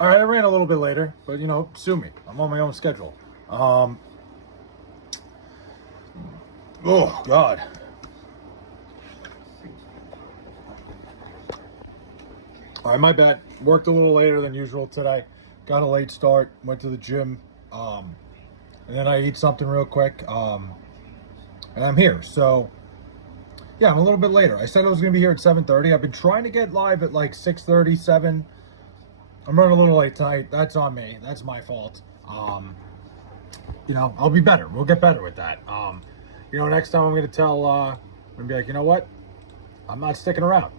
All right, I ran a little bit later, but, you know, sue me. I'm on my own schedule. Oh, God. All right, my bad. Worked a little later than usual today. Got a late start. Went to the gym. And then I eat something real quick. And I'm here. So, yeah, I'm a little bit later. I said I was going to be here at 7:30. I've been trying to get live at like 6:30, 7. I'm running a little late tonight. That's on me. That's my fault. You know, I'll be better. We'll get better with that. You know, next time I'm going to tell, I'm going to be like, you know what? I'm not sticking around.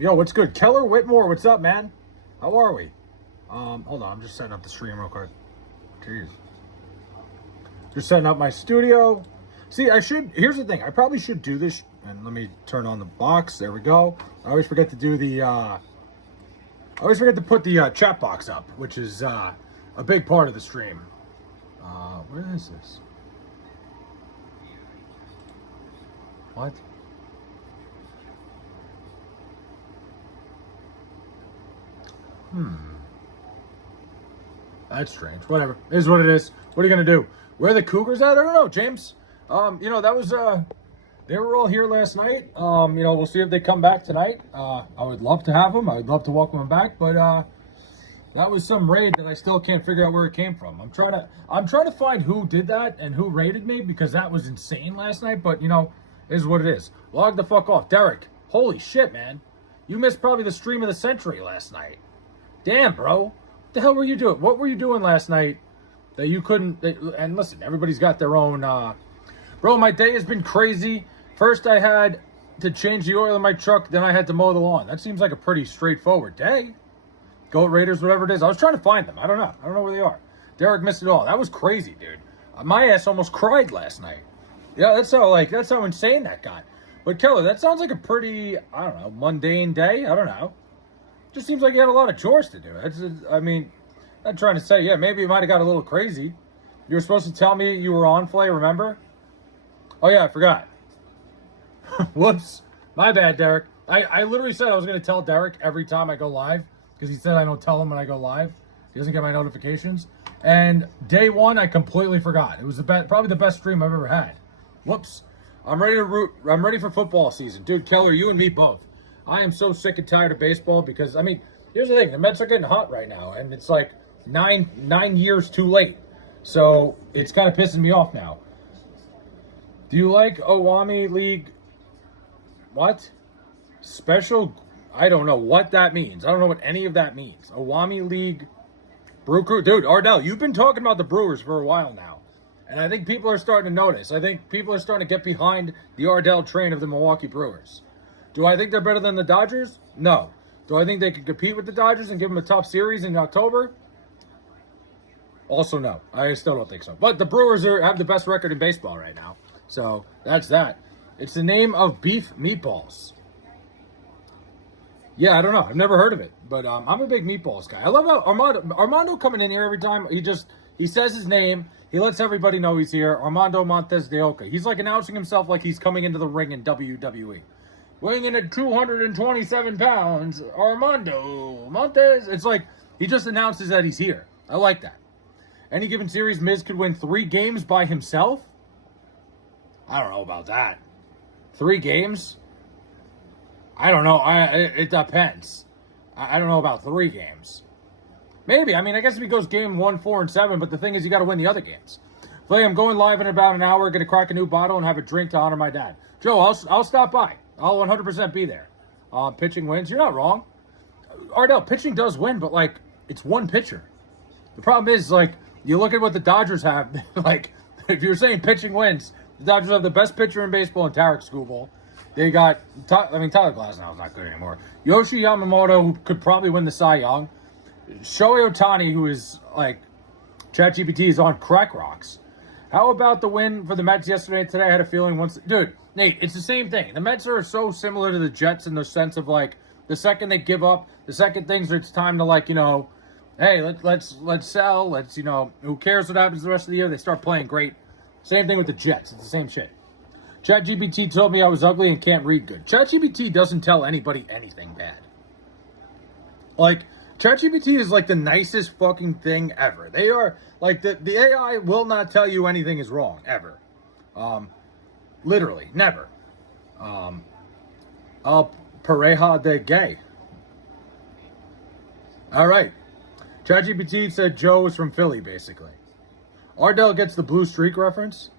Yo, what's good? Keller Whitmore, what's up, man? How are we? Hold on, I'm just setting up the stream real quick. Jeez. Just setting up my studio. See, here's the thing. I probably should do this. And let me turn on the box. There we go. I always forget to do the, I always forget to put the chat box up, which is a big part of the stream. Where is this? What? That's strange. Whatever. It is what it is. What are you going to do? Where are the Cougars at? I don't know, James. You know, that was, they were all here last night. You know, we'll see if they come back tonight. I would love to have them. I would love to welcome them back, but, that was some raid that I still can't figure out where it came from. I'm trying to find who did that and who raided me, because that was insane last night, but, you know, it is what it is. Log the fuck off. Derek, holy shit, man. You missed probably the stream of the century last night. Damn, bro. What the hell were you doing? What were you doing last night that you couldn't... And listen, everybody's got their own... Bro, my day has been crazy. First, I had to change the oil in my truck. Then I had to mow the lawn. That seems like a pretty straightforward day. Goat Raiders, whatever it is. I was trying to find them. I don't know. I don't know where they are. Derek missed it all. That was crazy, dude. My ass almost cried last night. Yeah, that's how insane that got. But Keller, that sounds like a pretty, I don't know, mundane day. I don't know. Just seems like you had a lot of chores to do. I mean, I'm trying to say, yeah, maybe you might have got a little crazy. You were supposed to tell me you were on, Flay, remember? Oh, yeah, I forgot. Whoops. My bad, Derek. I literally said I was going to tell Derek every time I go live, because he said I don't tell him when I go live. He doesn't get my notifications. And day one, I completely forgot. It was probably the best stream I've ever had. Whoops. I'm ready for football season. Dude, Keller, you and me both. I am so sick and tired of baseball because, I mean, here's the thing. The Mets are getting hot right now, and it's like nine years too late. So it's kind of pissing me off now. Do you like Awami League? What? Special? I don't know what that means. I don't know what any of that means. Awami League Brew Crew. Dude, Ardell, you've been talking about the Brewers for a while now. And I think people are starting to notice. I think people are starting to get behind the Ardell train of the Milwaukee Brewers. Do I think they're better than the Dodgers? No. Do I think they can compete with the Dodgers and give them a tough series in October? Also no. I still don't think so. But the Brewers have the best record in baseball right now. So that's that. It's the name of beef meatballs. Yeah, I don't know. I've never heard of it. But I'm a big meatballs guy. I love how Armando coming in here every time. He says his name. He lets everybody know he's here. Armando Montes de Oca. He's like announcing himself like he's coming into the ring in WWE. Weighing in at 227 pounds, Armando Montes. It's like he just announces that he's here. I like that. Any given series, Miz could win 3 games by himself? I don't know about that. 3 games? I don't know. It depends. I don't know about 3 games. Maybe. I mean, I guess if he goes game 1, 4, and 7, but the thing is you got to win the other games. Flay, I'm going live in about an hour. Going to crack a new bottle and have a drink to honor my dad. Joe, I'll stop by. I'll 100% be there. Pitching wins. You're not wrong. Ardell, pitching does win, but, like, it's one pitcher. The problem is, like, you look at what the Dodgers have. Like, if you're saying pitching wins, the Dodgers have the best pitcher in baseball in Tarek Skubal. They got, Tyler Glasnow is not good anymore. Yoshi Yamamoto, who could probably win the Cy Young. Shohei Ohtani, who is, like, ChatGPT is on crack rocks. How about the win for the Mets yesterday and today? I had a feeling Dude, Nate, it's the same thing. The Mets are so similar to the Jets in the sense of, like, the second they give up, the second it's time to, like, you know, hey, let's sell, let's, you know, who cares what happens the rest of the year? They start playing great. Same thing with the Jets. It's the same shit. ChatGPT told me I was ugly and can't read good. ChatGPT doesn't tell anybody anything bad. Like, ChatGPT is like the nicest fucking thing ever. They are like the AI will not tell you anything is wrong ever. Literally, never. Pareja de gay. All right. ChatGPT said Joe is from Philly, basically. Ardell gets the blue streak reference.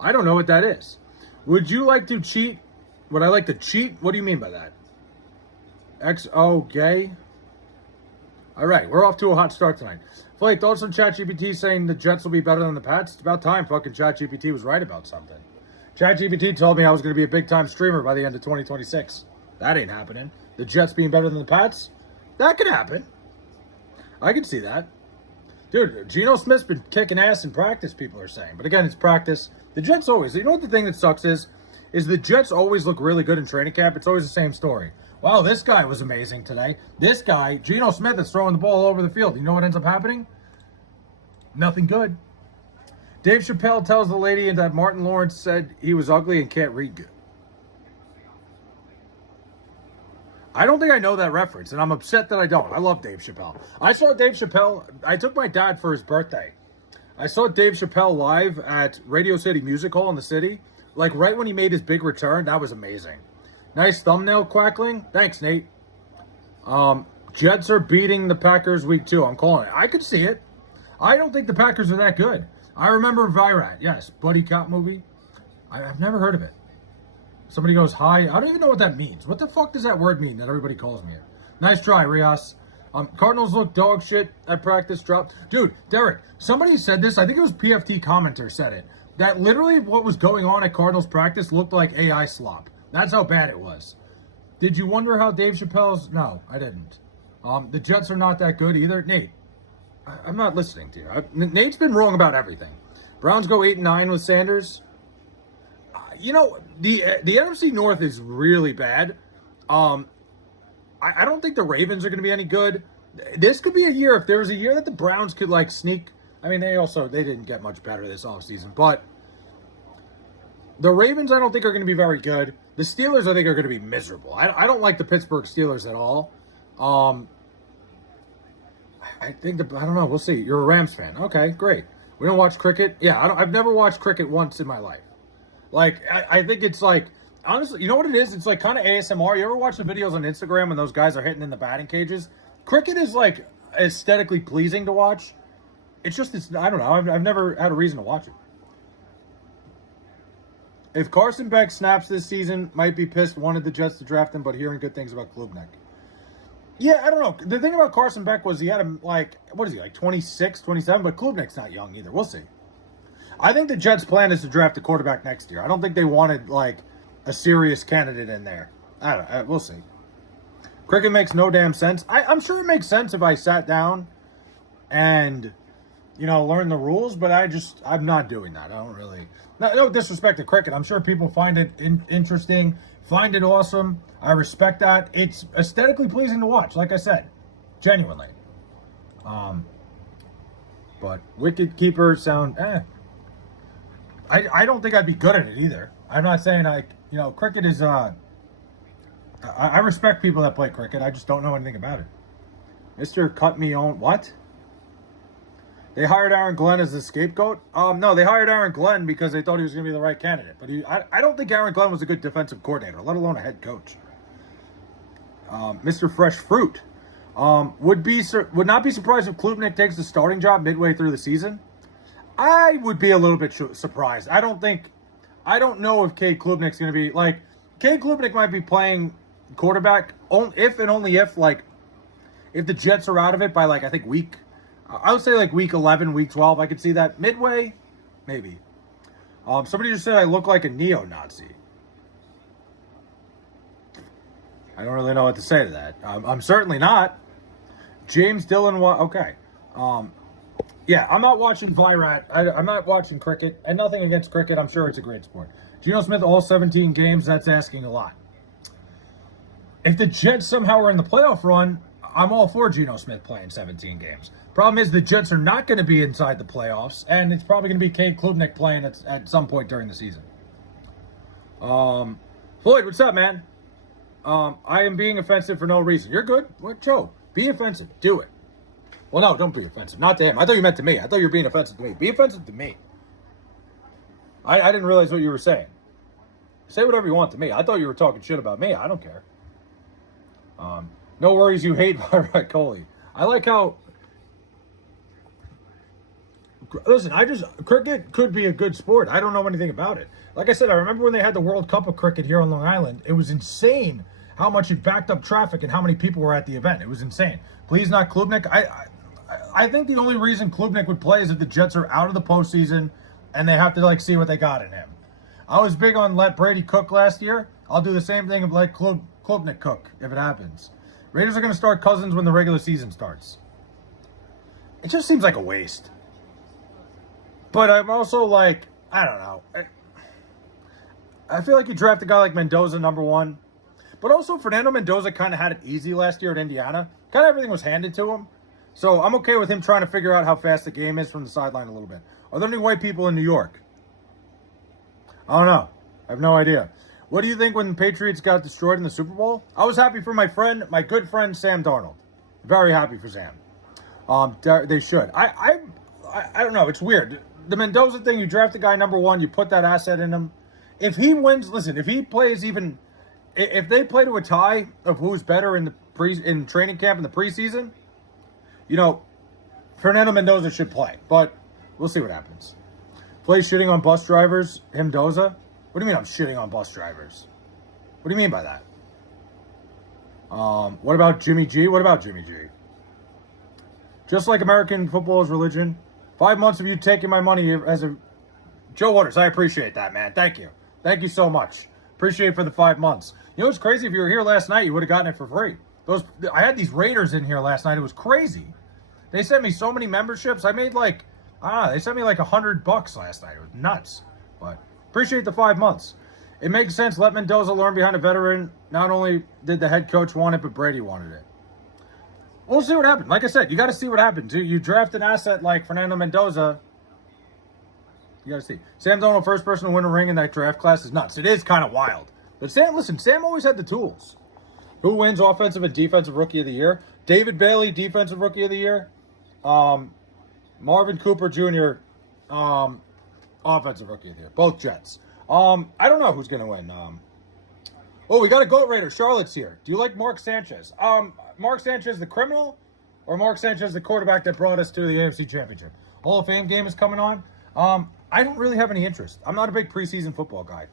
I don't know what that is. Would you like to cheat? Would I like to cheat? What do you mean by that? XO gay? All right, we're off to a hot start tonight. Flake, thoughts on ChatGPT saying the Jets will be better than the Pats? It's about time fucking ChatGPT was right about something. ChatGPT told me I was going to be a big-time streamer by the end of 2026. That ain't happening. The Jets being better than the Pats? That could happen. I can see that. Dude, Geno Smith's been kicking ass in practice, people are saying. But again, it's practice. The Jets always, you know what the thing that sucks is the Jets always look really good in training camp. It's always the same story. Wow, this guy was amazing today. This guy, Geno Smith, is throwing the ball all over the field. You know what ends up happening? Nothing good. Dave Chappelle tells the lady that Martin Lawrence said he was ugly and can't read good. I don't think I know that reference, and I'm upset that I don't. I love Dave Chappelle. I saw Dave Chappelle. I took my dad for his birthday. I saw Dave Chappelle live at Radio City Music Hall in the city. Like right when he made his big return. That was amazing. Nice thumbnail, Quackling. Thanks, Nate. Jets are beating the Packers week 2. I'm calling it. I could see it. I don't think the Packers are that good. I remember Virat. Yes, buddy cop movie. I've never heard of it. Somebody goes, hi. I don't even know what that means. What the fuck does that word mean that everybody calls me it? Nice try, Rios. Cardinals look dog shit at practice drop. Dude, Derek, somebody said this. I think it was PFT commenter said it. That literally what was going on at Cardinals practice looked like AI slop. That's how bad it was. Did you wonder how Dave Chappelle's... No, I didn't. The Jets are not that good either. Nate, I'm not listening to you. Nate's been wrong about everything. Browns go 8-9 with Sanders. You know, the NFC North is really bad. I don't think the Ravens are going to be any good. This could be a year, if there was a year that the Browns could, like, sneak... I mean, they didn't get much better this offseason, but the Ravens I don't think are going to be very good. The Steelers I think are going to be miserable. I don't like the Pittsburgh Steelers at all. I don't know. We'll see. You're a Rams fan. Okay, great. We don't watch cricket. Yeah, I've never watched cricket once in my life. Like, I think it's like, honestly, you know what it is? It's like kind of ASMR. You ever watch the videos on Instagram when those guys are hitting in the batting cages? Cricket is like aesthetically pleasing to watch. It's just, I don't know. I've never had a reason to watch it. If Carson Beck snaps this season, might be pissed, wanted the Jets to draft him, but hearing good things about Klubnik. Yeah, I don't know. The thing about Carson Beck was he had him like, what is he, like 26, 27? But Klubnik's not young either. We'll see. I think the Jets' plan is to draft a quarterback next year. I don't think they wanted like a serious candidate in there. I don't know. We'll see. Cricket makes no damn sense. I'm sure it makes sense if I sat down and, you know, learn the rules, but I'm not doing that. I don't really. No disrespect to cricket. I'm sure people find it interesting, find it awesome. I respect that. It's aesthetically pleasing to watch, like I said, genuinely. But wicket keepers sound, I don't think I'd be good at it either. I'm not saying cricket is, I respect people that play cricket. I just don't know anything about it. Mr. Cut Me On, what? They hired Aaron Glenn as the scapegoat? No, they hired Aaron Glenn because they thought he was going to be the right candidate. But I don't think Aaron Glenn was a good defensive coordinator, let alone a head coach. Mr. Fresh Fruit. Would not be surprised if Klubnik takes the starting job midway through the season. I would be a little bit surprised. I don't know if Cade Klubnik's going to be, like, Cade Klubnik might be playing quarterback if and only if, like, if the Jets are out of it by, like, I think I would say like week 11, week 12. I could see that. Midway, maybe. Somebody just said I look like a neo-Nazi. I don't really know what to say to that. I'm certainly not. James Dillon, okay. Yeah, I'm not watching Virat. I'm not watching cricket. And nothing against cricket. I'm sure it's a great sport. Geno Smith, all 17 games, that's asking a lot. If the Jets somehow are in the playoff run, I'm all for Geno Smith playing 17 games. Problem is the Jets are not going to be inside the playoffs, and it's probably going to be Cade Klubnik playing at some point during the season. Floyd, what's up, man? I am being offensive for no reason. You're good. What, Joe? Be offensive. Do it. Well, no, don't be offensive. Not to him. I thought you meant to me. I thought you were being offensive to me. Be offensive to me. I didn't realize what you were saying. Say whatever you want to me. I thought you were talking shit about me. I don't care. No worries, you hate Virat Kohli. I like how... Listen, cricket could be a good sport. I don't know anything about it. Like I said, I remember when they had the World Cup of cricket here on Long Island. It was insane how much it backed up traffic and how many people were at the event. It was insane. Please not Klubnik. I think the only reason Klubnik would play is if the Jets are out of the postseason and they have to see what they got in him. I was big on let Brady cook last year. I'll do the same thing and let Klubnik cook if it happens. Raiders are going to start Cousins when the regular season starts. It just seems like a waste. But I'm also I don't know. I feel like you draft a guy like Mendoza, number one. But also, Fernando Mendoza kind of had it easy last year at Indiana. Kind of everything was handed to him. So I'm okay with him trying to figure out how fast the game is from the sideline a little bit. Are there any white people in New York? I don't know. I have no idea. What do you think when the Patriots got destroyed in the Super Bowl? I was happy for my good friend Sam Darnold. Very happy for Sam. They should. I don't know. It's weird. The Mendoza thing, you draft a guy number one, you put that asset in him. If he wins, listen, if he plays if they play to a tie of who's better in training camp in the preseason, Fernando Mendoza should play. But we'll see what happens. Play shitting on bus drivers, Mendoza. What do you mean I'm shitting on bus drivers? What do you mean by that? What about Jimmy G? What about Jimmy G? Just like American football is religion, 5 months of you taking my money as a... Joe Waters, I appreciate that, man. Thank you. Thank you so much. Appreciate it for the 5 months. You know what's crazy? If you were here last night, you would have gotten it for free. I had these Raiders in here last night. It was crazy. They sent me so many memberships. I made they sent me $100 last night. It was nuts. But appreciate the 5 months. It makes sense. Let Mendoza learn behind a veteran. Not only did the head coach want it, but Brady wanted it. We'll see what happens. Like I said, you got to see what happens. You draft an asset like Fernando Mendoza. You got to see. Sam Darnold, first person to win a ring in that draft class, is nuts. It is kind of wild. But Sam always had the tools. Who wins offensive and defensive rookie of the year? David Bailey, defensive rookie of the year. Marvin Cooper Jr., offensive rookie of the year. Both Jets. I don't know who's going to win. We got a GOAT Raider. Charlotte's here. Do you like Mark Sanchez? Mark Sanchez, the criminal, or Mark Sanchez, the quarterback that brought us to the AFC Championship? Hall of Fame game is coming on. I don't really have any interest. I'm not a big preseason football guy.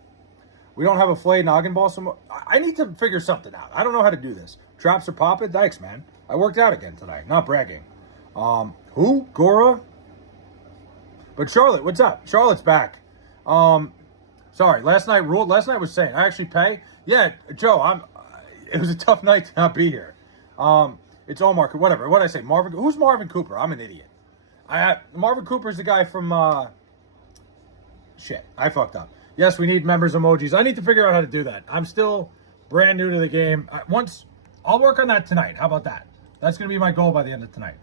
We don't have a flayed noggin ball. I need to figure something out. I don't know how to do this. Traps are popping. Thanks, man. I worked out again tonight. Not bragging. Who? Gora? But Charlotte, what's up? Charlotte's back. Sorry. Last night was saying I actually pay. Yeah, Joe. It was a tough night to not be here. It's Omar. Whatever. What did I say? Marvin. Who's Marvin Cooper? I'm an idiot. Marvin Cooper's the guy from. Shit. I fucked up. Yes, we need members emojis. I need to figure out how to do that. I'm still brand new to the game. I'll work on that tonight. How about that? That's going to be my goal by the end of tonight.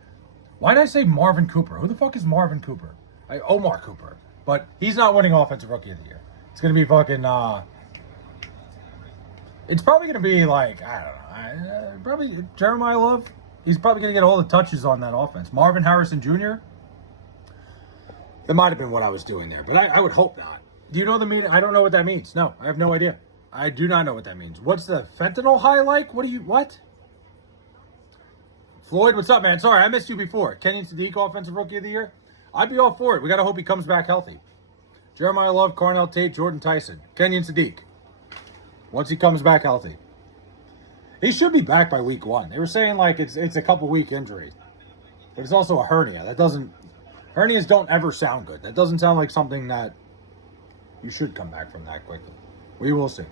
Why did I say Marvin Cooper? Who the fuck is Marvin Cooper? Omar Cooper. But he's not winning Offensive Rookie of the Year. It's going to be fucking... It's probably going to be I don't know. Probably Jeremiah Love. He's probably going to get all the touches on that offense. Marvin Harrison Jr. That might have been what I was doing there. But I would hope not. Do you know the meaning? I don't know what that means. No, I have no idea. I do not know what that means. What's the fentanyl high like? What? Floyd, what's up, man? Sorry, I missed you before. Kenyon Sadiq, Offensive Rookie of the Year? I'd be all for it. We got to hope he comes back healthy. Jeremiah Love, Carnell Tate, Jordan Tyson. Kenyon Sadiq. Once he comes back healthy. He should be back by week 1. They were saying it's a couple week injury. But it's also a hernia. Hernias don't ever sound good. That doesn't sound like something that you should come back from that quickly. We will see.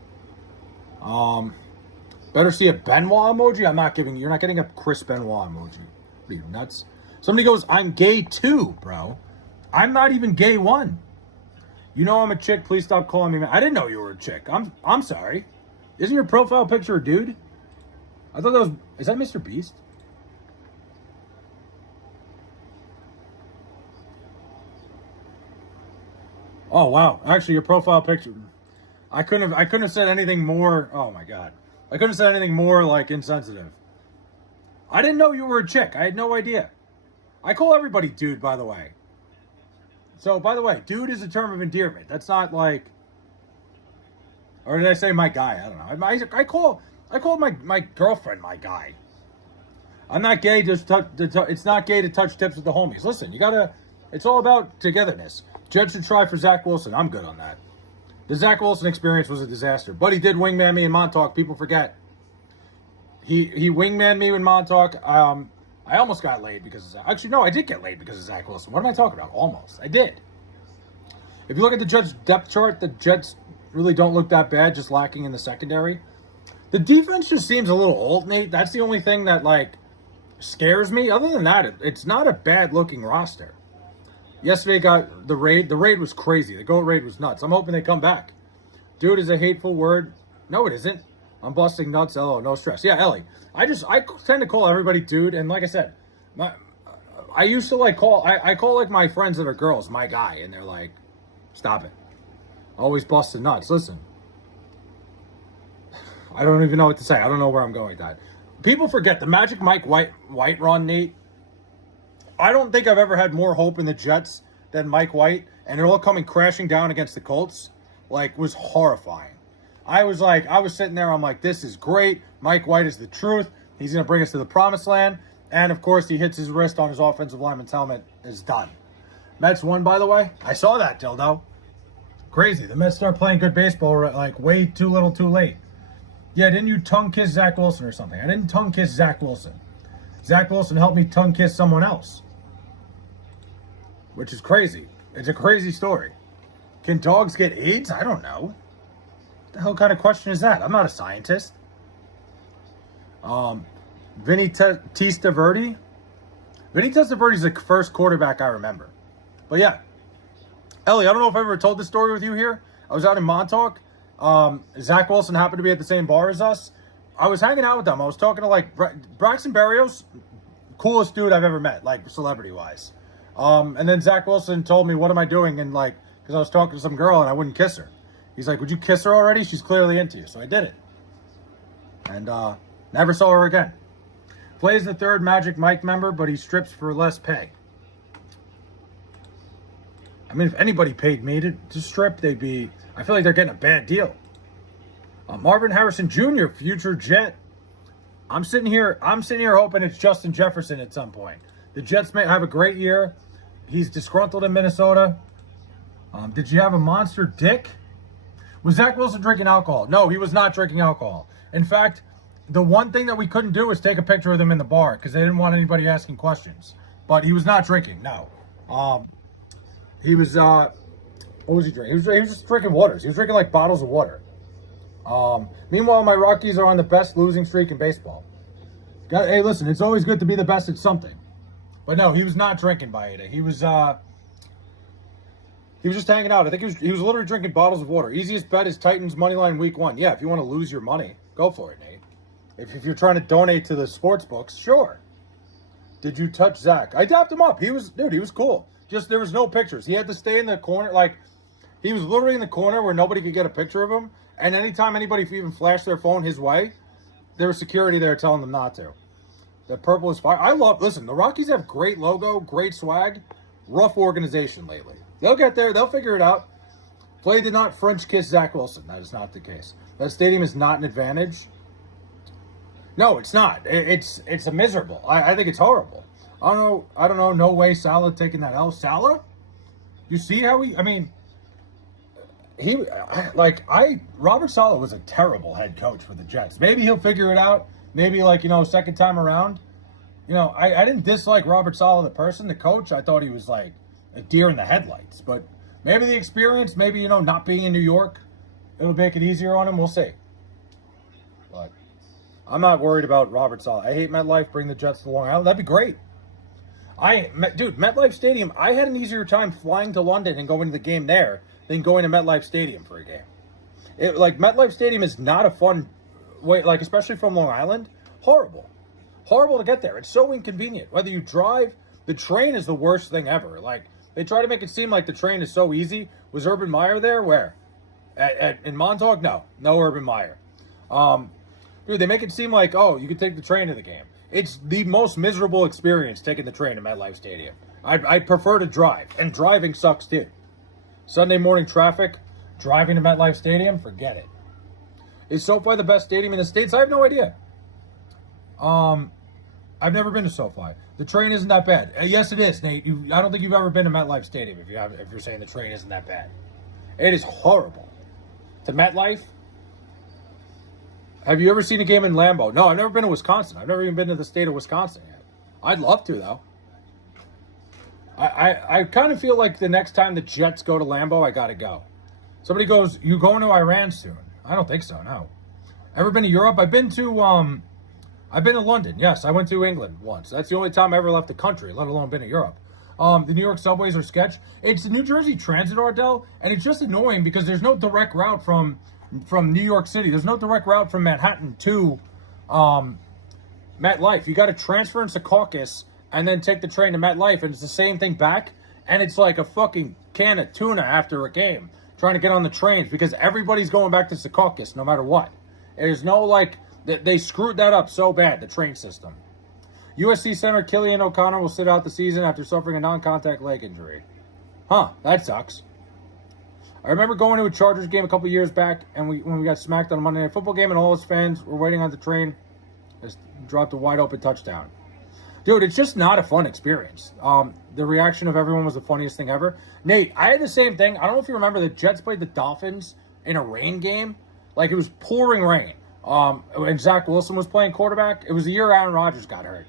Better see a Benoit emoji. You're not getting a Chris Benoit emoji. Are you nuts? Somebody goes, I'm gay too, bro. I'm not even gay 1. You know I'm a chick. Please stop calling me man. I didn't know you were a chick. I'm sorry. Isn't your profile picture a dude? I thought that was... Is that Mr. Beast? Oh, wow. Actually, your profile picture... I couldn't have said anything more... Oh, my God. I couldn't say anything more, like, insensitive. I didn't know you were a chick. I had no idea. I call everybody dude, by the way. So, by the way, dude is a term of endearment. That's not like... Or did I say my guy? I don't know. I call my girlfriend my guy. I'm not gay. It's not gay to touch tips with the homies. Listen, you gotta... It's all about togetherness. Jets should try for Zach Wilson. I'm good on that. The Zach Wilson experience was a disaster. But he did wingman me in Montauk. People forget. He wingman me in Montauk. I almost got laid because of Zach. Actually, no, I did get laid because of Zach Wilson. What am I talking about? Almost. I did. If you look at the Jets' depth chart, the Jets really don't look that bad, just lacking in the secondary. The defense just seems a little old, Nate. That's the only thing that, like, scares me. Other than that, it's not a bad-looking roster. Yesterday got the raid. The raid was crazy. The GOAT raid was nuts. I'm hoping they come back. Dude is a hateful word. No, it isn't. I'm busting nuts. LO, no stress. Yeah, Ellie. I tend to call everybody dude, and like I said, I used to like call like my friends that are girls my guy, and they're like, stop it. Always busting nuts. Listen, I don't even know what to say. I don't know where I'm going with that. People forget the Magic Mike White run, Nate. I don't think I've ever had more hope in the Jets than Mike White, and it all coming crashing down against the Colts, like, was horrifying. I was sitting there, I'm like, this is great. Mike White is the truth. He's going to bring us to the promised land. And, of course, he hits his wrist on his offensive lineman's helmet. Is done. Mets won, by the way. I saw that, dildo. Crazy. The Mets start playing good baseball, like, way too little too late. Yeah, didn't you tongue kiss Zach Wilson or something? I didn't tongue kiss Zach Wilson. Zach Wilson helped me tongue kiss someone else. Which is crazy. It's a crazy story. Can dogs get AIDS? I don't know. What the hell kind of question is that? I'm not a scientist. Vinny Testaverde. Vinny Testaverde is the first quarterback I remember. But yeah. Ellie, I don't know if I ever told this story with you here. I was out in Montauk. Zach Wilson happened to be at the same bar as us. I was hanging out with them. I was talking to, like, Braxton Berrios, coolest dude I've ever met, like, celebrity-wise. And then Zach Wilson told me, what am I doing? And, like, because I was talking to some girl and I wouldn't kiss her. He's like, would you kiss her already? She's clearly into you. So I did it. And never saw her again. Plays the third Magic Mike member, but he strips for less pay. I mean, if anybody paid me to strip, they'd be... I feel like they're getting a bad deal. Marvin Harrison Jr., future Jet. I'm sitting here hoping it's Justin Jefferson at some point. The Jets may have a great year. He's disgruntled in Minnesota. Did you have a monster dick? Was Zach Wilson drinking alcohol? No, he was not drinking alcohol. In fact, the one thing that we couldn't do was take a picture of him in the bar because they didn't want anybody asking questions. But he was not drinking, no. He was, what was he drinking? He was just drinking waters. He was drinking like bottles of water. Meanwhile, my Rockies are on the best losing streak in baseball. Hey, listen, it's always good to be the best at something. But no, he was not drinking by Ada. He was just hanging out. I think he was literally drinking bottles of water. Easiest bet is Titans money line week 1. Yeah, if you want to lose your money, go for it, Nate. If you're trying to donate to the sports books, sure. Did you touch Zach? I dapped him up. He was cool. Just there was no pictures. He had to stay in the corner. Like, he was literally in the corner where nobody could get a picture of him. And anytime anybody even flashed their phone his way, there was security there telling them not to. The purple is fire. Listen, the Rockies have great logo, great swag, rough organization lately. They'll get there. They'll figure it out. Flay did not French kiss Zach Wilson. That is not the case. That stadium is not an advantage. No, it's not. It's a miserable. I think it's horrible. I don't know. No way Salah taking that L. Salah? You see how Robert Saleh was a terrible head coach for the Jets. Maybe he'll figure it out. Maybe, second time around. I didn't dislike Robert Saleh, the person, the coach. I thought he was like a deer in the headlights. But maybe the experience, maybe, not being in New York, it'll make it easier on him. We'll see. But I'm not worried about Robert Saleh. I hate MetLife. Bring the Jets to Long Island. That'd be great. MetLife Stadium, I had an easier time flying to London and going to the game there than going to MetLife Stadium for a game. MetLife Stadium is not a fun way, especially from Long Island. Horrible to get there. It's so inconvenient. Whether you drive, the train is the worst thing ever. They try to make it seem like the train is so easy. Was Urban Meyer there? Where? In Montauk? No Urban Meyer. Dude, they make it seem like, oh, you can take the train to the game. It's the most miserable experience taking the train to MetLife Stadium. I'd prefer to drive, and driving sucks too. Sunday morning traffic, driving to MetLife Stadium, forget it. Is SoFi the best stadium in the States? I have no idea. I've never been to SoFi. The train isn't that bad. Yes, it is, Nate. I don't think you've ever been to MetLife Stadium if you're saying the train isn't that bad. It is horrible. To MetLife? Have you ever seen a game in Lambeau? No, I've never been to Wisconsin. I've never even been to the state of Wisconsin yet. I'd love to, though. I kind of feel like the next time the Jets go to Lambeau, I got to go. Somebody goes, you going to Iran soon? I don't think so, no. Ever been to Europe? I've been to London, yes. I went to England once. That's the only time I ever left the country, let alone been to Europe. The New York subways are sketch. It's the New Jersey Transit, Ardell, and it's just annoying because there's no direct route from New York City. There's no direct route from Manhattan to MetLife. You got to transfer in Secaucus and then take the train to MetLife, and it's the same thing back. And it's like a fucking can of tuna after a game trying to get on the trains because everybody's going back to Secaucus no matter what. There's no, like, they screwed that up so bad, the train system. USC center Killian O'Connor will sit out the season after suffering a non-contact leg injury. Huh, that sucks. I remember going to a Chargers game a couple years back, and when we got smacked on a Monday Night Football game, and all his fans were waiting on the train, just dropped a wide-open touchdown. Dude, it's just not a fun experience. The reaction of everyone was the funniest thing ever. Nate, I had the same thing. I don't know if you remember, the Jets played the Dolphins in a rain game. Like, it was pouring rain. And Zach Wilson was playing quarterback. It was the year Aaron Rodgers got hurt.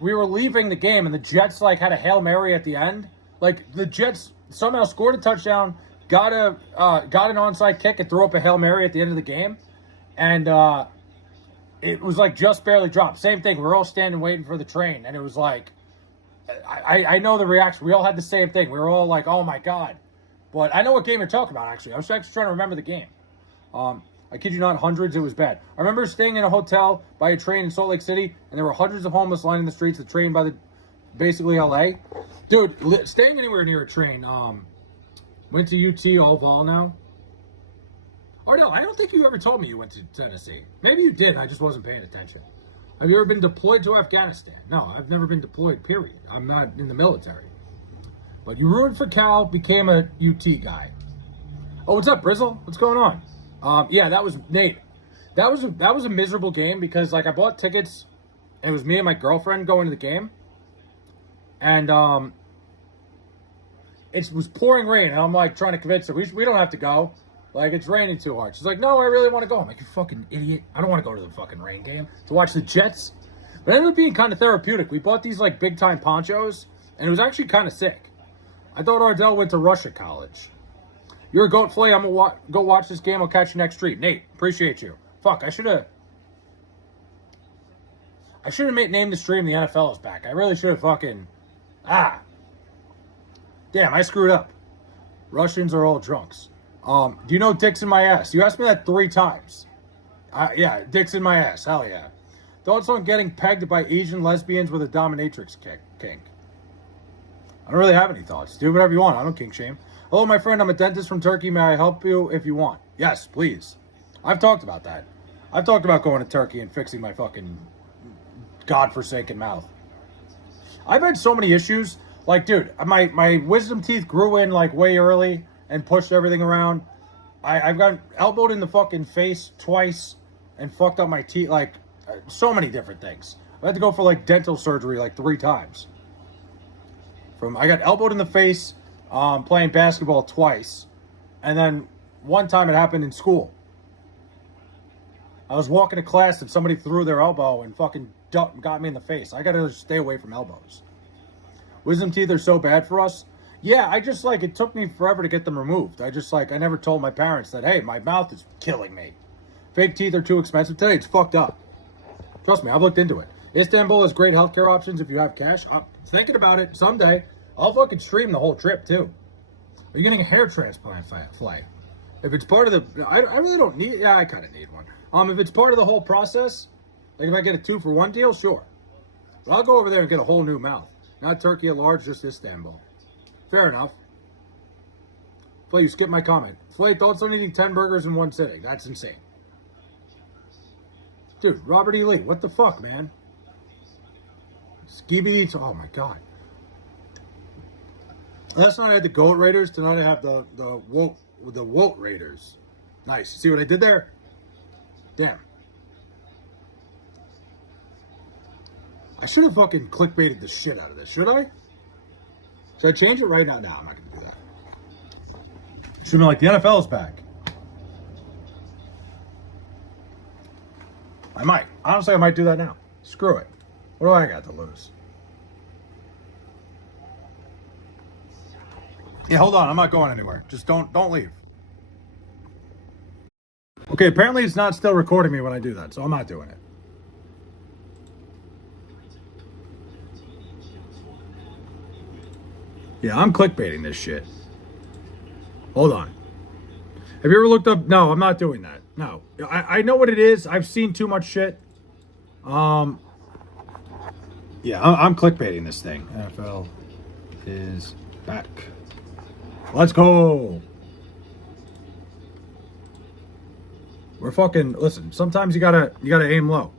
We were leaving the game, and the Jets, like, had a Hail Mary at the end. Like, the Jets somehow scored a touchdown, got an onside kick, and threw up a Hail Mary at the end of the game. And it was, like, just barely dropped. Same thing. We were all standing waiting for the train, and it was like, I know the reaction. We all had the same thing. We were all like, oh, my God. But I know what game you're talking about, actually. I was actually trying to remember the game. I kid you not, hundreds, it was bad. I remember staying in a hotel by a train in Salt Lake City, and there were hundreds of homeless lining the streets, the train by basically L.A. Dude, staying anywhere near a train, went to UT all vol now. Oh, no, I don't think you ever told me you went to Tennessee. Maybe you did, I just wasn't paying attention. Have you ever been deployed to Afghanistan? No, I've never been deployed, period. I'm not in the military. But you rooted for Cal, became a UT guy. Oh, what's up, Brizzle? What's going on? Yeah, that was Nate. That was a miserable game because, like, I bought tickets, and it was me and my girlfriend going to the game, and it was pouring rain, and I'm like trying to convince her we don't have to go. Like, it's raining too hard. She's like, no, I really want to go. I'm like, you fucking idiot. I don't want to go to the fucking rain game to watch the Jets. But it ended up being kind of therapeutic. We bought these, like, big-time ponchos, and it was actually kind of sick. I thought Ardell went to Russia college. You're a goat, Flay. I'm going to go watch this game. I'll catch you next street. Nate, appreciate you. Fuck, I should have named the stream The NFL is Back. I really should have fucking... Damn, I screwed up. Russians are all drunks. Do you know Dick's in my ass? You asked me that 3 times. Yeah, Dick's in my ass. Hell yeah. Thoughts on getting pegged by Asian lesbians with a dominatrix kink? I don't really have any thoughts. Do whatever you want. I don't kink shame. Hello, my friend. I'm a dentist from Turkey. May I help you if you want? Yes, please. I've talked about that. I've talked about going to Turkey and fixing my fucking godforsaken mouth. I've had so many issues. Like, dude, my wisdom teeth grew in, like, way early and pushed everything around. I've got elbowed in the fucking face twice and fucked up my teeth. Like, so many different things. I had to go for, like, dental surgery, like, 3 times. I got elbowed in the face playing basketball twice. And then one time it happened in school. I was walking to class and somebody threw their elbow and fucking got me in the face. I gotta stay away from elbows. Wisdom teeth are so bad for us. Yeah, I just, like, it took me forever to get them removed. I never told my parents that, hey, my mouth is killing me. Fake teeth are too expensive today. It's fucked up. Trust me, I've looked into it. Istanbul has great healthcare options if you have cash. I'm thinking about it someday. I'll fucking stream the whole trip, too. Are you getting a hair transplant flight? If it's part of the... I really don't need... Yeah, I kind of need one. If it's part of the whole process, like if I get a 2-for-1 deal, sure. But I'll go over there and get a whole new mouth. Not Turkey at large, just Istanbul. Fair enough. Flay, you skipped my comment. Flay, thoughts on eating 10 burgers in one sitting? That's insane. Dude, Robert E. Lee, what the fuck, man? Ski Beats, oh my god. Last night I had the Goat Raiders. Tonight I have the Wilt Raiders. Nice. See what I did there? Damn. I should have fucking clickbaited the shit out of this. Should I? Should I change it right now? No, I'm not going to do that. Should be like, the NFL's back. I might. Honestly, I might do that now. Screw it. What do I got to lose? Yeah, hold on. I'm not going anywhere. Just don't leave. Okay, apparently it's not still recording me when I do that, so I'm not doing it. Yeah, I'm clickbaiting this shit. Hold on. Have you ever looked up? No, I'm not doing that. No. I know what it is. I've seen too much shit. Yeah, I'm clickbaiting this thing. NFL is back. Let's go. We're fucking, listen, sometimes you gotta aim low.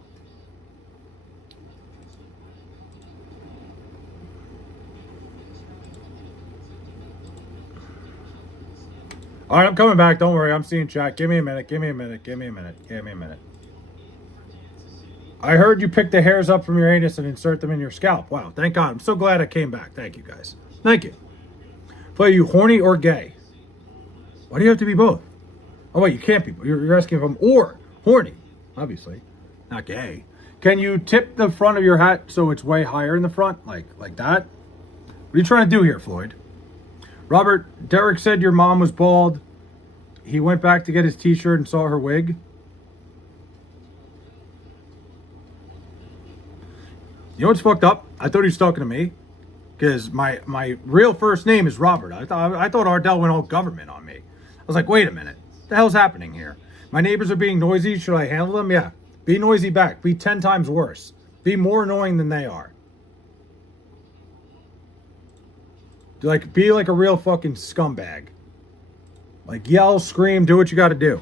All right, I'm coming back. Don't worry. I'm seeing chat. Give me a minute. Give me a minute. Give me a minute. Give me a minute. I heard you pick the hairs up from your anus and insert them in your scalp. Wow, thank God. I'm so glad I came back. Thank you, guys. Thank you. Are you horny or gay? Why do you have to be both? Oh, wait, you can't be. You're asking if I'm or horny, obviously. Not gay. Can you tip the front of your hat so it's way higher in the front? Like that? What are you trying to do here, Floyd? Robert, Derek said your mom was bald. He went back to get his t-shirt and saw her wig. You know what's fucked up? I thought he was talking to me. Because my real first name is Robert. I thought Ardell went all government on me. I was like, wait a minute. What the hell's happening here? My neighbors are being noisy. Should I handle them? Yeah. Be noisy back. Be 10 times worse. Be more annoying than they are. Like, be like a real fucking scumbag. Like, yell, scream, do what you got to do.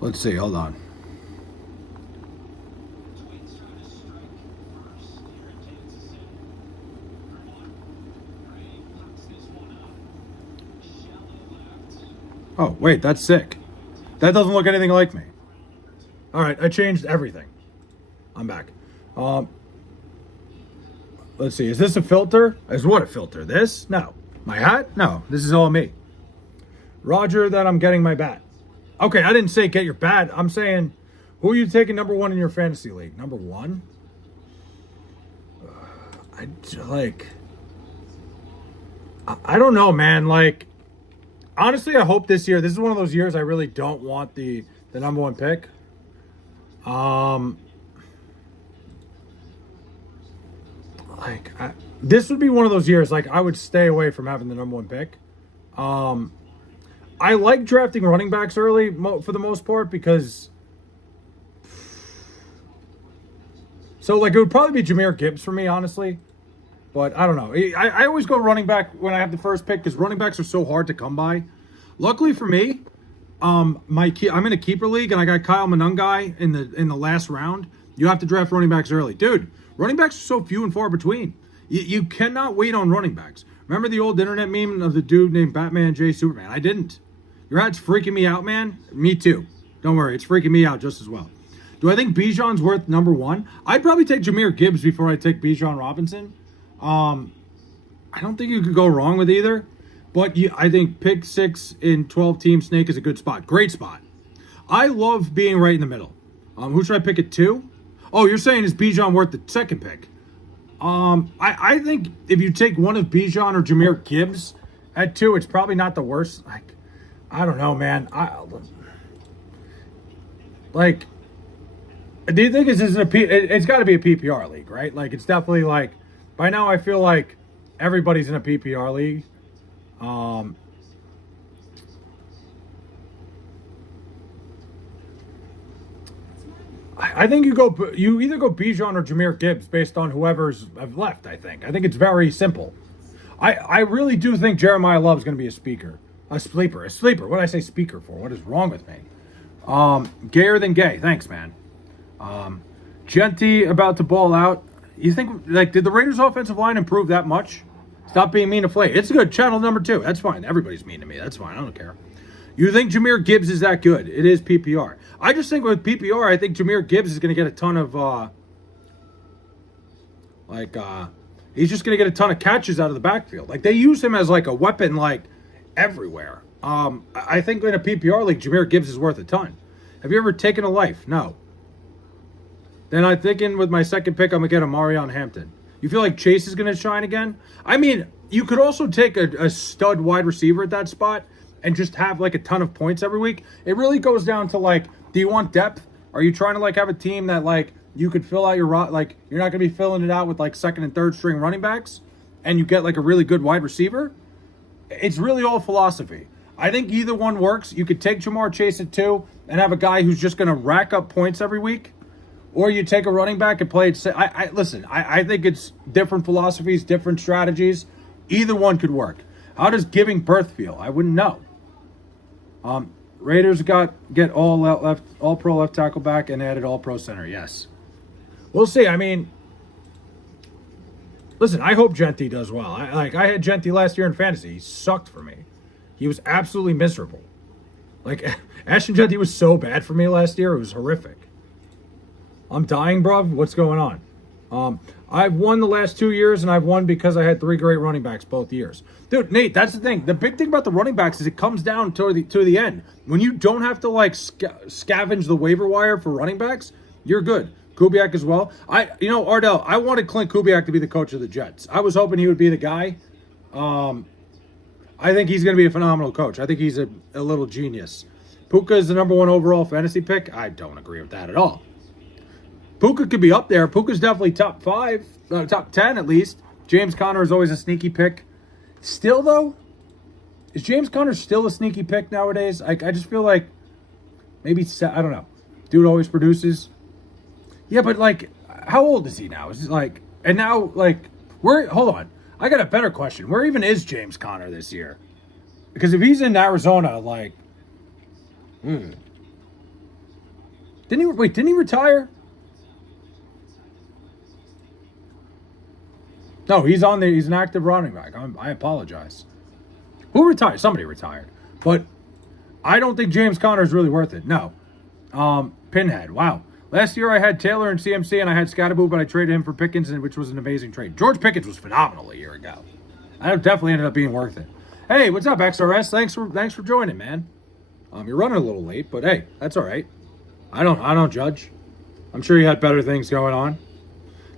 Let's see, hold on. Oh, wait, that's sick. That doesn't look anything like me. All right, I changed everything. I'm back. Let's see, is this a filter? Is what a filter? This? No. My hat? No, this is all me. Roger that I'm getting my bat. Okay, I didn't say get your bat. I'm saying, who are you taking number one in your fantasy league? Number one? I don't know, man. Like, honestly, I hope this year, this is one of those years I really don't want the number one pick. This would be one of those years, like, I would stay away from having the number one pick. I like drafting running backs early for the most part because... So, like, it would probably be Jahmyr Gibbs for me, honestly. But I don't know. I always go running back when I have the first pick because running backs are so hard to come by. Luckily for me, I'm in a keeper league and I got Kyle Monungai in the last round. You have to draft running backs early. Dude, running backs are so few and far between. You cannot wait on running backs. Remember the old internet meme of the dude named Batman J Superman? I didn't. Your hat's freaking me out, man. Me too. Don't worry, it's freaking me out just as well. Do I think Bijan's worth number one? I'd probably take Jahmyr Gibbs before I take Bijan Robinson. I don't think you could go wrong with either. But I think pick 6 in 12-team snake is a good spot. Great spot. I love being right in the middle. Who should I pick at 2? Oh, you're saying is Bijan worth the second pick? I think if you take one of Bijan or Jahmyr Gibbs at 2, it's probably not the worst. Like, I don't know, man. Do you think it's got to be a PPR league, right? Like, it's definitely like, by now I feel like everybody's in a PPR league. I think you either go Bijan or Jahmyr Gibbs based on whoever's left. I think it's very simple. I really do think Jeremiah Love's going to be a sleeper. What did I say speaker for? What is wrong with me? Gayer than gay. Thanks, man. Genty about to ball out. You think, like, did the Raiders' offensive line improve that much? Stop being mean to Flay. It's good. Channel number 2. That's fine. Everybody's mean to me. That's fine. I don't care. You think Jahmyr Gibbs is that good? It is PPR. I just think with PPR, I think Jahmyr Gibbs is going to get a ton of, he's just going to get a ton of catches out of the backfield. Like, they use him as, like, a weapon, like, everywhere. I think in a PPR league, Jahmyr Gibbs is worth a ton. Have you ever taken a life? No. Then I'm thinking with my second pick, I'm going to get a Marion Hampton. You feel like Chase is going to shine again? I mean, you could also take a stud wide receiver at that spot and just have, like, a ton of points every week. It really goes down to, like, do you want depth? Are you trying to, like, have a team that, like, you could fill out your, like, you're not going to be filling it out with, like, second and third string running backs and you get, like, a really good wide receiver? It's really all philosophy. I think either one works. You could take Jamar Chase at 2 and have a guy who's just going to rack up points every week. Or you take a running back and play it. Listen, I think it's different philosophies, different strategies. Either one could work. How does giving birth feel? I wouldn't know. Raiders get all pro left tackle back and added all pro center. Yes. We'll see. I mean, listen, I hope Genty does well. I had Genty last year in fantasy. He sucked for me. He was absolutely miserable. Like, Ashton Genty was so bad for me last year. It was horrific. I'm dying, bruv. What's going on? I've won the last 2 years, and I've won because I had 3 great running backs both years. Dude, Nate, that's the thing. The big thing about the running backs is it comes down to the end. When you don't have to, like, scavenge the waiver wire for running backs, you're good. Kubiak as well. Ardell, I wanted Clint Kubiak to be the coach of the Jets. I was hoping he would be the guy. I think he's going to be a phenomenal coach. I think he's a little genius. Puka is the number 1 overall fantasy pick. I don't agree with that at all. Puka could be up there. Puka's definitely top 5, top 10 at least. James Conner is always a sneaky pick. Still, though, is James Conner still a sneaky pick nowadays? I just feel like maybe, I don't know. Dude always produces. Yeah, but, like, how old is he now? Is it like, and now, like, hold on. I got a better question. Where even is James Conner this year? Because if he's in Arizona, like, didn't he retire? No, he's an active running back. I apologize. Who retired? Somebody retired. But I don't think James Conner is really worth it. No. Pinhead. Wow. Last year I had Taylor and CMC and I had Scatterboo, but I traded him for Pickens, which was an amazing trade. George Pickens was phenomenal a year ago. That definitely ended up being worth it. Hey, what's up, XRS? Thanks for joining, man. You're running a little late, but hey, that's all right. I don't judge. I'm sure you had better things going on.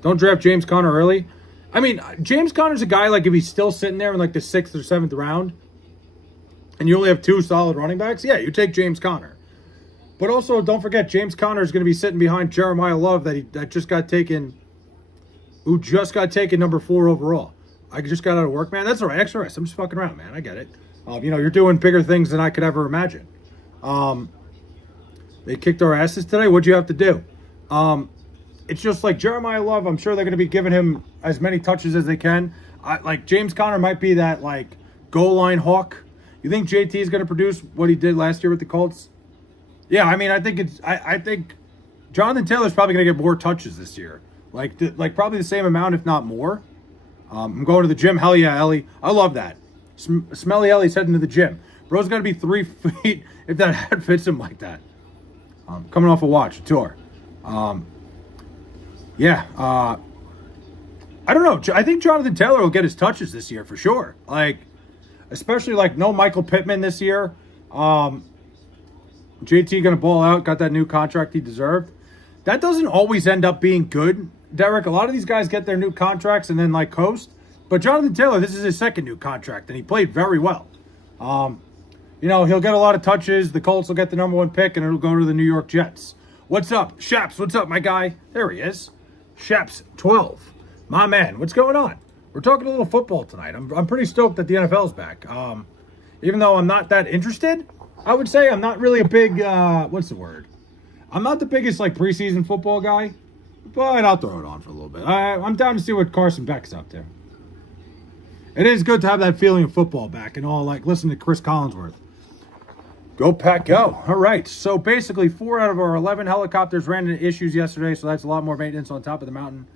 Don't draft James Conner early. I mean, James Conner's a guy, like, if he's still sitting there in, like, the 6th or 7th round, and you only have 2 solid running backs, yeah, you take James Conner. But also, don't forget, James Conner is going to be sitting behind Jeremiah Love that just got taken number 4 overall. I just got out of work, man. That's all right, XRS. I'm just fucking around, man. I get it. You're doing bigger things than I could ever imagine. They kicked our asses today. What'd you have to do? It's just like Jeremiah Love, I'm sure they're going to be giving him as many touches as they can. Like, James Conner might be that, like, goal line hawk. You think JT is going to produce what he did last year with the Colts? Yeah, I mean, I think Jonathan Taylor's probably going to get more touches this year. Like probably the same amount, if not more. I'm going to the gym. Hell yeah, Ellie. I love that. Smelly Ellie's heading to the gym. Bro's got to be 3 feet if that hat fits him like that. Coming off a tour. I don't know. I think Jonathan Taylor will get his touches this year for sure. Like, especially, like, no Michael Pittman this year. JT going to ball out, got that new contract he deserved. That doesn't always end up being good, Derek. A lot of these guys get their new contracts and then, like, coast. But Jonathan Taylor, this is his 2nd new contract, and he played very well. He'll get a lot of touches. The Colts will get the number 1 pick, and it'll go to the New York Jets. What's up, Shaps? What's up, my guy? There he is. Shaps 12. My man, what's going on? We're talking a little football tonight. I'm pretty stoked that the NFL's back. Even though I'm not that interested, I would say I'm not really a big, what's the word? I'm not the biggest like preseason football guy, but I'll throw it on for a little bit. I'm down to see what Carson Beck's up to. It is good to have that feeling of football back and all, like listen to Chris Collinsworth. Go Pack, go. All right, so basically 4 out of our 11 helicopters ran into issues yesterday, so that's a lot more maintenance on top of the mountain.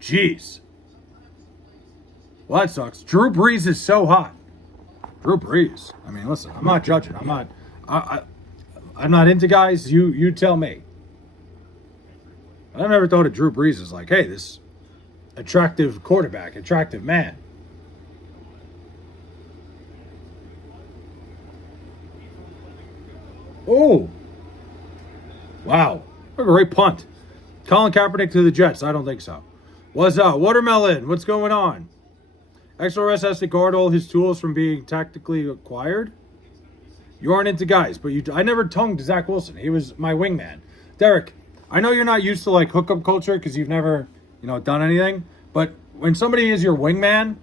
Jeez. Well, that sucks. Drew Brees is so hot. Drew Brees. I mean, listen, I'm not judging. I'm not into guys. You tell me. I never thought of Drew Brees as like, hey, this attractive quarterback, attractive man. Oh. Wow. What a great punt. Colin Kaepernick to the Jets. I don't think so. What's up? Watermelon. What's going on? XRS has to guard all his tools from being tactically acquired. You aren't into guys, but I never tongued Zach Wilson. He was my wingman. Derek, I know you're not used to like hookup culture because you've never, done anything. But when somebody is your wingman,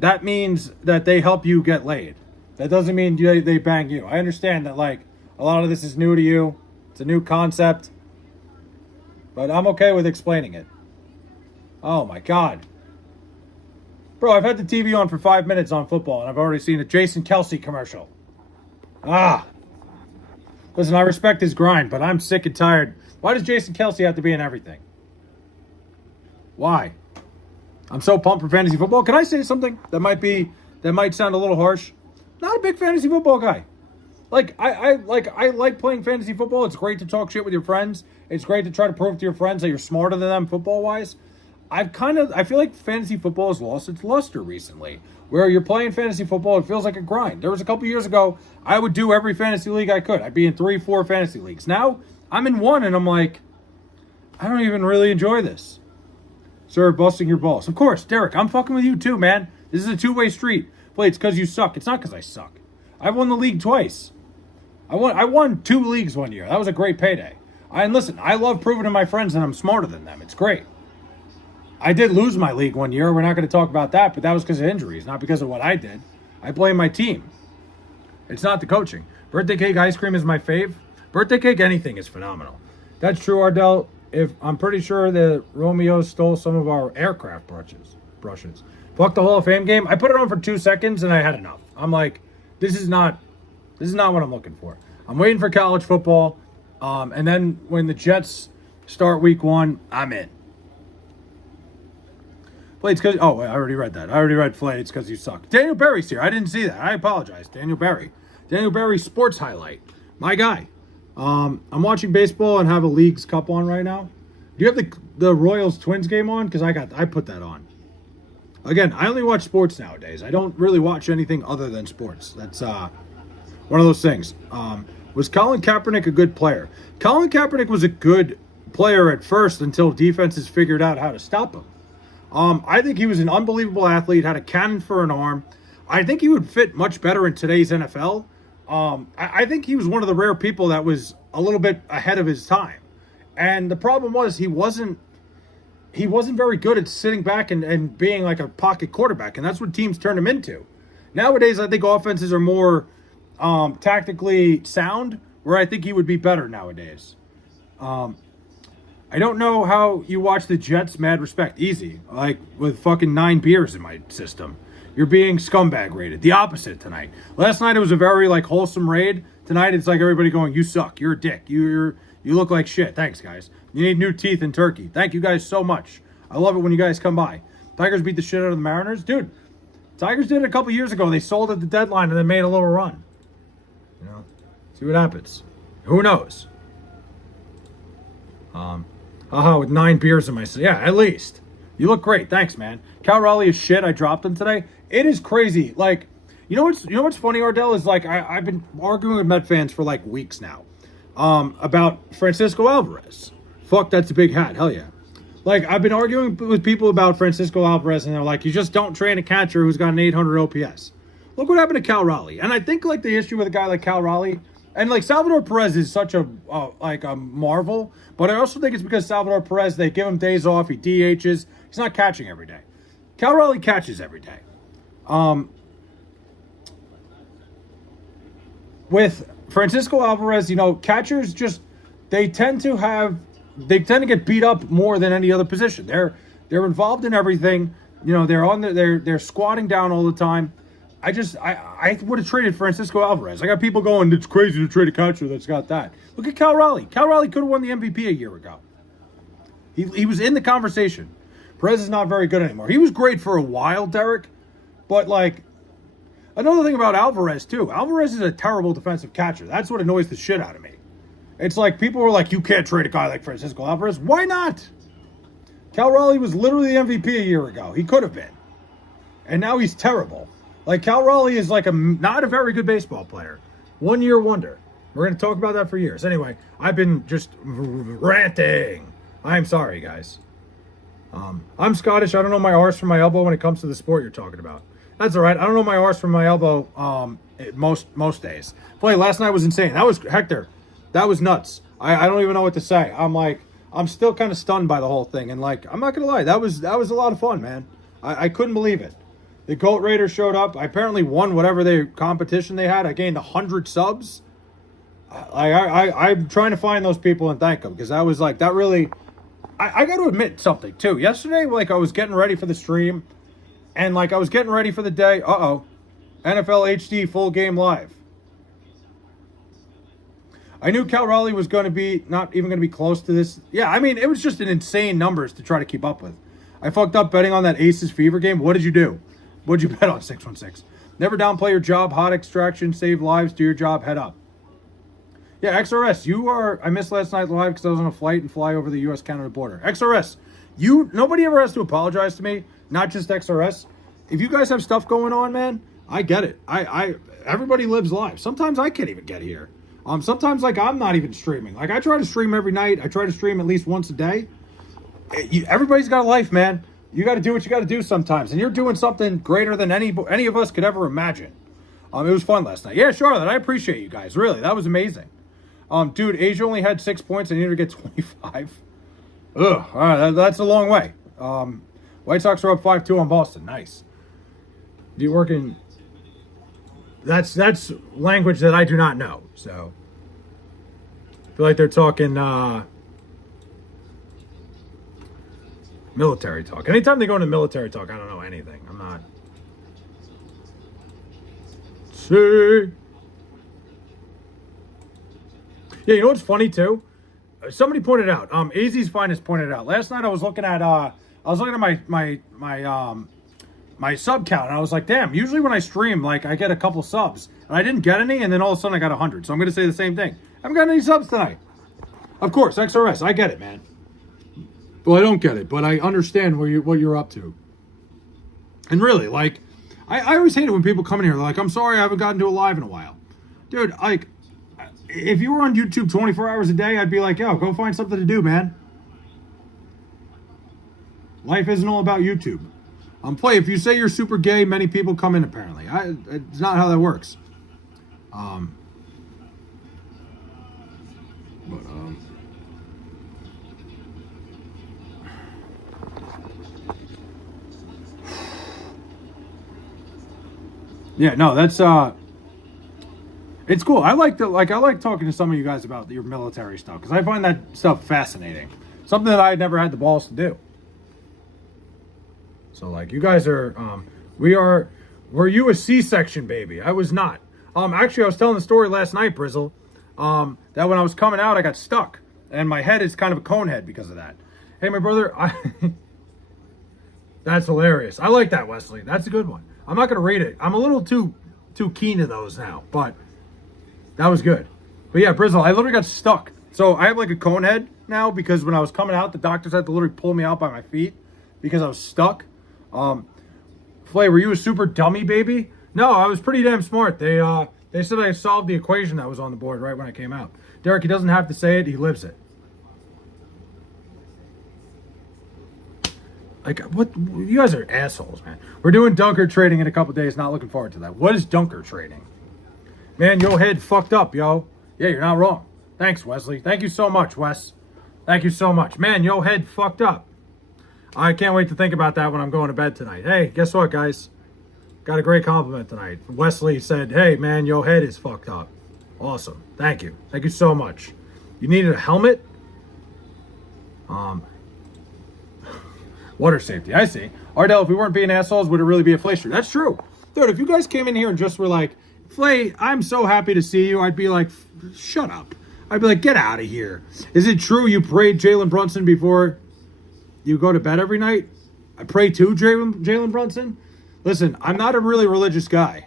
that means that they help you get laid. That doesn't mean they bang you. I understand that like a lot of this is new to you. It's a new concept. But I'm okay with explaining it. Oh my God. Bro, I've had the TV on for 5 minutes on football, and I've already seen a Jason Kelsey commercial. Listen, I respect his grind, but I'm sick and tired. Why does Jason Kelsey have to be in everything? Why? I'm so pumped for fantasy football. Can I say something that might sound a little harsh? Not a big fantasy football guy. Like I like playing fantasy football. It's great to talk shit with your friends. It's great to try to prove to your friends that you're smarter than them football wise. I feel like fantasy football has lost its luster recently. Where you're playing fantasy football, it feels like a grind. There was a couple years ago, I would do every fantasy league I could. I'd be in 3, 4 fantasy leagues. Now, I'm in one, and I'm like, I don't even really enjoy this. Sir, busting your balls. Of course, Derek, I'm fucking with you too, man. This is a two-way street. But it's because you suck. It's not because I suck. I won the league twice. I won 2 leagues one year. That was a great payday. And listen, I love proving to my friends that I'm smarter than them. It's great. I did lose my league one year. We're not going to talk about that, but that was because of injuries, not because of what I did. I blame my team. It's not the coaching. Birthday cake ice cream is my fave. Birthday cake anything is phenomenal. That's true, Ardell. I'm pretty sure that Romeo stole some of our aircraft brushes. Fuck the Hall of Fame game. I put it on for 2 seconds and I had enough. I'm like, this is not what I'm looking for. I'm waiting for college football. And then when the Jets start week 1, I'm in. Flay, it's because... Oh, I already read that. I already read Flay. It's because you suck. Daniel Berry's here. I didn't see that. I apologize. Daniel Berry. Daniel Berry sports highlight. My guy. I'm watching baseball and have a Leagues Cup on right now. Do you have the Royals Twins game on? Because I put that on. Again, I only watch sports nowadays. I don't really watch anything other than sports. That's one of those things. Was Colin Kaepernick a good player? Colin Kaepernick was a good player at first until defenses figured out how to stop him. I think he was an unbelievable athlete, had a cannon for an arm. I think he would fit much better in today's NFL. I think he was one of the rare people that was a little bit ahead of his time. And the problem was he wasn't very good at sitting back and being like a pocket quarterback, and that's what teams turn him into. Nowadays, I think offenses are more tactically sound, where I think he would be better nowadays. I don't know how you watch the Jets, mad respect. Easy. Like, with fucking 9 beers in my system. You're being scumbag rated. The opposite tonight. Last night it was a very, like, wholesome raid. Tonight it's like everybody going, you suck. You're a dick. You look like shit. Thanks, guys. You need new teeth in turkey. Thank you guys so much. I love it when you guys come by. Tigers beat the shit out of the Mariners. Dude, Tigers did it a couple years ago. They sold at the deadline and then made a little run. See what happens. Who knows? With 9 beers in my... Yeah, at least. You look great. Thanks, man. Cal Raleigh is shit. I dropped him today. It is crazy. Like, you know what's funny, Ardell, is like I've been arguing with Met fans for like weeks now about Francisco Alvarez. Fuck, that's a big hat. Hell yeah. Like, I've been arguing with people about Francisco Alvarez, and they're like, you just don't train a catcher who's got an 800 OPS. Look what happened to Cal Raleigh. And I think, like, the issue with a guy like Cal Raleigh... And, like, Salvador Perez is such a marvel. But I also think it's because Salvador Perez, they give him days off. He DHs. He's not catching every day. Cal Raleigh catches every day. With Francisco Alvarez, catchers just... they tend to get beat up more than any other position. They're involved in everything. You know, they're squatting down all the time. I would have traded Francisco Alvarez. I got people going, it's crazy to trade a catcher that's got that. Look at Cal Raleigh. Cal Raleigh could have won the MVP a year ago. He was in the conversation. Perez is not very good anymore. He was great for a while, Derek. But, like, another thing about Alvarez, too. Alvarez is a terrible defensive catcher. That's what annoys the shit out of me. It's like people were like, you can't trade a guy like Francisco Alvarez. Why not? Cal Raleigh was literally the MVP a year ago. He could have been. And now he's terrible. Like, Cal Raleigh is like not a very good baseball player. 1 year wonder. We're going to talk about that for years. Anyway, I've been just ranting. I'm sorry, guys. I'm Scottish. I don't know my arse from my elbow when it comes to the sport you're talking about. That's all right. I don't know my arse from my elbow most days. Boy, last night was insane. That was Hector. That was nuts. I don't even know what to say. I'm still kind of stunned by the whole thing. And, like, I'm not going to lie. That was a lot of fun, man. I couldn't believe it. The Goat Raiders showed up. I apparently won whatever competition they had. I gained 100 subs. I'm trying to find those people and thank them because that was like, that really... I got to admit something, too. Yesterday, like, I was getting ready for the stream, and, like, I was getting ready for the day. NFL HD full game live. I knew Cal Raleigh was going to be not even going to be close to this. Yeah, I mean, it was just an insane numbers to try to keep up with. I fucked up betting on that Aces Fever game. What did you do? What did you bet on 616? Never downplay your job. Hot extraction, save lives, do your job, head up. Yeah, XRS, I missed last night live because I was on a flight and fly over the U.S.-Canada border. XRS, nobody ever has to apologize to me, not just XRS. If you guys have stuff going on, man, I get it. Everybody lives lives. Sometimes I can't even get here. Sometimes, like, I'm not even streaming. Like, I try to stream every night. I try to stream at least once a day. Everybody's got a life, man. You got to do what you got to do sometimes. And you're doing something greater than any of us could ever imagine. It was fun last night. Yeah, Charlotte, I appreciate you guys. Really, that was amazing. Dude, Asia only had 6 points. I needed to get 25. Ugh, all right, that's a long way. White Sox are up 5-2 on Boston. Nice. Do you work in... That's language that I do not know. So, I feel like they're talking military talk. Anytime they go into military talk, I don't know anything. I'm not... See... Yeah, you know what's funny too? Somebody pointed out. AZ's Finest pointed out. Last night I was looking at my sub count, and I was like, damn. Usually when I stream, like, I get a couple subs, and I didn't get any, and then all of a sudden I got 100. So I'm gonna say the same thing. I haven't got any subs tonight. Of course, XRS. I get it, man. Well, I don't get it, but I understand what you're up to. And really, like, I always hate it when people come in here. They're like, I'm sorry, I haven't gotten to a live in a while, dude. Like. If you were on YouTube 24 hours a day, I'd be like, yo, go find something to do, man. Life isn't all about YouTube. If you say you're super gay, many people come in, apparently. It's not how that works. Yeah, no, that's... It's cool. I like talking to some of you guys about your military stuff because I find that stuff fascinating. Something that I had never had the balls to do. So, like, you guys are, were you a C-section baby? I was not. Actually, I was telling the story last night, Brizzle, that when I was coming out, I got stuck. And my head is kind of a cone head because of that. Hey, my brother, that's hilarious. I like that, Wesley. That's a good one. I'm not going to rate it. I'm a little too keen to those now, but... That was good. But yeah, Brizzle, I literally got stuck. So I have like a cone head now because when I was coming out, the doctors had to literally pull me out by my feet because I was stuck. Flay, were you a super dummy baby? No, I was pretty damn smart. They said I solved the equation that was on the board right when I came out. Derek, he doesn't have to say it. He lives it. Like, what? You guys are assholes, man. We're doing dunker trading in a couple days. Not looking forward to that. What is dunker trading? Man, your head fucked up, yo. Yeah, you're not wrong. Thanks, Wesley. Thank you so much, Wes. Thank you so much. Man, your head fucked up. I can't wait to think about that when I'm going to bed tonight. Hey, guess what, guys? Got a great compliment tonight. Wesley said, hey, man, your head is fucked up. Awesome. Thank you. Thank you so much. You needed a helmet? Water safety, I see. Ardell, if we weren't being assholes, would it really be a Flay stream? That's true. Dude, if you guys came in here and just were like, Flay, I'm so happy to see you, I'd be like, shut up. I'd be like, get out of here. Is it true you prayed Jalen Brunson before you go to bed every night? I pray to Jalen Brunson? Listen, I'm not a really religious guy.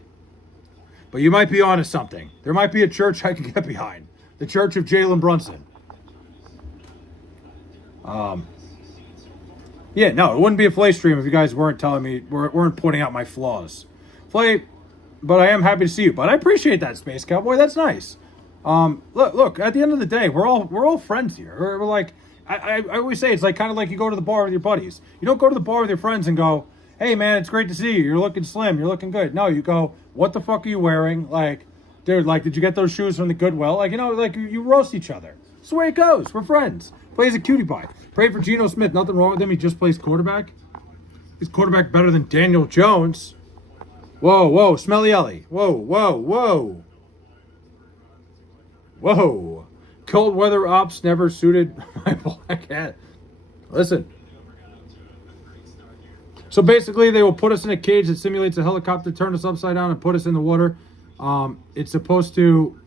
But you might be onto something. There might be a church I can get behind. The Church of Jalen Brunson. Yeah, no, it wouldn't be a Flay stream if you guys weren't telling me, weren't pointing out my flaws. Flay, but I am happy to see you. But I appreciate that, Space Cowboy. That's nice. Look. At the end of the day, we're all friends here. We're like, I always say it's like kind of like you go to the bar with your buddies. You don't go to the bar with your friends and go, hey man, it's great to see you. You're looking slim. You're looking good. No, you go, what the fuck are you wearing? Like, dude, like, did you get those shoes from the Goodwill? Like, you know, like you roast each other. That's the way it goes. We're friends. Plays a cutie pie. Pray for Geno Smith. Nothing wrong with him. He just plays quarterback. He's quarterback better than Daniel Jones. Whoa, Smelly Ellie. Whoa. Cold weather ops never suited my black hat. Listen. So basically, they will put us in a cage that simulates a helicopter, turn us upside down, and put us in the water. It's supposed to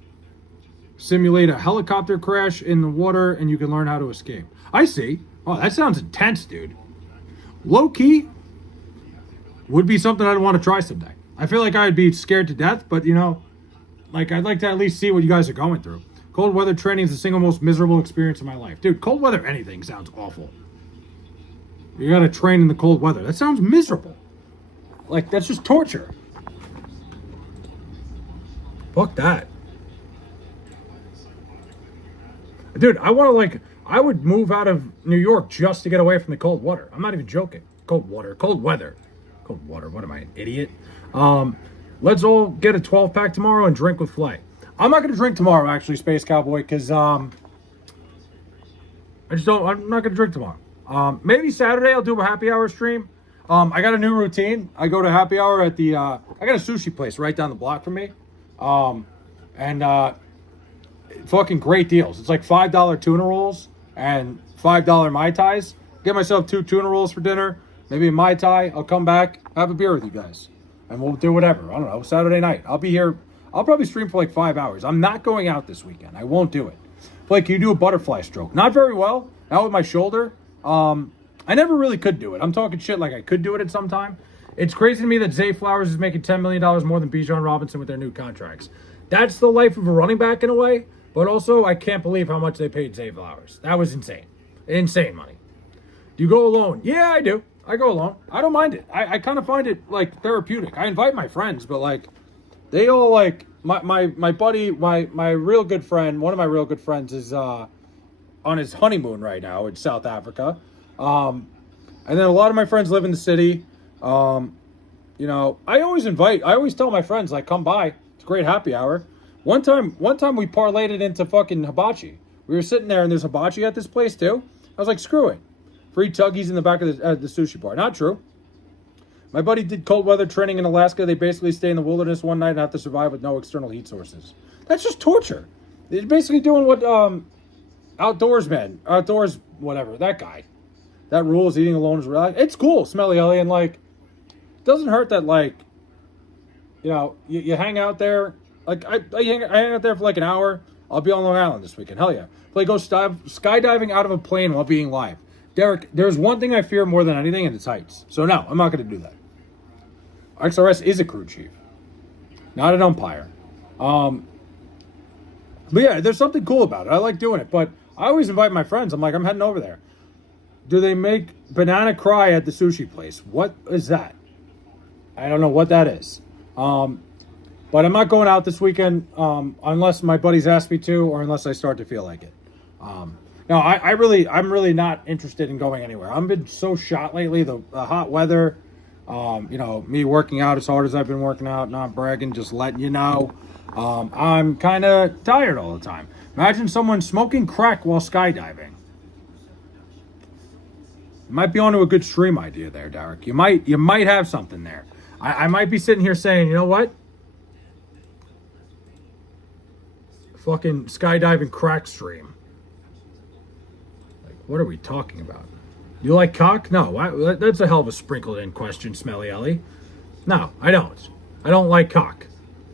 simulate a helicopter crash in the water, and you can learn how to escape. I see. Oh, that sounds intense, dude. Low-key would be something I'd want to try someday. I feel like I'd be scared to death, but, you know, like, I'd like to at least see what you guys are going through. Cold weather training is the single most miserable experience of my life. Dude, cold weather anything sounds awful. You gotta train in the cold weather. That sounds miserable. Like, that's just torture. Fuck that. Dude, I would move out of New York just to get away from the cold water. I'm not even joking. Cold weather. Cold water. What am I, an idiot? Let's all get a 12-pack tomorrow and drink with Flay. I'm not going to drink tomorrow, actually, Space Cowboy, because I'm not going to drink tomorrow. Maybe Saturday I'll do a happy hour stream. I got a new routine. I go to happy hour at the, I got a sushi place right down the block from me. Fucking great deals. It's like $5 tuna rolls and $5 Mai Tais. Get myself 2 tuna rolls for dinner, maybe a Mai Tai. I'll come back, have a beer with you guys, and we'll do whatever. I don't know, Saturday night. I'll be here. I'll probably stream for like 5 hours. I'm not going out this weekend. I won't do it. Like, can you do a butterfly stroke? Not very well. Not with my shoulder. I never really could do it. I'm talking shit like I could do it at some time. It's crazy to me that Zay Flowers is making $10 million more than Bijan Robinson with their new contracts. That's the life of a running back in a way. But also, I can't believe how much they paid Zay Flowers. That was insane. Insane money. Do you go alone? Yeah, I do. I go alone. I don't mind it. I kind of find it, like, therapeutic. I invite my friends, but, like, they all, like, my buddy, my real good friend, one of my real good friends is on his honeymoon right now in South Africa. And then a lot of my friends live in the city. You know, I always tell my friends, like, come by. It's a great happy hour. One time we parlayed it into fucking hibachi. We were sitting there and there's hibachi at this place too. I was like, screw it. Free tuggies in the back of the sushi bar. Not true. My buddy did cold weather training in Alaska. They basically stay in the wilderness one night and have to survive with no external heat sources. That's just torture. They're basically doing what outdoors, whatever, that guy. That rule is eating alone is real. It's cool, Smelly Ellie, and like, it doesn't hurt that, like, you know, you hang out there. Like, I hang out there for like an hour. I'll be on Long Island this weekend. Hell yeah. Play go skydiving out of a plane while being live. Derek, there's one thing I fear more than anything, and it's heights. So no, I'm not going to do that. XRS is a crew chief, not an umpire. But yeah, there's something cool about it. I like doing it, but I always invite my friends. I'm like, I'm heading over there. Do they make banana cry at the sushi place? What is that? I don't know what that is. But I'm not going out this weekend unless my buddies ask me to, or unless I start to feel like it. No, I'm really not interested in going anywhere. I've been so shot lately. The hot weather, you know, me working out as hard as I've been working out, not bragging, just letting you know. I'm kind of tired all the time. Imagine someone smoking crack while skydiving. You might be onto a good stream idea there, Derek. You might have something there. I might be sitting here saying, you know what? Fucking skydiving crack stream. What are we talking about? You like cock? No, that's a hell of a sprinkled in question, Smelly Ellie. No, I don't. I don't like cock.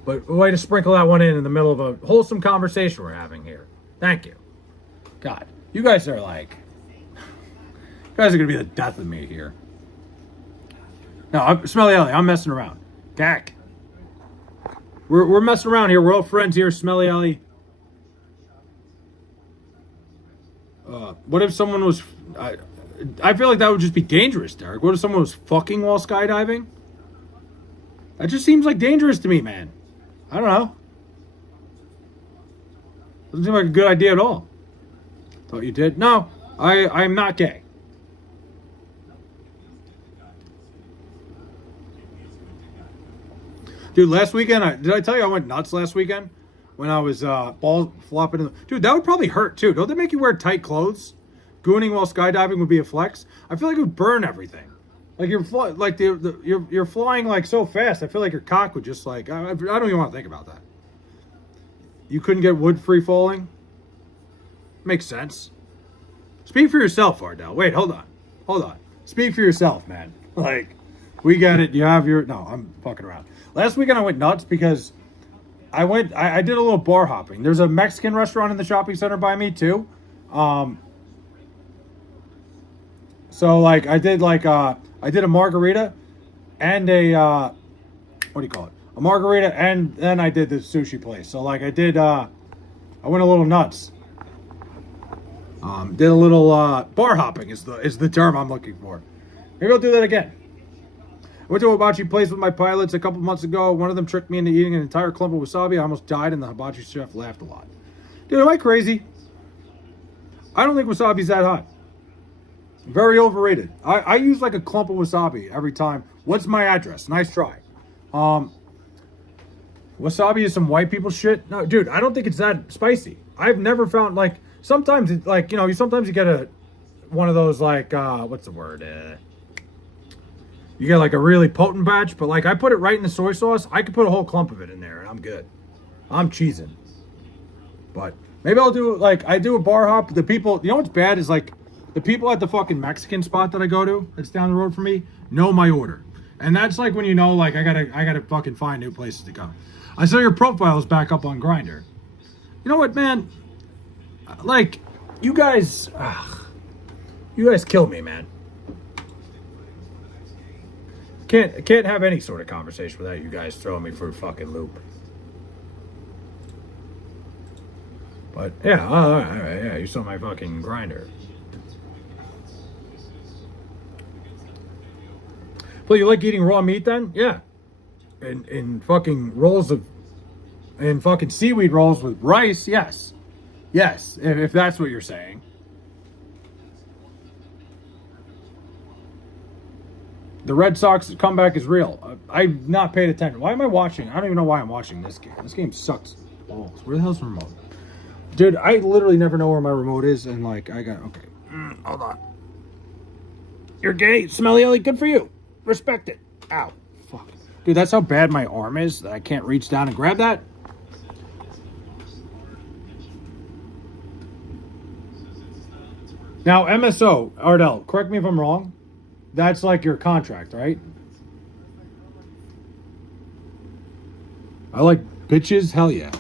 But way to sprinkle that one in the middle of a wholesome conversation we're having here. Thank you. God, you guys are like... You guys are going to be the death of me here. No, Smelly Ellie, I'm messing around. Gack. We're messing around here. We're all friends here, Smelly Ellie. What if someone was... I feel like that would just be dangerous, Derek. What if someone was fucking while skydiving? That just seems like dangerous to me, man. I don't know. Doesn't seem like a good idea at all. Thought you did? No, I'm not gay. Dude, last weekend, did I tell you I went nuts last weekend? When I was balls flopping. Dude, that would probably hurt too. Don't they make you wear tight clothes? Gooning while skydiving would be a flex. I feel like it would burn everything. Like you're flying like so fast. I feel like your cock would just like I don't even want to think about that. You couldn't get wood free falling. Makes sense. Speak for yourself, Ardell. Wait, hold on. Speak for yourself, man. Like we get it. You have your no. I'm fucking around. Last weekend I went nuts because I did a little bar hopping. There's a Mexican restaurant in the shopping center by me too. So like I did a margarita and a what do you call it? A margarita and then I did the sushi place. So like I went a little nuts. Did a little bar hopping is the term I'm looking for. Maybe I'll do that again. I went to a hibachi place with my pilots a couple months ago. One of them tricked me into eating an entire clump of wasabi. I almost died, and the hibachi chef laughed a lot. Dude, am I crazy? I don't think wasabi's that hot. Very overrated. I use like a clump of wasabi every time. What's my address? Nice try. Wasabi is some white people shit. No, dude, I don't think it's that spicy. I've never found like sometimes it, like sometimes you get one of those like what's the word? You get like a really potent batch, but like I put it right in the soy sauce. I could put a whole clump of it in there and I'm good. I'm cheesing. But maybe I'll do like I do a bar hop. The people, you know what's bad is like the people at the fucking Mexican spot that I go to, that's down the road from me, know my order. And that's like when you know like I gotta fucking find new places to go. I saw your profile is back up on Grindr. You know what, man? Like you guys kill me, man. Can't have any sort of conversation without you guys throwing me for a fucking loop. But yeah, all right, yeah, you saw my fucking Grindr. Well, you like eating raw meat then? Yeah. In fucking rolls of, in fucking seaweed rolls with rice, yes. Yes, if that's what you're saying. The Red Sox comeback is real. I've not paid attention. Why am I watching? I don't even know why I'm watching this game. This game sucks balls. Where the hell's the remote? Dude, I literally never know where my remote is, and like, okay. Hold on. You're gay, Smelly Ellie, good for you. Respect it. Ow. Fuck. Dude, that's how bad my arm is that I can't reach down and grab that. Now, MSO, Ardell, correct me if I'm wrong. That's like your contract, right? I like bitches, hell yeah.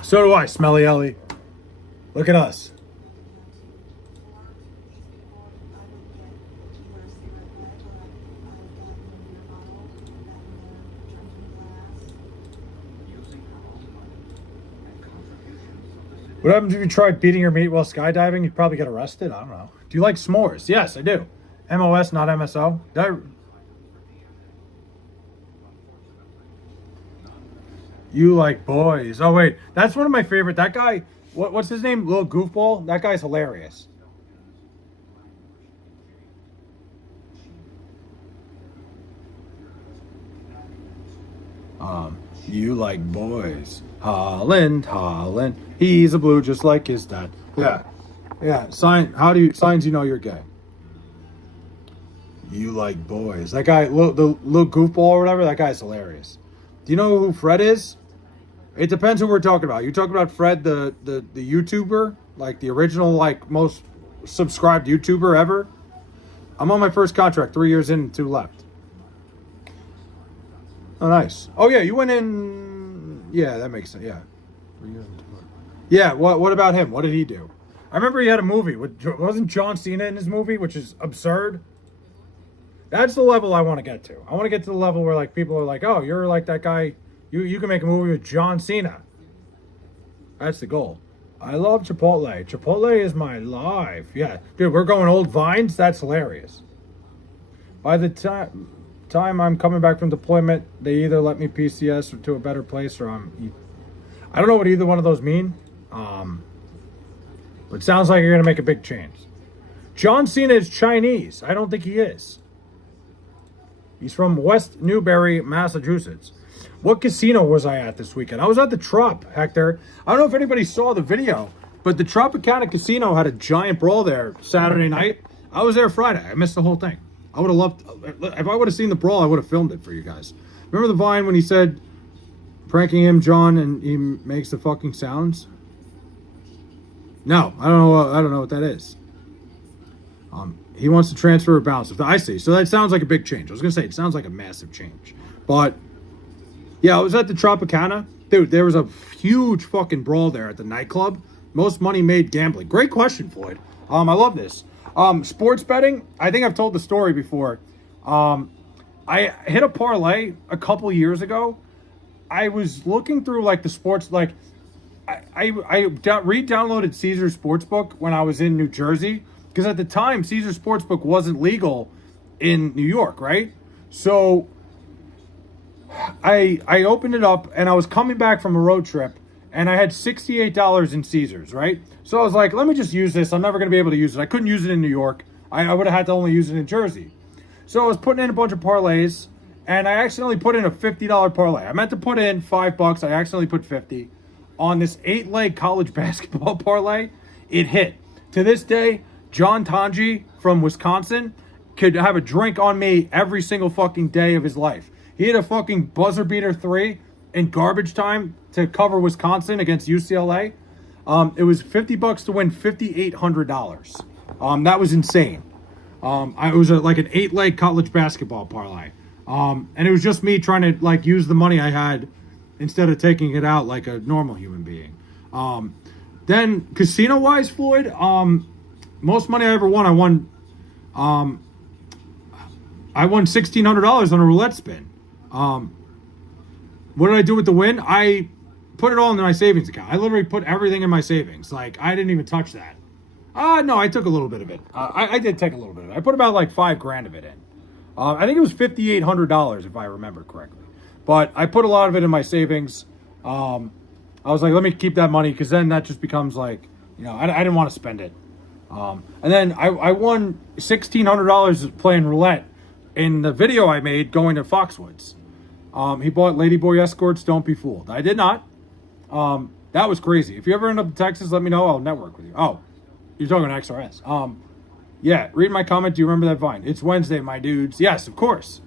So do I, Smelly Ellie. Look at us. What happens if you tried beating your meat while skydiving? You'd probably get arrested. I don't know. Do you like s'mores? Yes, I do. MOS, not MSO. You like boys. Oh, wait. That's one of my favorite. That guy, what's his name? Little Goofball? That guy's hilarious. You like boys. Holland. He's a blue just like his dad. Yeah. Signs you know you're gay. You like boys. That guy, the little goofball or whatever, that guy's hilarious. Do you know who Fred is? It depends who we're talking about. You talking about Fred, the YouTuber, like the original, like most subscribed YouTuber ever. I'm on my first contract, 3 years in and 2 left. Oh, nice. Oh yeah, you went in. Yeah, that makes sense. Yeah, 3 years and 2 left. Yeah. What about him? What did he do? I remember he had a movie with, wasn't John Cena in his movie, which is absurd. That's the level I want to get to. I want to get to the level where like people are like, oh, you're like that guy. You can make a movie with John Cena. That's the goal. I love Chipotle. Chipotle is my life. Yeah, dude, we're going old vines. That's hilarious. By the time I'm coming back from deployment, they either let me PCS to a better place or I don't know what either one of those mean. But it sounds like you're gonna make a big change. John Cena is Chinese. I don't think he is. He's from West Newbury, Massachusetts. What casino was I at this weekend? I was at the Trop, Hector. I don't know if anybody saw the video, but the Tropicana Casino had a giant brawl there Saturday night. I was there Friday. I missed the whole thing. I would have loved, if I would have seen the brawl, I would have filmed it for you guys. Remember the Vine when he said, pranking him, John, and he makes the fucking sounds? No, I don't know what that is. He wants to transfer or bounce. I see. So that sounds like a big change. I was going to say, it sounds like a massive change. But, yeah, I was at the Tropicana. Dude, there was a huge fucking brawl there at the nightclub. Most money made gambling. Great question, Floyd. I love this. Sports betting, I think I've told the story before. I hit a parlay a couple years ago. I was looking through, like, the sports, like, I re-downloaded Caesars Sportsbook when I was in New Jersey. Because at the time, Caesars Sportsbook wasn't legal in New York, right? So I opened it up, and I was coming back from a road trip, and I had $68 in Caesars, right? So I was like, let me just use this. I'm never going to be able to use it. I couldn't use it in New York. I would have had to only use it in Jersey. So I was putting in a bunch of parlays, and I accidentally put in a $50 parlay. I meant to put in $5. I accidentally put 50 on this 8-leg college basketball parlay. It hit. To this day, John Tanji from Wisconsin could have a drink on me every single fucking day of his life. He had a fucking buzzer beater 3 in garbage time to cover Wisconsin against UCLA. It was $50 to win $5,800. That was insane. It was like an 8-leg college basketball parlay. And it was just me trying to like use the money I had instead of taking it out like a normal human being. Then casino-wise, Floyd, most money I ever won, I won $1,600 on a roulette spin. What did I do with the win? I put it all into my savings account. I literally put everything in my savings. Like, I didn't even touch that. No, I took a little bit of it. I did take a little bit of it. I put about like $5,000 of it in. I think it was $5,800 if I remember correctly. But I put a lot of it in my savings. I was like, let me keep that money because then that just becomes like, you know, I didn't want to spend it. And then I won $1,600 playing roulette in the video I made going to Foxwoods. He bought Ladyboy Escorts, don't be fooled. I did not. That was crazy. If you ever end up in Texas, let me know. I'll network with you. Oh, you're talking XRS. Yeah, read my comment. Do you remember that Vine? It's Wednesday, my dudes. Yes, of course.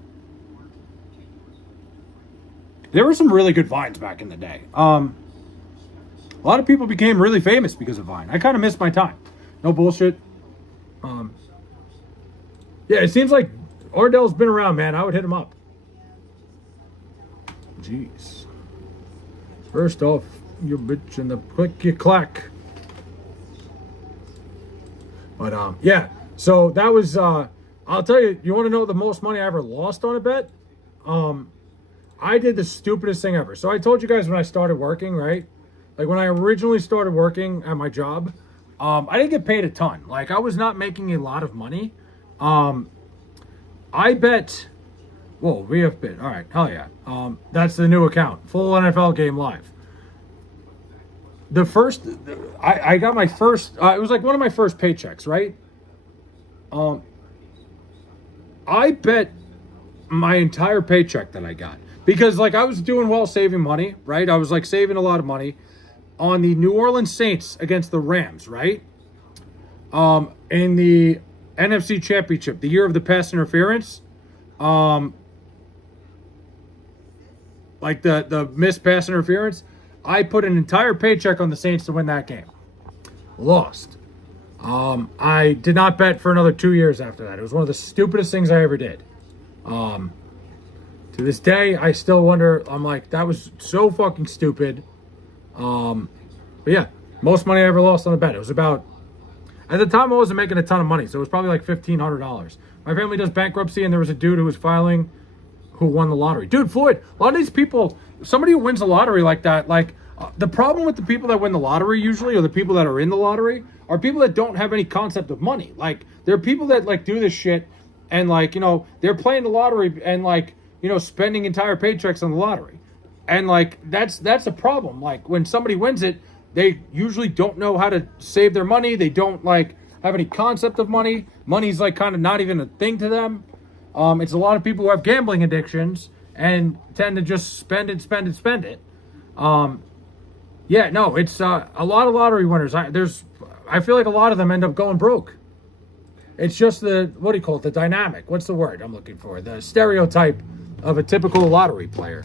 There were some really good Vines back in the day. A lot of people became really famous because of Vine. I kind of missed my time. No bullshit. Yeah, it seems like Ardell's been around, man. I would hit him up. Jeez. First off, you bitch in the click-clack. But, yeah. So, that was, I'll tell you, you want to know the most money I ever lost on a bet? I did the stupidest thing ever. So, I told you guys when I started working, right? Like, when I originally started working at my job, I didn't get paid a ton. Like, I was not making a lot of money. I bet... Whoa, VF bid. All right, hell yeah. That's the new account. Full NFL game live. The first... I got my first... it was like one of my first paychecks, right? I bet my entire paycheck that I got. Because, like, I was doing well saving money, right? I was, like, saving a lot of money on the New Orleans Saints against the Rams, right? In the NFC Championship, the year of the pass interference, like the missed pass interference, I put an entire paycheck on the Saints to win that game. lost. I did not bet for another 2 years after that. It was one of the stupidest things I ever did. To this day, I still wonder. I'm like, that was so fucking stupid. But yeah, most money I ever lost on a bet. It was about, at the time I wasn't making a ton of money, so it was probably like $1,500. My family does bankruptcy, and there was a dude who was filing who won the lottery. Dude, Floyd, a lot of these people, somebody who wins the lottery like that, the problem with the people that win the lottery usually, or the people that are in the lottery, are people that don't have any concept of money. Like, there are people that, like, do this shit, and, like, you know, they're playing the lottery and, like, you know, spending entire paychecks on the lottery. And, like, that's a problem. Like, when somebody wins it, they usually don't know how to save their money. They don't, like, have any concept of money. Money's, like, kind of not even a thing to them. It's a lot of people who have gambling addictions and tend to just spend it. Yeah, no, it's a lot of lottery winners. I feel like a lot of them end up going broke. It's just what do you call it? The dynamic. What's the word I'm looking for? The stereotype of a typical lottery player.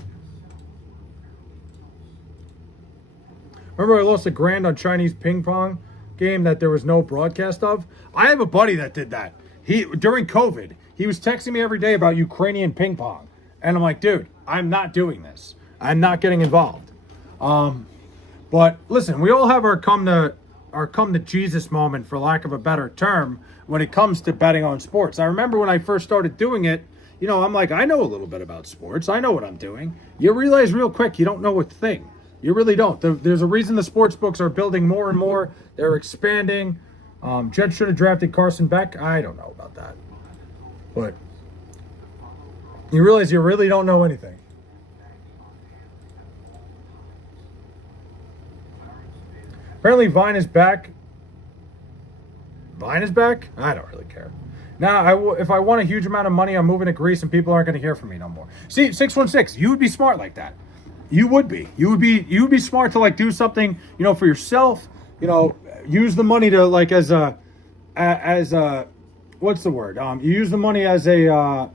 Remember I lost $1,000 on Chinese ping pong game that there was no broadcast of? I have a buddy that did that. During COVID, he was texting me every day about Ukrainian ping pong. And I'm like, dude, I'm not doing this. I'm not getting involved. But listen, we all have our come to Jesus moment, for lack of a better term, when it comes to betting on sports. I remember when I first started doing it, you know, I'm like, I know a little bit about sports. I know what I'm doing. You realize real quick you don't know a thing. You really don't. There's a reason the sports books are building more and more. They're expanding. Jets should have drafted Carson Beck. I don't know about that. But you realize you really don't know anything. Apparently Vine is back. Vine is back? I don't really care. Now, if I want a huge amount of money, I'm moving to Greece and people aren't going to hear from me no more. See, 616, you would be smart like that. You would be. You would be smart to, like, do something, you know, for yourself. You know, use the money to, like, as a what's the word? You use the money as a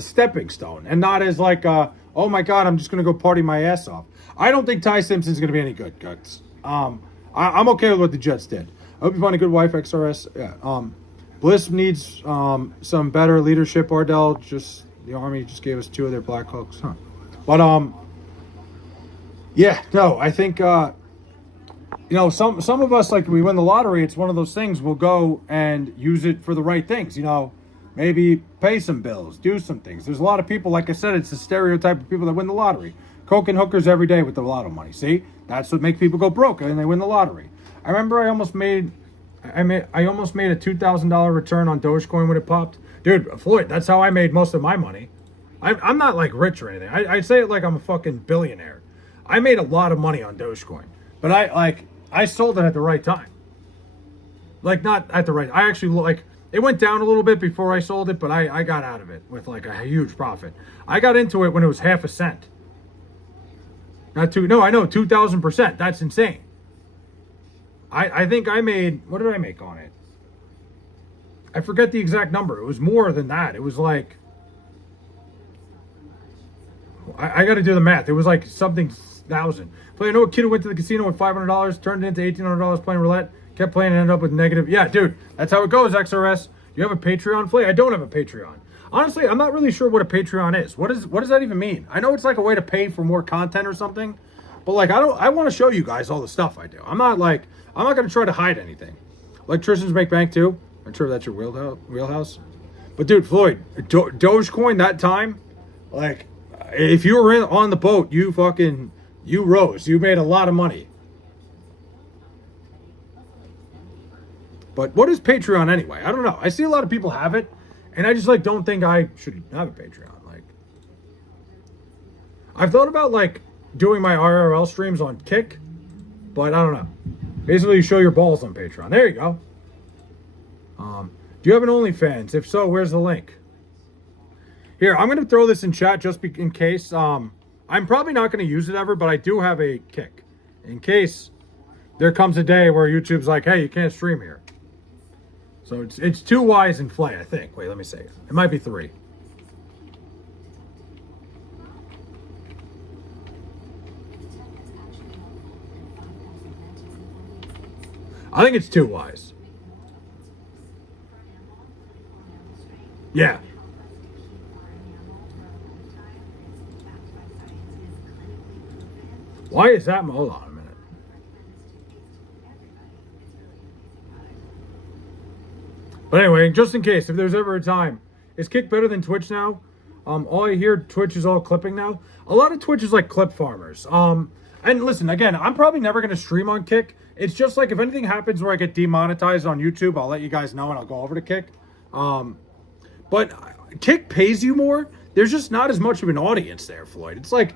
stepping stone, and not as like, oh my God, I'm just gonna go party my ass off. I don't think Ty Simpson's gonna be any good, guys. I'm okay with what the Jets did. I hope you find a good wife, XRS. Yeah. Bliss needs some better leadership. Ardell, the Army just gave us 2 of their Black Hawks, huh? But yeah, no, I think you know, some of us, like, we win the lottery, it's one of those things, we'll go and use it for the right things, you know, maybe pay some bills, do some things. There's a lot of people, like I said, it's the stereotype of people that win the lottery. Coke and hookers every day with the lotto money. See, that's what makes people go broke, and they win the lottery. I remember I almost made a $2,000 return on Dogecoin when it popped. Dude, Floyd, that's how I made most of my money. I'm not, like, rich or anything. I say it like I'm a fucking billionaire. I made a lot of money on Dogecoin, but I sold it at the right time. Like, not at the right. I actually, like, it went down a little bit before I sold it, but I got out of it with, like, a huge profit. I got into it when it was half a cent. I know, 2,000%. That's insane. I think I made, what did I make on it? I forget the exact number. It was more than that. It was like, I got to do the math. It was like something thousand. I know a kid who went to the casino with $500, turned it into $1,800 playing roulette, kept playing and ended up with negative. Yeah, dude, that's how it goes, XRS. You have a Patreon, Flay? I don't have a Patreon. Honestly, I'm not really sure what a Patreon is. What does that even mean? I know it's like a way to pay for more content or something, but, like, I want to show you guys all the stuff I do. I'm not going to try to hide anything. Electricians make bank too. I'm sure that's your wheelhouse. But, dude, Floyd, Dogecoin that time, like, if you were on the boat, you rose. You made a lot of money. But what is Patreon anyway? I don't know. I see a lot of people have it, and I just, like, don't think I should have a Patreon. Like, I've thought about, like, doing my IRL streams on Kick, but I don't know. Basically, you show your balls on Patreon. There you go. Do you have an OnlyFans? If so, where's the link? Here, I'm going to throw this in chat just in case. I'm probably not going to use it ever, but I do have a Kick. In case there comes a day where YouTube's like, hey, you can't stream here. So it's 2 Ys in Flay, I think. Wait, let me see. It might be 3. I think it's too wise. Yeah. Why is that? Hold on a minute. But anyway, just in case, if there's ever a time, is Kick better than Twitch now? All I hear, Twitch is all clipping now. A lot of Twitch is like clip farmers. And listen, again, I'm probably never going to stream on Kick. It's just like if anything happens where I get demonetized on YouTube, I'll let you guys know and I'll go over to Kick. But Kick pays you more. There's just not as much of an audience there, Floyd. It's like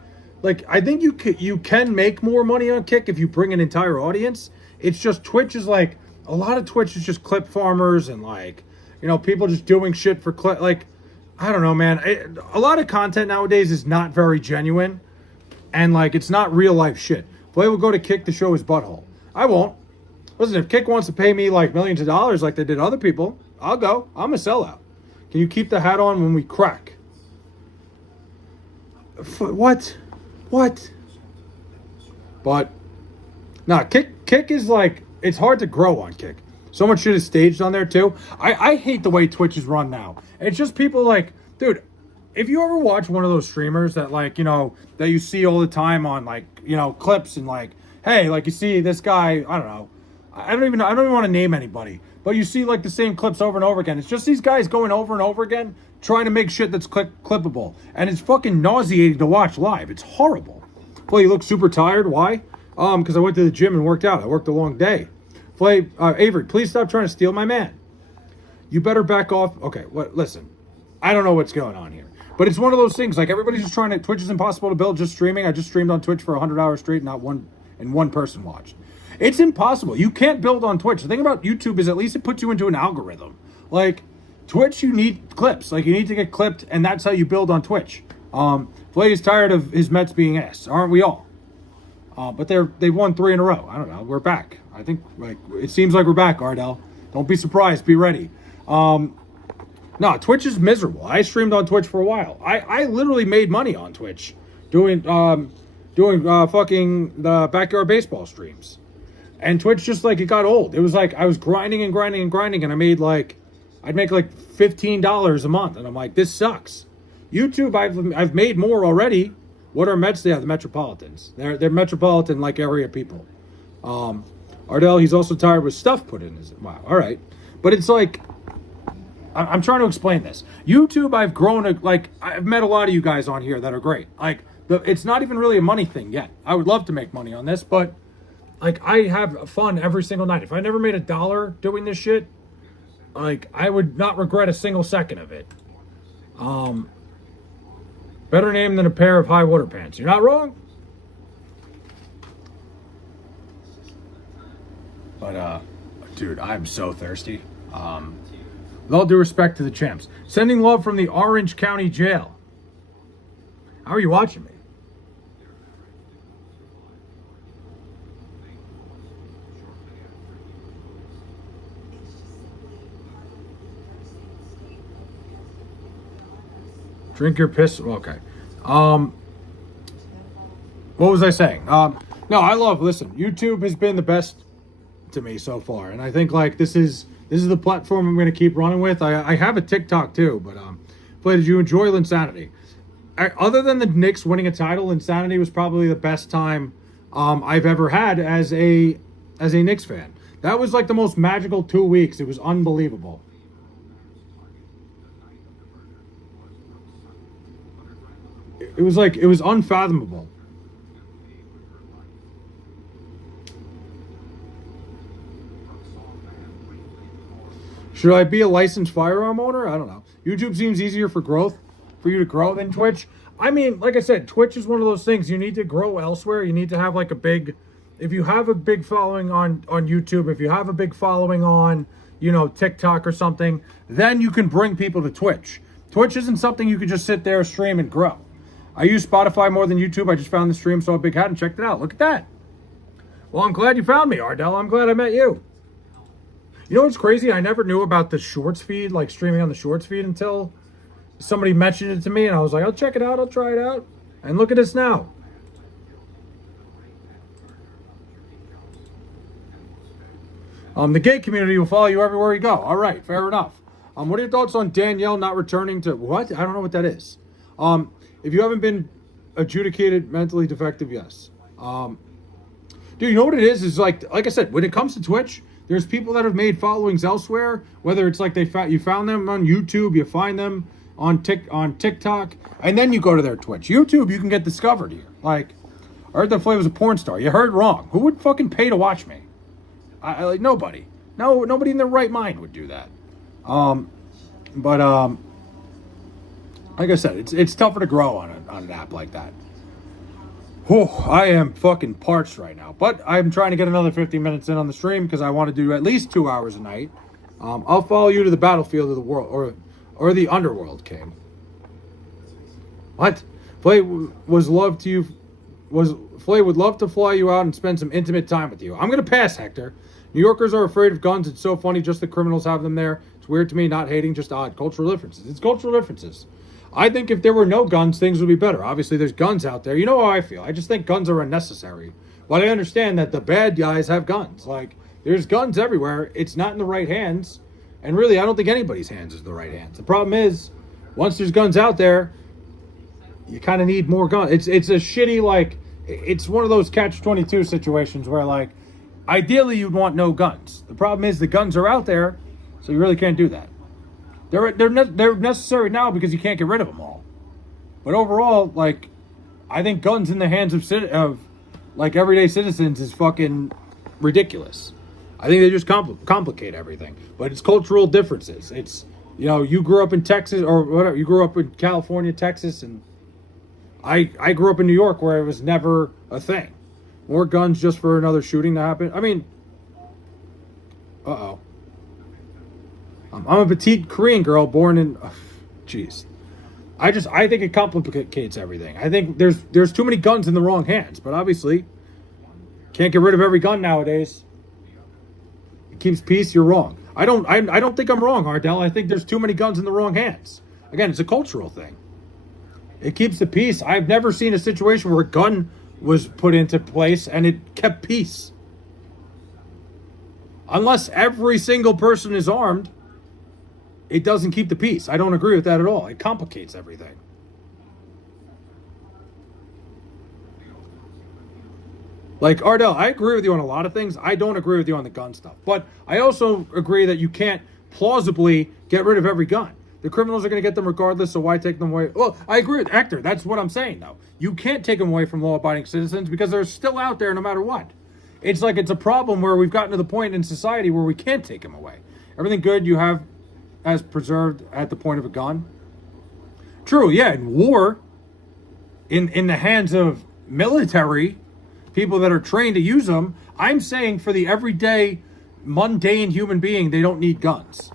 I think you can make more money on Kick if you bring an entire audience. It's just Twitch is like, a lot of Twitch is just clip farmers and like, you know, people just doing shit for clip. Like, I don't know, man. A lot of content nowadays is not very genuine. And like, it's not real life shit. Floyd will go to Kick to show his butthole. I won't. Listen, if Kick wants to pay me like millions of dollars like they did other people, I'll go. I'm a sellout. Can you keep the hat on when we crack? What? But, nah, Kick is like, it's hard to grow on Kick. So much shit is staged on there too. I hate the way Twitch is run now. It's just people like, dude, if you ever watch one of those streamers that like, you know, that you see all the time on like, you know, clips and like, hey, like you see this guy, I don't know. I don't even want to name anybody. But you see like the same clips over and over again. It's just these guys going over and over again trying to make shit that's clippable. And it's fucking nauseating to watch live. It's horrible. Flay, you look super tired. Why? Because I went to the gym and worked out. I worked a long day. Flay, Avery, please stop trying to steal my man. You better back off. Okay, listen. I don't know what's going on here. But it's one of those things. Like everybody's just trying to, Twitch is impossible to build just streaming. I just streamed on Twitch for 100 hours straight, and one person watched. It's impossible. You can't build on Twitch. The thing about YouTube is at least it puts you into an algorithm. Like Twitch, you need clips. Like you need to get clipped, and that's how you build on Twitch. Flay is tired of his Mets being ass, aren't we all? But they won 3 in a row. I don't know. We're back. I think like it seems like we're back, Ardell. Don't be surprised. Be ready. No, Twitch is miserable. I streamed on Twitch for a while. I literally made money on Twitch doing fucking the backyard baseball streams. And Twitch just like it got old. It was like I was grinding and I made like I'd make like $15 a month and I'm like, this sucks. YouTube, I've made more already. What are Mets? Yeah, the Metropolitans. They're metropolitan like area people. Ardell, he's also tired with stuff put in his wow. All right. But it's like I'm trying to explain this. YouTube, I've grown like I've met a lot of you guys on here that are great. Like it's not even really a money thing yet. I would love to make money on this, but like I have fun every single night. If I never made $1 doing this shit, like I would not regret a single second of it. Better name than a pair of high water pants. You're not wrong. But dude, I'm so thirsty. With all due respect to the champs, sending love from the Orange County Jail. How are you watching me? Drink your piss. Okay. What was I saying? No, I listen, YouTube has been the best to me so far. And I think like this is the platform I'm going to keep running with. I have a TikTok too, but did you enjoy Linsanity? Other than the Knicks winning a title, Linsanity was probably the best time I've ever had as a Knicks fan. That was like the most magical 2 weeks. It was unbelievable. It was unfathomable. Should I be a licensed firearm owner? I don't know. YouTube seems easier for you to grow than Twitch. I mean, like I said, Twitch is one of those things you need to grow elsewhere. You need to have like if you have a big following on YouTube, if you have a big following on, TikTok or something, then you can bring people to Twitch. Twitch isn't something you can just sit there, stream, and grow. I use Spotify more than YouTube. I just found the stream, saw a big hat, and checked it out. Look at that. Well, I'm glad you found me, Ardell. I'm glad I met you. You know what's crazy? I never knew about the Shorts feed, like streaming on the Shorts feed until somebody mentioned it to me, and I was like, I'll check it out. I'll try it out. And look at this now. The gay community will follow you everywhere you go. All right, fair enough. What are your thoughts on Danielle not returning to what? I don't know what that is. If you haven't been adjudicated mentally defective, yes. Dude, you know what it is? Is like I said, when it comes to Twitch, there's people that have made followings elsewhere. Whether it's like you found them on YouTube, you find them on TikTok, and then you go to their Twitch. YouTube, you can get discovered here. Like, I heard that Flav was a porn star. You heard wrong. Who would fucking pay to watch me? Like nobody. No, nobody in their right mind would do that. Like I said, it's tougher to grow on an app like that. Whew, I am fucking parched right now. But I'm trying to get another 50 minutes in on the stream because I want to do at least 2 hours a night. I'll follow you to the battlefield of the world or the underworld, King. What? Flay would love to fly you out and spend some intimate time with you. I'm gonna pass, Hector. New Yorkers are afraid of guns. It's so funny, just the criminals have them there. It's weird to me, not hating, just odd. Cultural differences. It's cultural differences. I think if there were no guns, things would be better. Obviously, there's guns out there. You know how I feel. I just think guns are unnecessary. But I understand that the bad guys have guns. Like, there's guns everywhere. It's not in the right hands. And really, I don't think anybody's hands is in the right hands. The problem is, once there's guns out there, you kind of need more guns. It's a shitty, like, it's one of those catch-22 situations where, like, ideally you'd want no guns. The problem is the guns are out there, so you really can't do that. They're necessary now because you can't get rid of them all. But overall, like, I think guns in the hands of like everyday citizens is fucking ridiculous. I think they just complicate everything. But it's cultural differences. It's, you know, you grew up in Texas or whatever. You grew up in California, Texas, and I grew up in New York where it was never a thing. More guns just for another shooting to happen. I mean, uh-oh. I'm a petite Korean girl born in... Jeez. I think it complicates everything. I think there's too many guns in the wrong hands. But obviously, can't get rid of every gun nowadays. It keeps peace, you're wrong. I don't think I'm wrong, Ardell. I think there's too many guns in the wrong hands. Again, it's a cultural thing. It keeps the peace. I've never seen a situation where a gun was put into place and it kept peace. Unless every single person is armed, it doesn't keep the peace. I don't agree with that at all. It complicates everything. Like, Ardell, I agree with you on a lot of things. I don't agree with you on the gun stuff. But I also agree that you can't plausibly get rid of every gun. The criminals are going to get them regardless, so why take them away? Well, I agree with Hector. That's what I'm saying, though. You can't take them away from law-abiding citizens because they're still out there no matter what. It's like it's a problem where we've gotten to the point in society where we can't take them away. Everything good you have as preserved at the point of a gun. True, yeah, in war, in the hands of military, people that are trained to use them, I'm saying for the everyday, mundane human being, they don't need guns.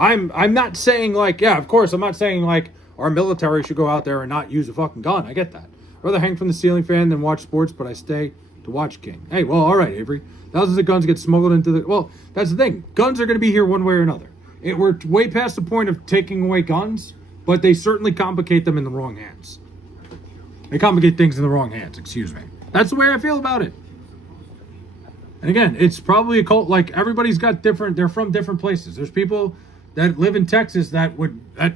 I'm not saying like, yeah, of course, I'm not saying like our military should go out there and not use a fucking gun. I get that. I'd rather hang from the ceiling fan than watch sports, but I stay to watch King. Hey, well, all right, Avery. Thousands of guns get smuggled into the... Well, that's the thing. Guns are going to be here one way or another. We're way past the point of taking away guns, but they certainly complicate them in the wrong hands. They complicate things in the wrong hands, excuse me. That's the way I feel about it. And again, it's probably a cult, like everybody's got different, they're from different places. There's people that live in Texas that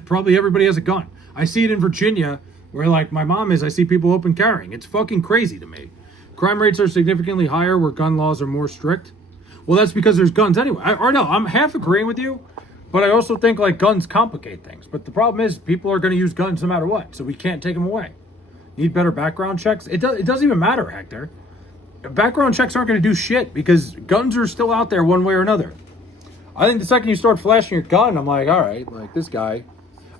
probably everybody has a gun. I see it in Virginia where like my mom is, I see people open carrying. It's fucking crazy to me. Crime rates are significantly higher where gun laws are more strict. Well, that's because there's guns anyway. I'm half agreeing with you, but I also think like guns complicate things. But the problem is people are going to use guns no matter what, so we can't take them away. Need better background checks? It doesn't even matter, Hector. Background checks aren't going to do shit because guns are still out there one way or another. I think the second you start flashing your gun, I'm like, all right, like this guy.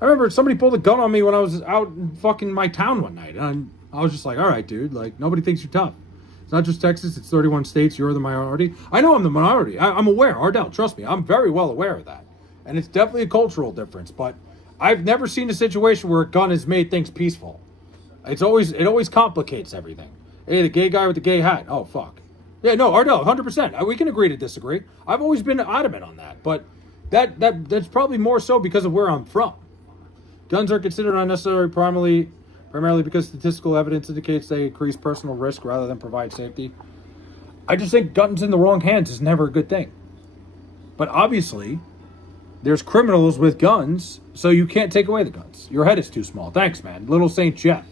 I remember somebody pulled a gun on me when I was out in fucking my town one night. And I was just like, all right, dude, like nobody thinks you're tough. It's not just Texas, it's 31 states, you're the minority. I know I'm the minority. I'm aware, Ardell, trust me, I'm very well aware of that. And it's definitely a cultural difference, but I've never seen a situation where a gun has made things peaceful. It always complicates everything. Hey, the gay guy with the gay hat. Oh, fuck. Yeah, no, Ardell, 100%. We can agree to disagree. I've always been adamant on that, but that's probably more so because of where I'm from. Guns are considered unnecessary primarily because statistical evidence indicates they increase personal risk rather than provide safety. I just think guns in the wrong hands is never a good thing. But obviously, there's criminals with guns, so you can't take away the guns. Your head is too small. Thanks, man. Little Saint Jeff.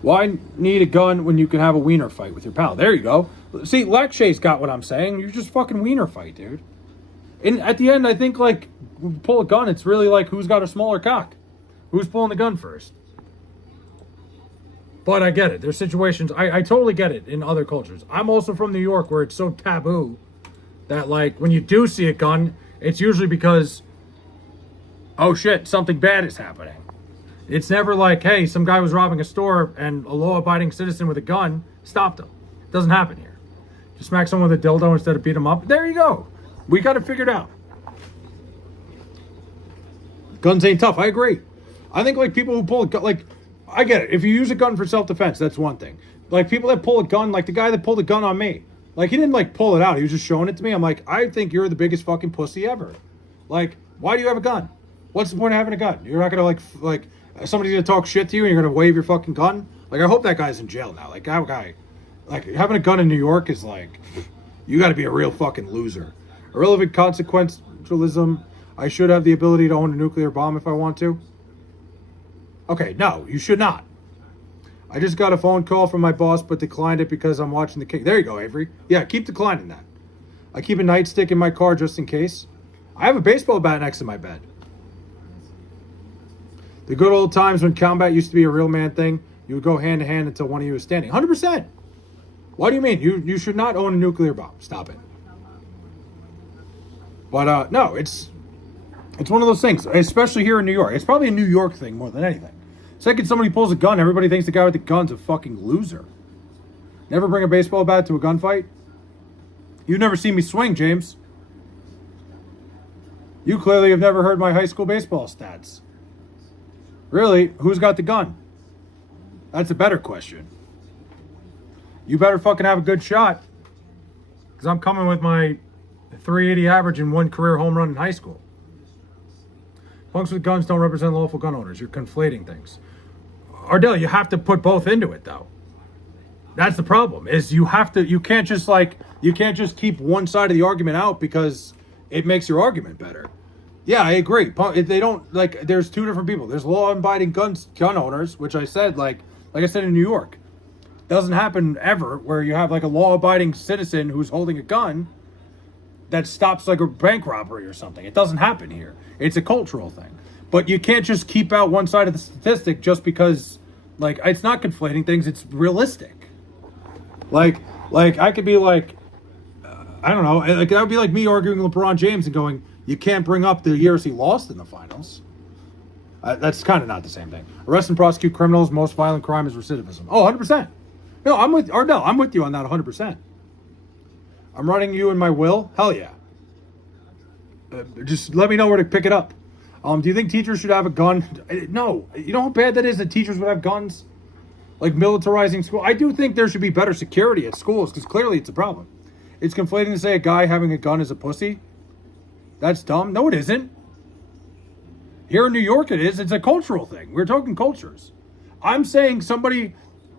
Why need a gun when you can have a wiener fight with your pal? There you go. See, Lakshay's got what I'm saying. You just fucking wiener fight, dude. And at the end, I think, like, when you pull a gun, it's really like who's got a smaller cock. Who's pulling the gun first? But I get it. There's situations, I totally get it in other cultures. I'm also from New York where it's so taboo that, like, when you do see a gun, it's usually because, oh shit, something bad is happening. It's never like, hey, some guy was robbing a store and a law-abiding citizen with a gun stopped him. It doesn't happen here. You smack someone with a dildo instead of beat him up. There you go. We got it figured out. Guns ain't tough. I agree. I think, like, people who pull a gun, like, I get it. If you use a gun for self-defense, that's one thing. Like, people that pull a gun, like the guy that pulled a gun on me. Like, he didn't, like, pull it out. He was just showing it to me. I'm like, I think you're the biggest fucking pussy ever. Like, why do you have a gun? What's the point of having a gun? You're not going to, like, somebody's going to talk shit to you and you're going to wave your fucking gun? Like, I hope that guy's in jail now. Like, that guy, like, having a gun in New York is, like, you got to be a real fucking loser. Irrelevant consequentialism. I should have the ability to own a nuclear bomb if I want to. Okay, no, you should not. I just got a phone call from my boss, but declined it because I'm watching the King. There you go, Avery. Yeah, keep declining that. I keep a nightstick in my car just in case. I have a baseball bat next to my bed. The good old times when combat used to be a real man thing, you would go hand to hand until one of you was standing. 100%. What do you mean? You should not own a nuclear bomb. Stop it. But no, it's one of those things, especially here in New York. It's probably a New York thing more than anything. Second, somebody pulls a gun, everybody thinks the guy with the gun's a fucking loser. Never bring a baseball bat to a gunfight? You've never seen me swing, James. You clearly have never heard my high school baseball stats. Really, who's got the gun? That's a better question. You better fucking have a good shot. Because I'm coming with my 380 average and one career home run in high school. Punks with guns don't represent lawful gun owners. You're conflating things. Ardell, you have to put both into it, though. That's the problem, is you can't just keep one side of the argument out because it makes your argument better. Yeah, I agree. They don't, like, there's two different people. There's law-abiding gun owners, which I said, like I said in New York. It doesn't happen ever where you have, like, a law-abiding citizen who's holding a gun that stops, like, a bank robbery or something. It doesn't happen here. It's a cultural thing. But you can't just keep out one side of the statistic just because, like, it's not conflating things. It's realistic. Like I could be like, I don't know. Like, that would be like me arguing LeBron James and going, you can't bring up the years he lost in the finals. That's kind of not the same thing. Arrest and prosecute criminals. Most violent crime is recidivism. Oh, 100%. No, I'm with Ardell. I'm with you on that 100%. I'm running you in my will. Hell yeah. Just let me know where to pick it up. Do you think teachers should have a gun? No. You know how bad that is that teachers would have guns? Like militarizing school? I do think there should be better security at schools because clearly it's a problem. It's conflating to say a guy having a gun is a pussy. That's dumb. No, it isn't. Here in New York it is. It's a cultural thing. We're talking cultures. I'm saying somebody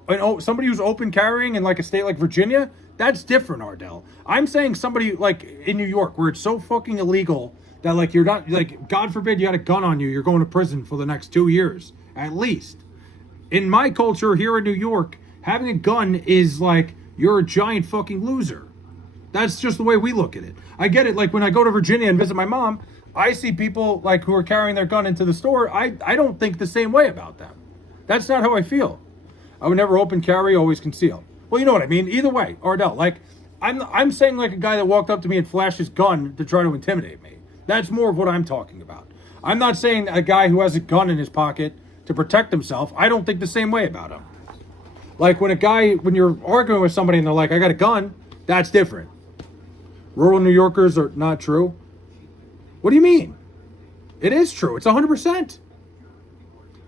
who's open carrying in like a state like Virginia, that's different, Ardell. I'm saying somebody like in New York where it's so fucking illegal that, like, you're not, like, God forbid you had a gun on you, you're going to prison for the next 2 years, at least. In my culture here in New York, having a gun is like, you're a giant fucking loser. That's just the way we look at it. I get it, like, when I go to Virginia and visit my mom, I see people, like, who are carrying their gun into the store, I don't think the same way about them. That's not how I feel. I would never open carry, always conceal. Well, you know what I mean. Either way, Ardell, like, I'm saying like a guy that walked up to me and flashed his gun to try to intimidate me. That's more of what I'm talking about. I'm not saying a guy who has a gun in his pocket to protect himself. I don't think the same way about him. Like when you're arguing with somebody and they're like, I got a gun, that's different. Rural New Yorkers are not true. What do you mean? It is true. It's 100%.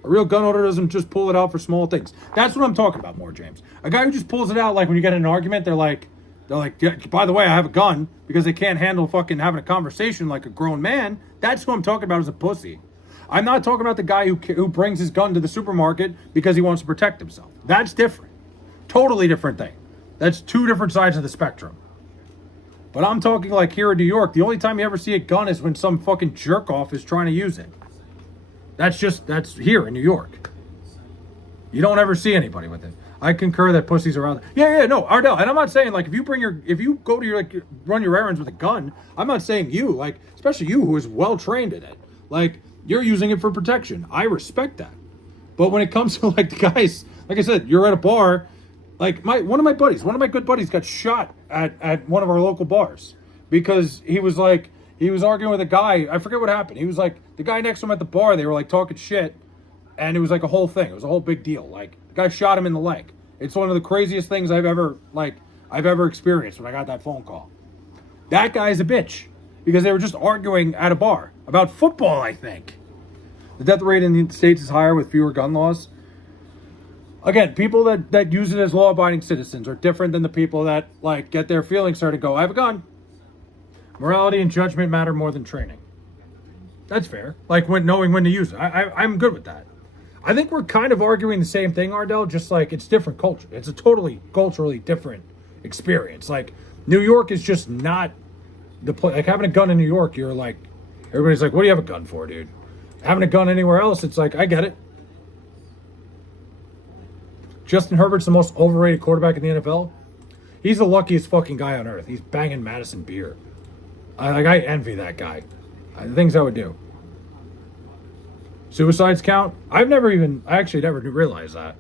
A real gun owner doesn't just pull it out for small things. That's what I'm talking about more, James. A guy who just pulls it out, like when you get in an argument, they're like, yeah, by the way, I have a gun, because they can't handle fucking having a conversation like a grown man. That's who I'm talking about as a pussy. I'm not talking about the guy who brings his gun to the supermarket because he wants to protect himself. That's different. Totally different thing. That's two different sides of the spectrum. But I'm talking like here in New York, the only time you ever see a gun is when some fucking jerk off is trying to use it. That's here in New York. You don't ever see anybody with it. I concur that pussies are out there. Yeah, no, Ardell. And I'm not saying like if you go to your run your errands with a gun, I'm not saying you, like, especially you who is well trained in it. Like, you're using it for protection. I respect that. But when it comes to like the guys, like I said, you're at a bar, like one of my good buddies got shot at one of our local bars because he was arguing with a guy. I forget what happened. He was like, the guy next to him at the bar, they were like talking shit, and it was like a whole thing. It was a whole big deal. Like, the guy shot him in the leg. It's one of the craziest things I've ever experienced when I got that phone call. That guy's a bitch because they were just arguing at a bar about football, I think. The death rate in the States is higher with fewer gun laws. Again, people that use it as law-abiding citizens are different than the people that like get their feelings hurt and go, I have a gun. Morality and judgment matter more than training. That's fair. Like knowing when to use it. I'm good with that. I think we're kind of arguing the same thing, Ardell, just like it's different culture. It's a totally culturally different experience. Like, New York is just not the place. Like, having a gun in New York, you're like, everybody's like, what do you have a gun for, dude? Having a gun anywhere else, it's like, I get it. Justin Herbert's the most overrated quarterback in the NFL. He's the luckiest fucking guy on earth. He's banging Madison beer. I envy that guy. The things I would do. Suicides count? I actually never realized that.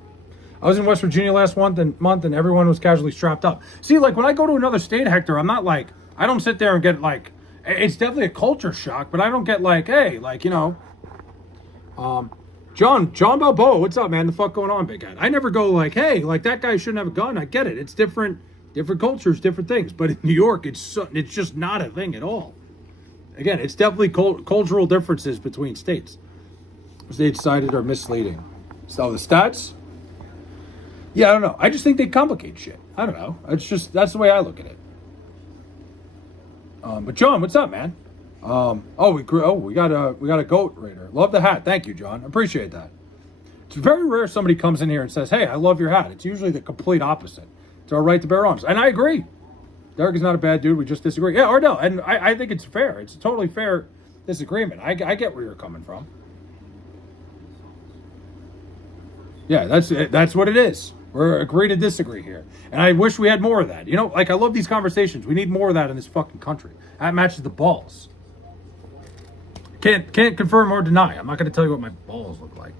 I was in West Virginia last month and everyone was casually strapped up. See, like, when I go to another state, Hector, I'm not like, I don't sit there and get like, it's definitely a culture shock, but I don't get like, hey, like, you know, John Balboa, what's up, man? The fuck going on, big guy? I never go like, hey, like, that guy shouldn't have a gun. I get it. It's different cultures, different things. But in New York, it's just not a thing at all. Again, it's definitely cultural differences between states. States cited are misleading. So the stats? Yeah, I don't know. I just think they complicate shit. I don't know. That's the way I look at it. But John, what's up, man? We got a goat raider. Love the hat. Thank you, John. Appreciate that. It's very rare somebody comes in here and says, hey, I love your hat. It's usually the complete opposite. It's our right to bear arms. And I agree. Derek is not a bad dude. We just disagree. Yeah, Ardell. And I think it's fair. It's a totally fair disagreement. I get where you're coming from. Yeah, that's what it is. We're agree to disagree here. And I wish we had more of that. You know, like, I love these conversations. We need more of that in this fucking country. That matches the balls. Can't confirm or deny. I'm not going to tell you what my balls look like.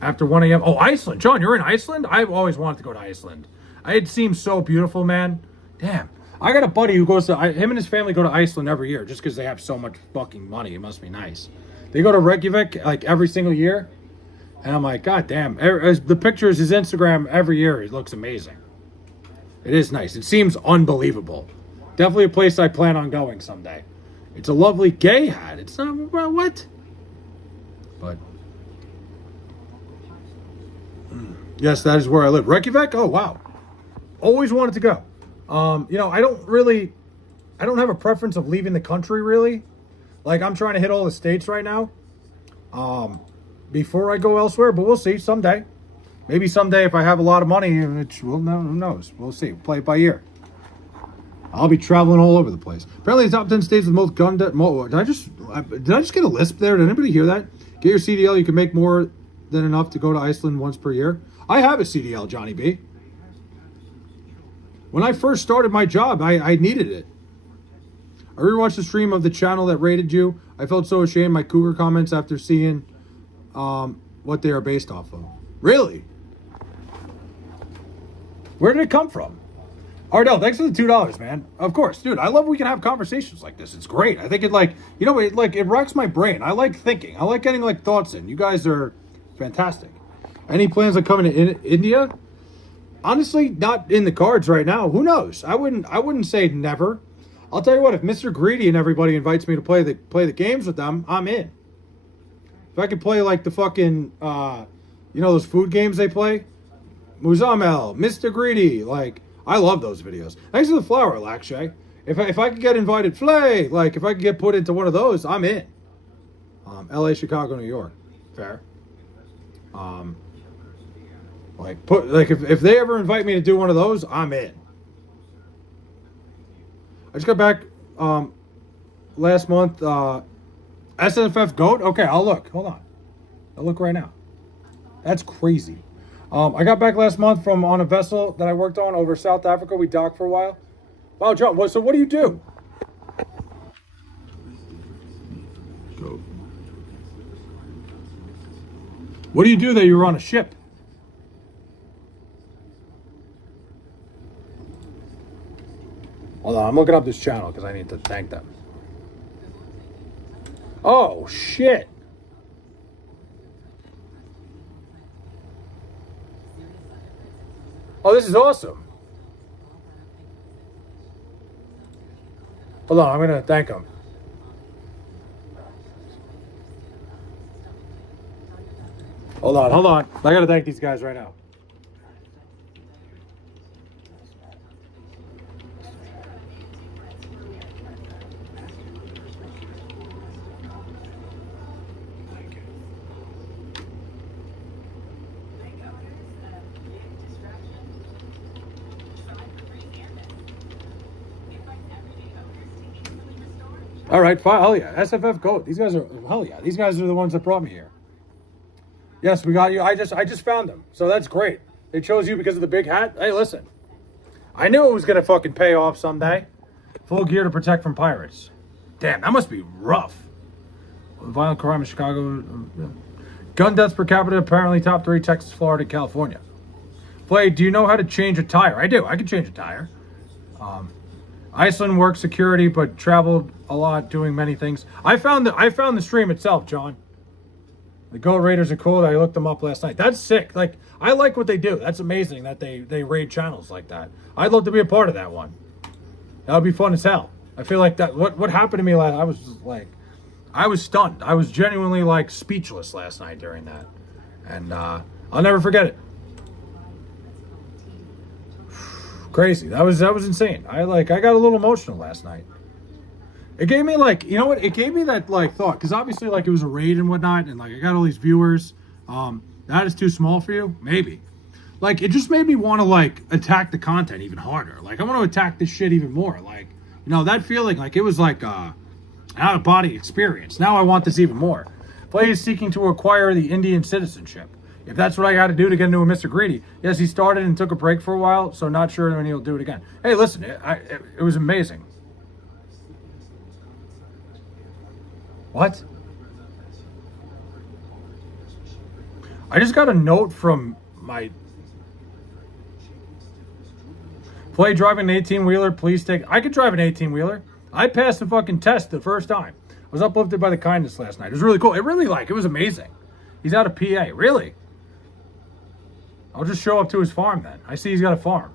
After 1 a.m. Oh, Iceland. John, you're in Iceland? I've always wanted to go to Iceland. It seems so beautiful, man. Damn. I got a buddy who goes to, him and his family go to Iceland every year just because they have so much fucking money. It must be nice. They go to Reykjavik like every single year. And I'm like, God damn. The pictures, his Instagram every year, it looks amazing. It is nice. It seems unbelievable. Definitely a place I plan on going someday. It's a lovely gay hat. It's not, well, what? But, yes, that is where I live. Reykjavik? Oh, wow. Always wanted to go. You know, I don't have a preference of leaving the country, really. Like, I'm trying to hit all the states right now. Before I go elsewhere, but we'll see someday. Maybe someday if I have a lot of money, who knows? We'll see. Play it by ear. I'll be traveling all over the place. Apparently, the top 10 states with most gun debt. Did I just get a lisp there? Did anybody hear that? Get your CDL. You can make more than enough to go to Iceland once per year. I have a CDL, Johnny B. When I first started my job, I needed it. I rewatched the stream of the channel that rated you. I felt so ashamed. My cougar comments after seeing what they are based off of. Really? Where did it come from? Ardell, thanks for the $2, man. Of course, dude. I love we can have conversations like this. It's great. I think it it rocks my brain. I like thinking. I like getting like thoughts in. You guys are fantastic. Any plans on coming to India? Honestly, not in the cards right now. Who knows? I wouldn't say never. I'll tell you what. If Mr. Greedy and everybody invites me to play the games with them, I'm in. If I could play like the fucking, those food games they play, Muzamel, Mr. Greedy, like, I love those videos. Thanks for the flower, Lakshay. If I could get invited, Flay, like, if I could get put into one of those, I'm in. L.A., Chicago, New York, fair. If they ever invite me to do one of those, I'm in. just got back last month. SFF GOAT? Okay, I'll look. Hold on. I'll look right now. That's crazy. I got back last month on a vessel that I worked on over South Africa. We docked for a while. Wow, John, so what do you do? Go. What do you do that you were on a ship? Hold on, I'm looking up this channel because I need to thank them. Oh, shit. Oh, this is awesome. Hold on, I'm going to thank him. Hold on. I got to thank these guys right now. All right, fine. Hell yeah. SFF GOAT. These guys are, hell yeah. These guys are the ones that brought me here. Yes, we got you. I just found them. So that's great. They chose you because of the big hat. Hey, listen. I knew it was going to fucking pay off someday. Full gear to protect from pirates. Damn, that must be rough. Violent crime in Chicago. Gun deaths per capita, apparently top 3, Texas, Florida, California. Flay, do you know how to change a tire? I do. I can change a tire. Iceland worked security, but traveled a lot, doing many things. I found the stream itself, John. The Goat Raiders are cool. I looked them up last night. That's sick. Like, I like what they do. That's amazing that they raid channels like that. I'd love to be a part of that one. That would be fun as hell. I feel like that. What happened to me last? I was stunned. I was genuinely like speechless last night during that, and I'll never forget it. Crazy. That was insane. I got a little emotional last night. It gave me like, you know what? It gave me that like thought, because obviously like it was a raid and whatnot, and like I got all these viewers. That is too small for you, maybe. Like it just made me want to like attack the content even harder. Like I want to attack this shit even more. Like, you know, that feeling like it was like an out of body experience. Now I want this even more. Play is seeking to acquire the Indian citizenship. If that's what I got to do to get into a Mr. Greedy. Yes, he started and took a break for a while, so not sure when he'll do it again. Hey, listen, it was amazing. What? I just got a note from my... Play driving an 18-wheeler, please take... I could drive an 18-wheeler. I passed the fucking test the first time. I was uplifted by the kindness last night. It was really cool. It was amazing. He's out of PA. Really? I'll just show up to his farm then. I see he's got a farm.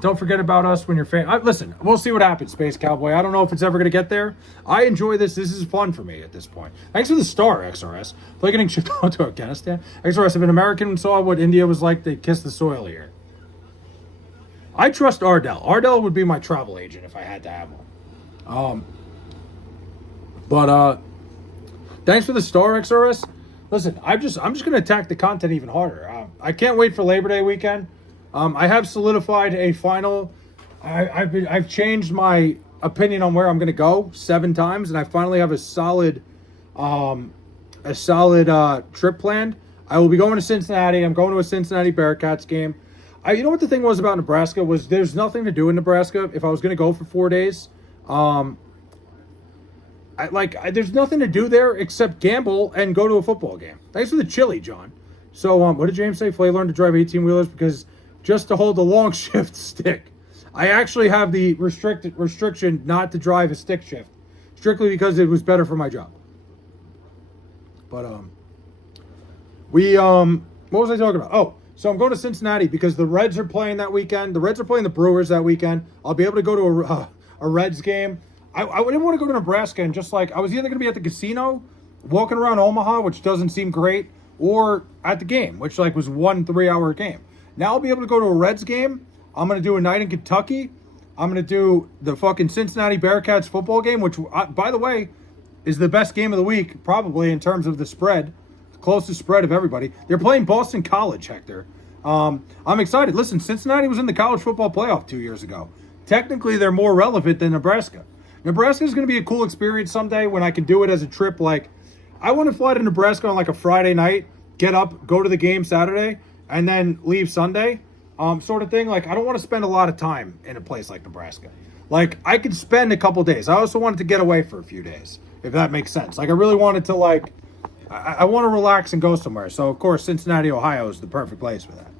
Don't forget about us when you're listen, we'll see what happens, Space Cowboy. I don't know if it's ever going to get there. I enjoy this. This is fun for me at this point. Thanks for the star, XRS. Play getting shipped out to Afghanistan. XRS, if an American saw what India was like, they'd kiss the soil here. I trust Ardell. Ardell would be my travel agent if I had to have one. Thanks for the star, XRS. Listen, I'm just going to attack the content even harder. I can't wait for Labor Day weekend. I have solidified a final. I've changed my opinion on where I'm going to go 7 times, and I finally have a solid trip planned. I will be going to Cincinnati. I'm going to a Cincinnati Bearcats game. You know what the thing was about Nebraska was there's nothing to do in Nebraska. If I was going to go for 4 days, there's nothing to do there except gamble and go to a football game. Thanks for the chili, John. So, what did James say? Flay learned to drive 18-wheelers because just to hold the long shift stick. I actually have the restriction not to drive a stick shift, strictly because it was better for my job. But, what was I talking about? Oh, so I'm going to Cincinnati because the Reds are playing that weekend. The Reds are playing the Brewers that weekend. I'll be able to go to a Reds game. I didn't want to go to Nebraska and just like, I was either going to be at the casino, walking around Omaha, which doesn't seem great, or at the game, which like was 1 3-hour game. Now I'll be able to go to a Reds game. I'm going to do a night in Kentucky. I'm going to do the fucking Cincinnati Bearcats football game, which, by the way, is the best game of the week, probably in terms of the spread. The closest spread of everybody. They're playing Boston College, Hector. I'm excited. Listen, Cincinnati was in the college football playoff 2 years ago. technically they're more relevant than Nebraska. Nebraska is going to be a cool experience someday when I can do it as a trip. Like, I want to fly to Nebraska on like a Friday night, get up, go to the game Saturday, and then leave Sunday, sort of thing. Like, I don't want to spend a lot of time in a place like Nebraska. Like, I could spend a couple days. I also wanted to get away for a few days, if that makes sense. Like, I really wanted to, like, I want to relax and go somewhere. So, of course, Cincinnati, Ohio is the perfect place for that.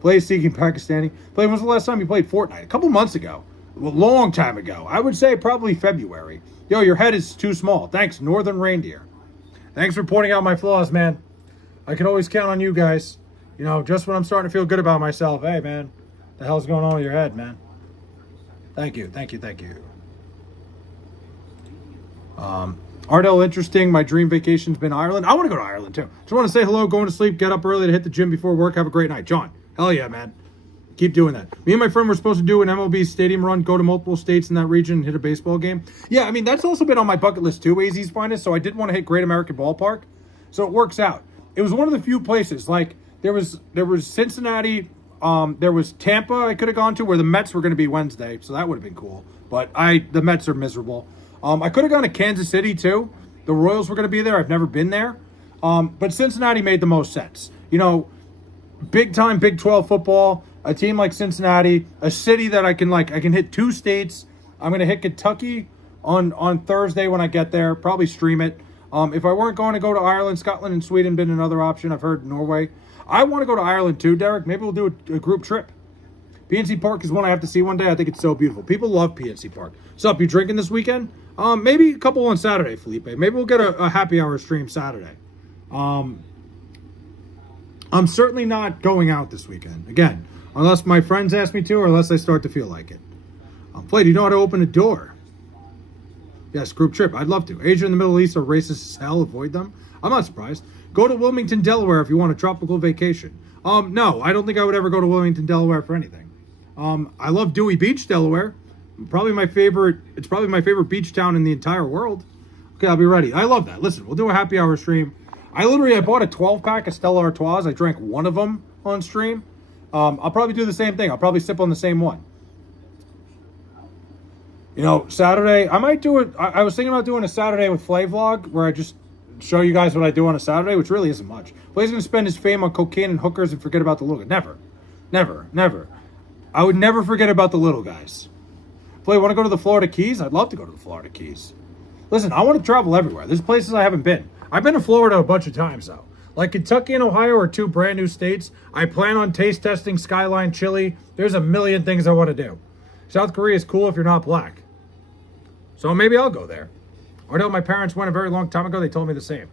Play seeking Pakistani. When was the last time you played Fortnite? A couple months ago. A long time ago. I would say probably February. Yo, your head is too small. Thanks, Northern Reindeer. Thanks for pointing out my flaws, man. I can always count on you guys. You know, just when I'm starting to feel good about myself. Hey, man, the hell's going on with your head, man? Thank you. Ardell, interesting. My dream vacation's been Ireland. I want to go to Ireland, too. Just want to say hello, going to sleep, get up early to hit the gym before work. Have a great night. John, hell yeah, man. Keep doing that. Me and my friend were supposed to do an MLB stadium run, go to multiple states in that region, and hit a baseball game. Yeah, I mean, that's also been on my bucket list too, AZ's Finest, so I did want to hit Great American Ballpark. So it works out. It was one of the few places, like, there was Cincinnati, there was Tampa I could have gone to, where the Mets were going to be Wednesday, so that would have been cool. But the Mets are miserable. I could have gone to Kansas City too. The Royals were going to be there. I've never been there. But Cincinnati made the most sense. You know, big-time Big 12 football, a team like Cincinnati, a city that I can hit 2 states. I'm going to hit Kentucky on Thursday when I get there, probably stream it. If I weren't going to go to Ireland, Scotland and Sweden been another option. I've heard Norway. I want to go to Ireland too, Derek. Maybe we'll do a group trip. PNC Park is one I have to see one day. I think it's so beautiful. People love PNC Park. What's up, you drinking this weekend? Maybe a couple on Saturday, Felipe. Maybe we'll get a happy hour stream Saturday. I'm certainly not going out this weekend. Again, unless my friends ask me to or unless I start to feel like it. Play, do you know how to open a door? Yes, group trip. I'd love to. Asia and the Middle East are racist as hell. Avoid them. I'm not surprised. Go to Wilmington, Delaware if you want a tropical vacation. No, I don't think I would ever go to Wilmington, Delaware for anything. I love Dewey Beach, Delaware. It's probably my favorite beach town in the entire world. Okay, I'll be ready. I love that. Listen, we'll do a happy hour stream. I bought a 12-pack of Stella Artois. I drank one of them on stream. I'll probably do the same thing. I'll probably sip on the same one. You know, Saturday, I might do it. I was thinking about doing a Saturday with Flay Vlog where I just show you guys what I do on a Saturday, which really isn't much. Flay's going to spend his fame on cocaine and hookers and forget about the little guy. Never. I would never forget about the little guys. Flay, want to go to the Florida Keys? I'd love to go to the Florida Keys. Listen, I want to travel everywhere. There's places I haven't been. I've been to Florida a bunch of times, though. Like Kentucky and Ohio are 2 brand new states. I plan on taste testing Skyline chili. There's a million things I want to do. South Korea is cool if you're not black. So maybe I'll go there. Or no, my parents went a very long time ago. They told me the same.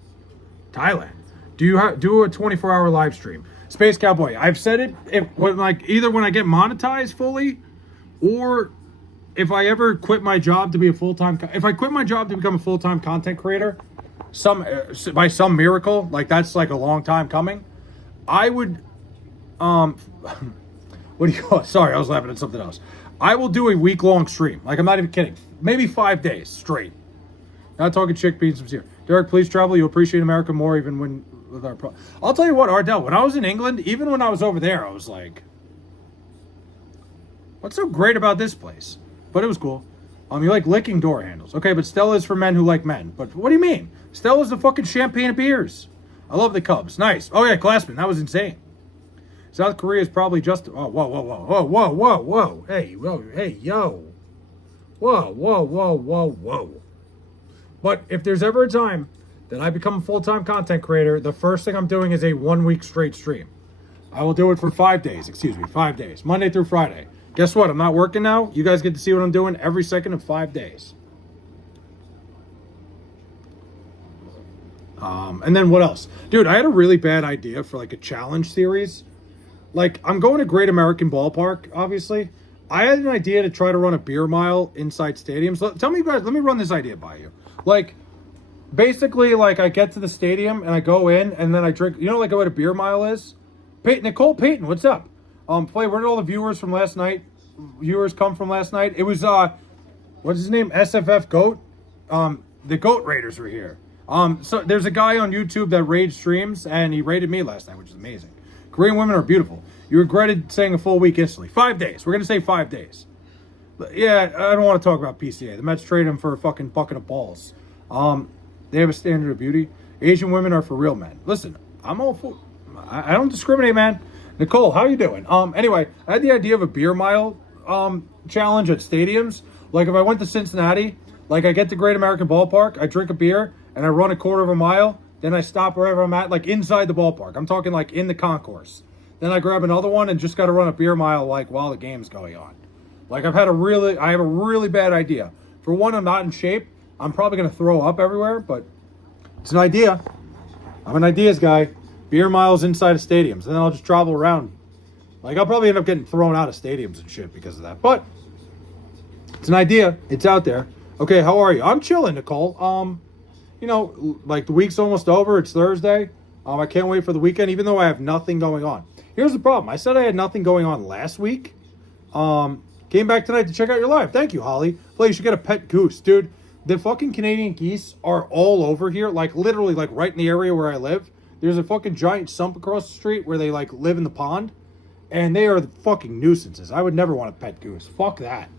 Thailand. Do a 24-hour live stream? Space Cowboy. I've said it. Either when I get monetized fully, or if I ever quit my job to be a full-time. If I quit my job to become a full-time content creator, by some miracle, like that's like a long time coming, I would. What do you call it? Sorry, I was laughing at something else. I will do a week-long stream. Like, I'm not even kidding. Maybe 5 days straight. Not talking chickpeas from here. Derek, please travel. You appreciate America more even when with our I'll tell you what, Ardell, when I was in England, even when I was over there, I was like, what's so great about this place? But it was cool. You like licking door handles. Okay, but Stella is for men who like men. But what do you mean? Stella's the fucking champagne of beers. I love the Cubs. Nice. Oh, yeah, Glassman. That was insane. South Korea is probably just... Oh, whoa. Hey, yo. Whoa. But if there's ever a time that I become a full-time content creator, the first thing I'm doing is a 1-week straight stream. I will do it for 5 days. 5 days. Monday through Friday. Guess what? I'm not working now. You guys get to see what I'm doing every second of 5 days. And then what else? Dude, I had a really bad idea for like a challenge series. Like, I'm going to Great American Ballpark, obviously. I had an idea to try to run a beer mile inside stadiums. Tell me, guys, let me run this idea by you. Like, basically, like, I get to the stadium and I go in and then I drink. You know, like, what a beer mile is? Nicole Payton, what's up? Where did all the viewers from last night? Viewers come from last night? It was, what's his name? SFF Goat? The Goat Raiders were here. So there's a guy on YouTube that raids streams, and he raided me last night, which is amazing. Korean women are beautiful. You regretted saying a full week instantly. 5 days. We're going to say 5 days. Yeah, I don't want to talk about PCA. The Mets trade him for a fucking bucket of balls. They have a standard of beauty. Asian women are for real men. Listen, I'm all for. I don't discriminate, man. Nicole, how you doing? Anyway, I had the idea of a beer mile challenge at stadiums. Like if I went to Cincinnati, like I get to Great American Ballpark, I drink a beer and I run a quarter of a mile. Then I stop wherever I'm at, like inside the ballpark. I'm talking like in the concourse. Then I grab another one and just got to run a beer mile like while the game's going on. Like I have a really bad idea. For one, I'm not in shape. I'm probably going to throw up everywhere, but it's an idea. I'm an ideas guy. Beer miles inside of stadiums. And then I'll just travel around. Like I'll probably end up getting thrown out of stadiums and shit because of that. But it's an idea. It's out there. Okay, how are you? I'm chilling, Nicole. You know, like the week's almost over. It's Thursday. I can't wait for the weekend, even though I have nothing going on. Here's the problem. I said I had nothing going on last week. Came back tonight to check out your live. Thank you, Holly. Well, you should get a pet goose. Dude, the fucking Canadian geese are all over here. Like, literally, like, right in the area where I live. There's a fucking giant sump across the street where they, like, live in the pond. And they are the fucking nuisances. I would never want a pet goose. Fuck that.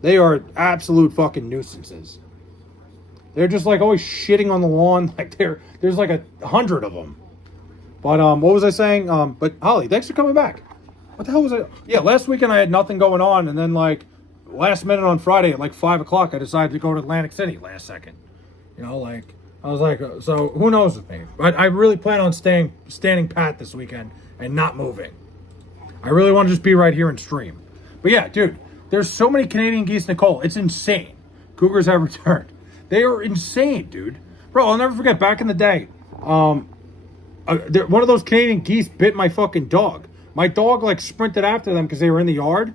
They are absolute fucking nuisances. They're just, like, always shitting on the lawn. Like, there's, like, 100 of them. But, what was I saying? But, Holly, thanks for coming back. What the hell was I? Yeah, last weekend I had nothing going on. And then, like, last minute on Friday at, like, 5 o'clock, I decided to go to Atlantic City last second. You know, like, I was like, so who knows with me? But I really plan on standing pat this weekend and not moving. I really want to just be right here and stream. But, yeah, dude, there's so many Canadian geese, Nicole. It's insane. Cougars have returned. They are insane, dude. Bro, I'll never forget, back in the day, one of those Canadian geese bit my fucking dog. My dog, like, sprinted after them because they were in the yard.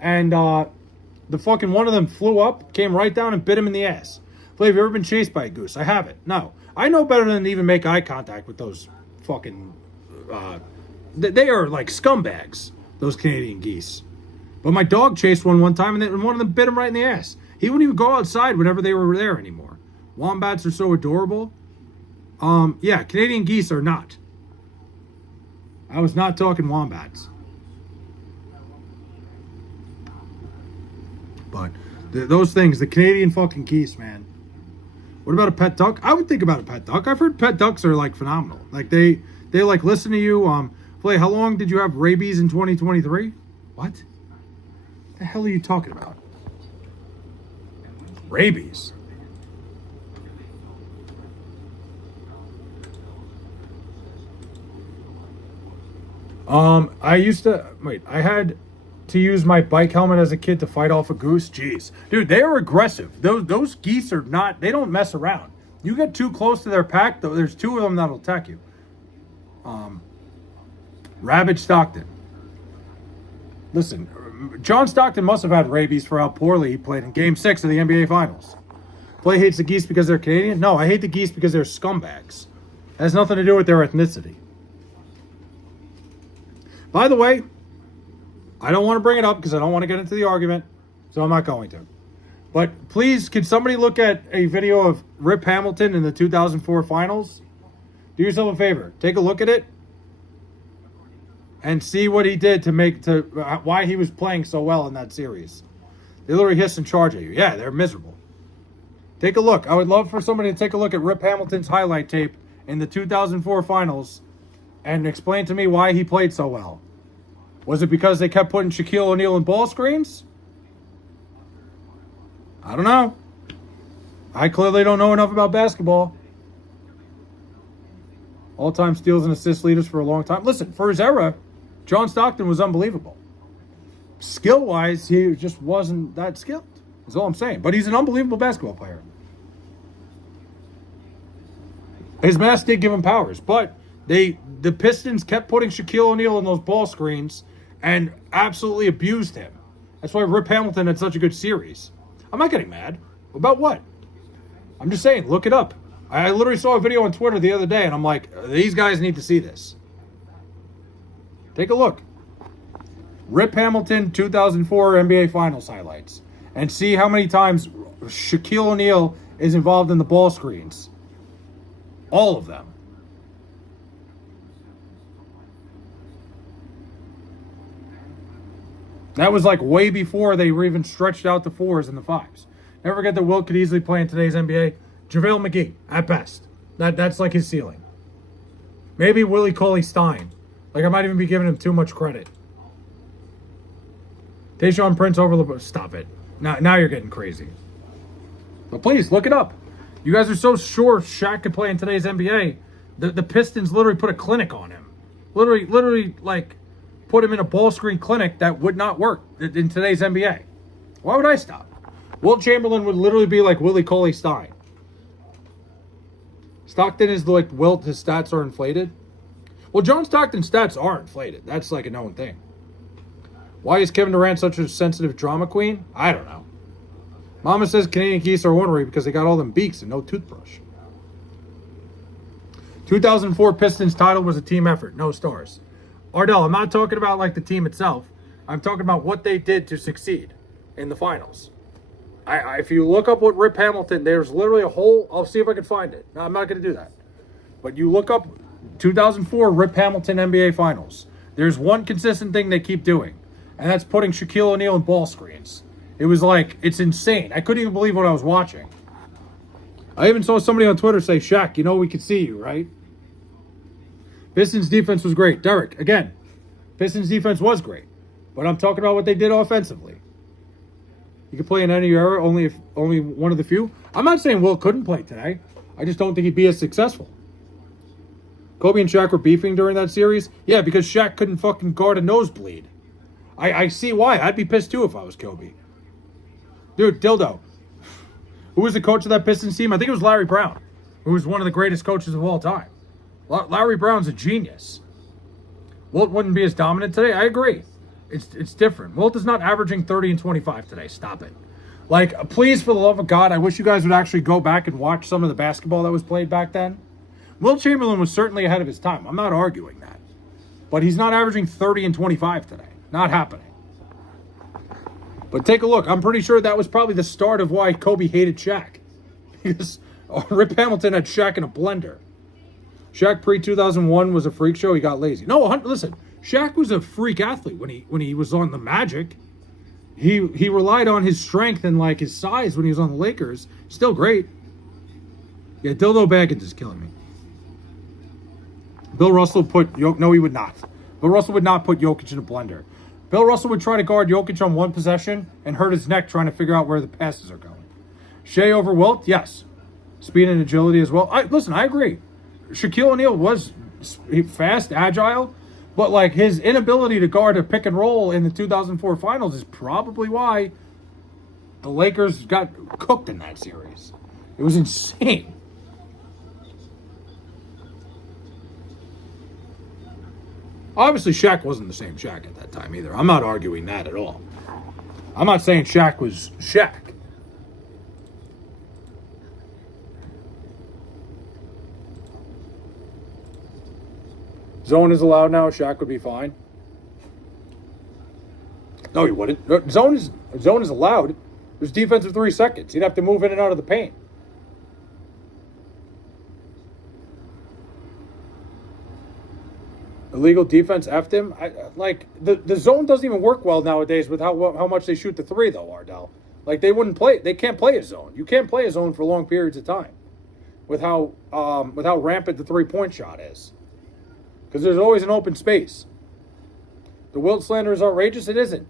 And the fucking one of them flew up, came right down and bit him in the ass. Flav, have you ever been chased by a goose? I haven't. No. I know better than to even make eye contact with those fucking... they are, like, scumbags, those Canadian geese. But my dog chased one time, and one of them bit him right in the ass. He wouldn't even go outside whenever they were there anymore. Wombats are so adorable. Yeah, Canadian geese are not. I was not talking wombats. But those things, the Canadian fucking geese, man. What about a pet duck? I would think about a pet duck. I've heard pet ducks are, like, phenomenal. Like, they like, listen to you. Flay, how long did you have rabies in 2023? What? The hell are you talking about? Rabies? I had to use my bike helmet as a kid to fight off a goose. Jeez. Dude, they are aggressive. Those geese are not, they don't mess around. You get too close to their pack, though, there's two of them that'll attack you. Rabbit Stockton. Listen, John Stockton must have had rabies for how poorly he played in Game 6 of the NBA Finals. Play hates the geese because they're Canadian? No, I hate the geese because they're scumbags. It has nothing to do with their ethnicity. By the way, I don't want to bring it up because I don't want to get into the argument, so I'm not going to. But please, can somebody look at a video of Rip Hamilton in the 2004 finals? Do yourself a favor. Take a look at it and see what he did why he was playing so well in that series. They literally hiss and charge at you. Yeah, they're miserable. Take a look. I would love for somebody to take a look at Rip Hamilton's highlight tape in the 2004 finals and explain to me why he played so well. Was it because they kept putting Shaquille O'Neal in ball screens? I don't know. I clearly don't know enough about basketball. All-time steals and assist leaders for a long time. Listen, for his era, John Stockton was unbelievable. Skill-wise, he just wasn't that skilled. That's all I'm saying. But he's an unbelievable basketball player. His mask did give him powers, but the Pistons kept putting Shaquille O'Neal in those ball screens and absolutely abused him. That's why Rip Hamilton had such a good series. I'm not getting mad. About what? I'm just saying, look it up. I literally saw a video on Twitter the other day, and I'm like, these guys need to see this. Take a look. Rip Hamilton 2004 NBA Finals highlights. And see how many times Shaquille O'Neal is involved in the ball screens. All of them. That was like way before they were even stretched out to 4s and the 5s. Never forget that Wilt could easily play in today's NBA. JaVale McGee, at best. That's like his ceiling. Maybe Willie Cauley-Stein. Like, I might even be giving him too much credit. Tayshaun Prince over the... Stop it. Now you're getting crazy. But please, look it up. You guys are so sure Shaq could play in today's NBA. The Pistons literally put a clinic on him. Literally, like, put him in a ball screen clinic that would not work in today's NBA. Why would I stop? Wilt Chamberlain would literally be like Willie Cauley-Stein. Stockton is like Wilt. His stats are inflated. Well, John Stockton's stats are inflated. That's like a known thing. Why is Kevin Durant such a sensitive drama queen? I don't know. Mama says Canadian geese are ornery because they got all them beaks and no toothbrush. 2004 Pistons title was a team effort. No stars. Ardell, I'm not talking about like the team itself. I'm talking about what they did to succeed in the finals. If you look up what Rip Hamilton, there's literally a whole... I'll see if I can find it. No, I'm not going to do that. But you look up 2004 Rip Hamilton NBA Finals. There's one consistent thing they keep doing, and that's putting Shaquille O'Neal in ball screens. It was like, it's insane. I couldn't even believe what I was watching. I even saw somebody on Twitter say, Shaq, you know we could see you, right? Pistons defense was great. Derek, again, Pistons defense was great. But I'm talking about what they did offensively. You could play in any era, only one of the few. I'm not saying Wilt couldn't play today. I just don't think he'd be as successful. Kobe and Shaq were beefing during that series? Yeah, because Shaq couldn't fucking guard a nosebleed. I see why. I'd be pissed too if I was Kobe. Dude, Dildo. Who was the coach of that Pistons team? I think it was Larry Brown, who was one of the greatest coaches of all time. Larry Brown's a genius. Wilt wouldn't be as dominant today. I agree. It's different. Wilt is not averaging 30 and 25 today. Stop it. Like, please, for the love of God, I wish you guys would actually go back and watch some of the basketball that was played back then. Wilt Chamberlain was certainly ahead of his time. I'm not arguing that. But he's not averaging 30 and 25 today. Not happening. But take a look. I'm pretty sure that was probably the start of why Kobe hated Shaq. Because Rip Hamilton had Shaq in a blender. Shaq pre-2001 was a freak show. He got lazy. No, listen. Shaq was a freak athlete when he was on the Magic. He relied on his strength and like his size when he was on the Lakers. Still great. Yeah, Dildo Baggins is killing me. Bill Russell no, he would not. Bill Russell would not put Jokic in a blender. Bill Russell would try to guard Jokic on one possession and hurt his neck trying to figure out where the passes are going. Shea over Wilt, yes. Speed and agility as well. Listen, I agree. Shaquille O'Neal was fast, agile, but like his inability to guard a pick and roll in the 2004 finals is probably why the Lakers got cooked in that series. It was insane. Obviously, Shaq wasn't the same Shaq at that time either. I'm not arguing that at all. I'm not saying Shaq was Shaq. Zone is allowed now. Shaq would be fine. No, he wouldn't. Zone is allowed. There's defensive 3 seconds. He'd have to move in and out of the paint. Illegal defense effed him. The zone doesn't even work well nowadays with how much they shoot the 3 though, Ardell. Like they can't play a zone. You can't play a zone for long periods of time with how rampant the 3-point shot is. Because there's always an open space. The Wilt slander is outrageous. It isn't.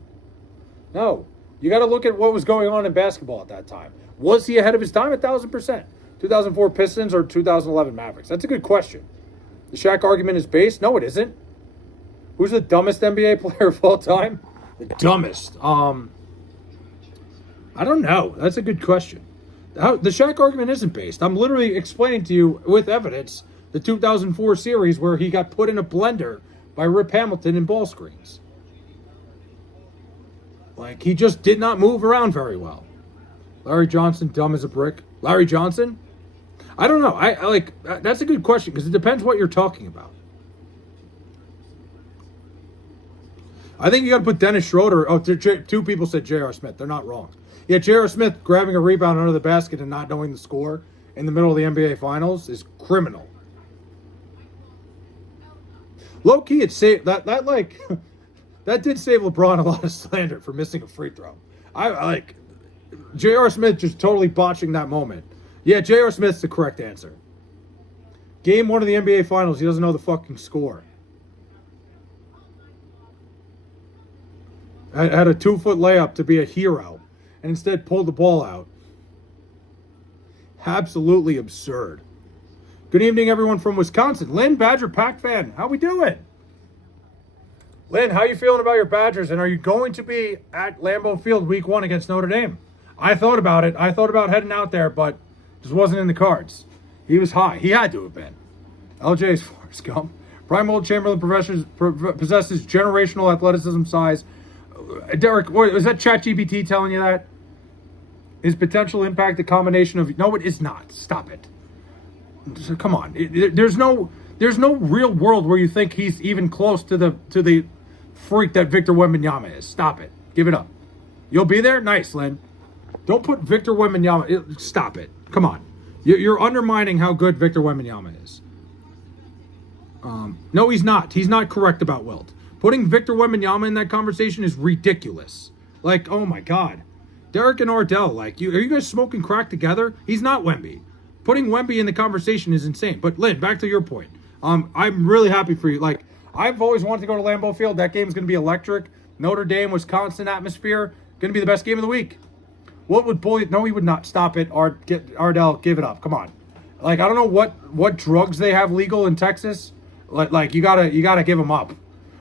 No. You got to look at what was going on in basketball at that time. Was he ahead of his time? 1,000%. 2004 Pistons or 2011 Mavericks? That's a good question. The Shaq argument is based? No, it isn't. Who's the dumbest NBA player of all time? The dumbest. I don't know. That's a good question. The Shaq argument isn't based. I'm literally explaining to you with evidence the 2004 series where he got put in a blender by Rip Hamilton in ball screens. Like, he just did not move around very well. Larry Johnson, dumb as a brick. Larry Johnson? I don't know. That's a good question because it depends what you're talking about. I think you got to put Dennis Schroeder. Oh, 2 people said J.R. Smith. They're not wrong. Yeah, J.R. Smith grabbing a rebound under the basket and not knowing the score in the middle of the NBA Finals is criminal. Low key, it's safe. That like that did save LeBron a lot of slander for missing a free throw. I like J.R. Smith just totally botching that moment. Yeah, J.R. Smith's the correct answer. Game 1 of the NBA Finals, he doesn't know the fucking score. I had a 2-foot layup to be a hero, and instead pulled the ball out. Absolutely absurd. Good evening, everyone from Wisconsin. Lynn, Badger Pack fan, how we doing? Lynn, how you feeling about your Badgers, and are you going to be at Lambeau Field week 1 against Notre Dame? I thought about it. I thought about heading out there, but just wasn't in the cards. He was high. He had to have been. LJ's Forrest Gump. Prime Wilt Chamberlain possesses generational athleticism size. Derek, is that ChatGPT telling you that? His potential impact, the combination of... No, it is not. Stop it. Come on. There's no real world where you think he's even close to the freak that Victor Wembanyama is. Stop it. Give it up. You'll be there? Nice, Lynn. Don't put Victor Wembanyama... Stop it. Come on. You're undermining how good Victor Wembanyama is. No, he's not. He's not correct about Wilt. Putting Victor Wembanyama in that conversation is ridiculous. Like, oh my God. Derek and Ardell, like, are you guys smoking crack together? He's not Wemby. Putting Wemby in the conversation is insane. But Lynn, back to your point. I'm really happy for you. Like, I've always wanted to go to Lambeau Field. That game's going to be electric. Notre Dame, Wisconsin atmosphere. Going to be the best game of the week. What would bully? No, he would not. Stop it. Ardell, give it up. Come on. Like, I don't know what drugs they have legal in Texas. Like you gotta give them up.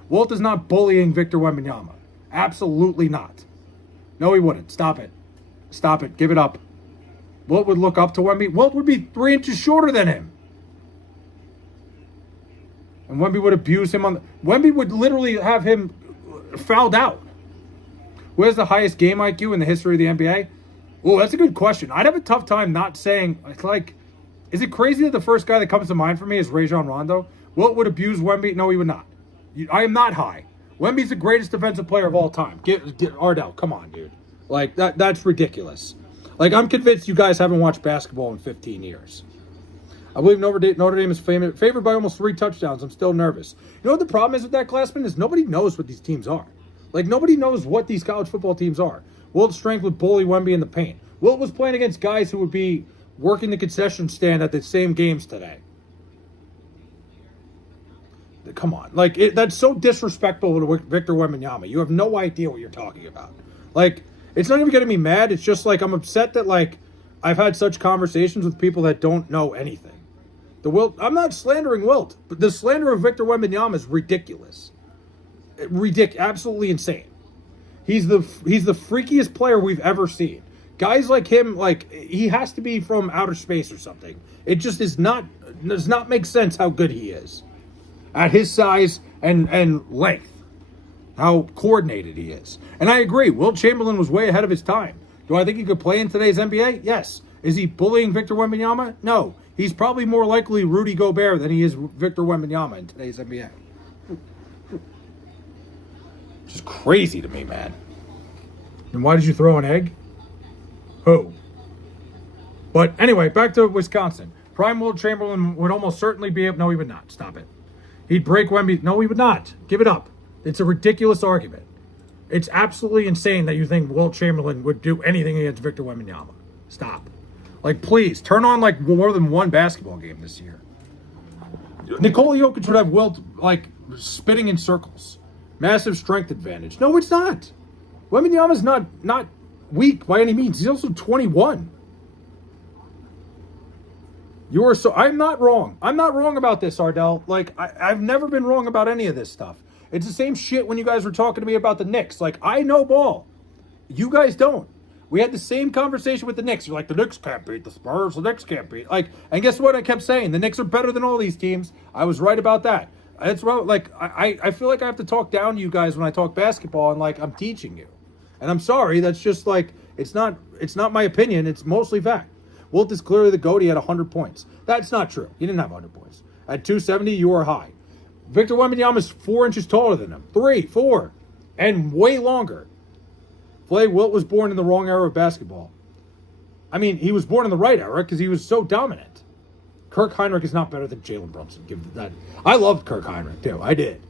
Wilt is not bullying Victor Wembanyama. Absolutely not. No, he wouldn't. Stop it. Stop it. Give it up. Wilt would look up to Wemby. Wilt would be 3 inches shorter than him. And Wemby would abuse him Wemby would literally have him fouled out. Who has the highest game IQ in the history of the NBA? Oh, that's a good question. I'd have a tough time not saying, like, is it crazy that the first guy that comes to mind for me is Rajon Rondo? Wilt would abuse Wemby? No, he would not. I am not high. Wemby's the greatest defensive player of all time. Get Ardell, come on, dude. Like, that's ridiculous. Like, I'm convinced you guys haven't watched basketball in 15 years. I believe Notre Dame is favored by almost 3 touchdowns. I'm still nervous. You know what the problem is with that, Glassman? Is nobody knows what these teams are. Like, nobody knows what these college football teams are. Wilt's strength would bully Wemby in the paint. Wilt was playing against guys who would be working the concession stand at the same games today. Come on. Like, that's so disrespectful to Victor Wembanyama. You have no idea what you're talking about. Like, it's not even getting me mad. It's just, like, I'm upset that, like, I've had such conversations with people that don't know anything. I'm not slandering Wilt, but the slander of Victor Wembanyama is ridiculous. Absolutely insane. He's the freakiest player we've ever seen. Guys like him, like, he has to be from outer space or something. It just does not make sense how good he is. At his size and length. How coordinated he is. And I agree, Wilt Chamberlain was way ahead of his time. Do I think he could play in today's NBA? Yes. Is he bullying Victor Wembanyama? No. He's probably more likely Rudy Gobert than he is Victor Wembanyama in today's NBA. Just crazy to me, man. And why did you throw an egg? Who? But anyway, back to Wisconsin. Prime Wilt Chamberlain would almost certainly be able... No, he would not. Stop it. He'd break Wemby. No, he would not. Give it up. It's a ridiculous argument. It's absolutely insane that you think Wilt Chamberlain would do anything against Victor Wembanyama. Stop. Like, please, turn on, like, more than one basketball game this year. Nikola Jokic would have Wilt, like, spinning in circles. Massive strength advantage. No, it's not. Wembanyama's not weak by any means. He's also 21. I'm not wrong. I'm not wrong about this, Ardell. Like, I've never been wrong about any of this stuff. It's the same shit when you guys were talking to me about the Knicks. Like, I know ball. You guys don't. We had the same conversation with the Knicks. You're like, the Knicks can't beat the Spurs. The Knicks can't beat. Like, and guess what? I kept saying the Knicks are better than all these teams. I was right about that. That's right. Like, I feel like I have to talk down to you guys when I talk basketball, and like I'm teaching you. And I'm sorry. That's just like it's not my opinion. It's mostly fact. Wilt is clearly the GOAT. He had 100 points. That's not true. He didn't have 100 points. At 270, you are high. Victor Wembanyama is 4 inches taller than him. 3, 4, and way longer. Flay, Wilt was born in the wrong era of basketball. I mean, he was born in the right era because he was so dominant. Kirk Heinrich is not better than Jalen Brunson. Give that. I loved Kirk Heinrich, too. I did.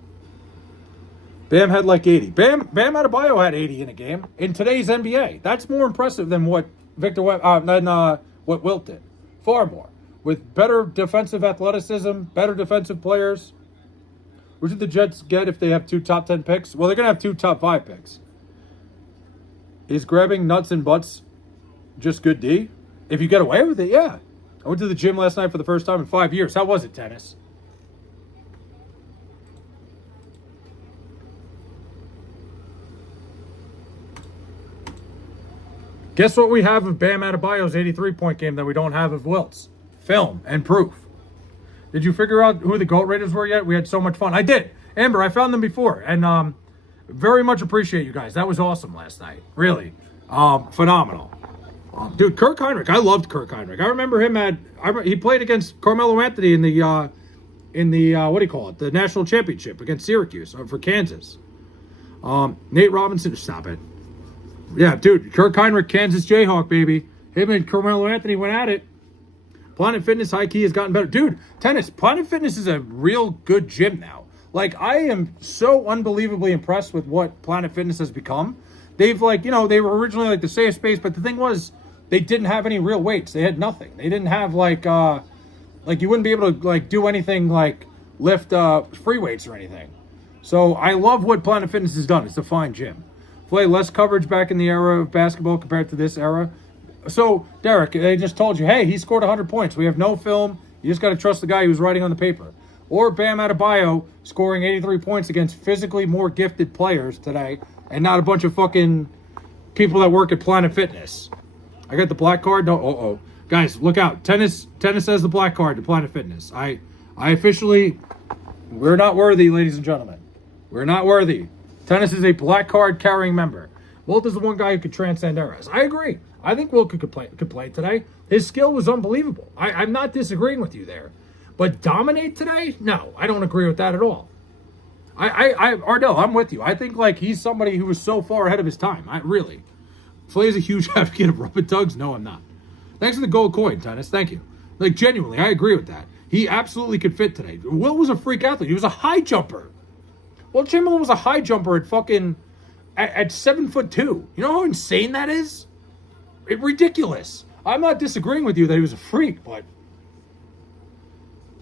Bam had like 80. Bam Adebayo had 80 in a game in today's NBA. That's more impressive than what what Wilt did. Far more. With better defensive athleticism, better defensive players. What should the Jets get if they have 2 top 10 picks? Well, they're going to have 2 top 5 picks. Is grabbing nuts and butts just good D? If you get away with it, yeah. I went to the gym last night for the first time in 5 years. How was it, tennis? Guess what we have of Bam Adebayo's 83-point game that we don't have of Wilt's? Film and proof. Did you figure out who the GOAT Raiders were yet? We had so much fun. I did. Amber, I found them before. And very much appreciate you guys. That was awesome last night. Really. Phenomenal. Dude, Kirk Heinrich. I loved Kirk Heinrich. I remember him he played against Carmelo Anthony in the what do you call it? The national championship against Syracuse for Kansas. Nate Robinson, stop it. Yeah, dude, Kirk Heinrich, Kansas Jayhawk, baby. Him and Carmelo Anthony went at it. Planet Fitness high key has gotten better. Dude, tennis, Planet Fitness is a real good gym now. Like, I am so unbelievably impressed with what Planet Fitness has become. They've, like, they were originally, like, the safe space, but the thing was, they didn't have any real weights. They had nothing. They didn't have, like, you wouldn't be able to, like, do anything, like, lift free weights or anything. So, I love what Planet Fitness has done. It's a fine gym. Play less coverage back in the era of basketball compared to this era. So, Derek, they just told you, hey, he scored 100 points. We have no film. You just got to trust the guy who's writing on the paper. Or Bam Adebayo scoring 83 points against physically more gifted players today and not a bunch of fucking people that work at Planet Fitness. I got the black card. No, guys, look out. Tennis has the black card to Planet Fitness. I officially, we're not worthy, ladies and gentlemen. We're not worthy. Tennis is a black card carrying member. Wilt is the one guy who could transcend eras. I agree. I think Wilt could play today. His skill was unbelievable. I'm not disagreeing with you there. But dominate today? No, I don't agree with that at all. Ardell, I'm with you. I think, like, he's somebody who was so far ahead of his time. Really. Flay's a huge advocate of rub and tugs? No, I'm not. Thanks for the gold coin, Tennis. Thank you. Like, genuinely, I agree with that. He absolutely could fit today. Wilt was a freak athlete. He was a high jumper. Well, Chamberlain was a high jumper at 7'2". You know how insane that is? Ridiculous. I'm not disagreeing with you that he was a freak, but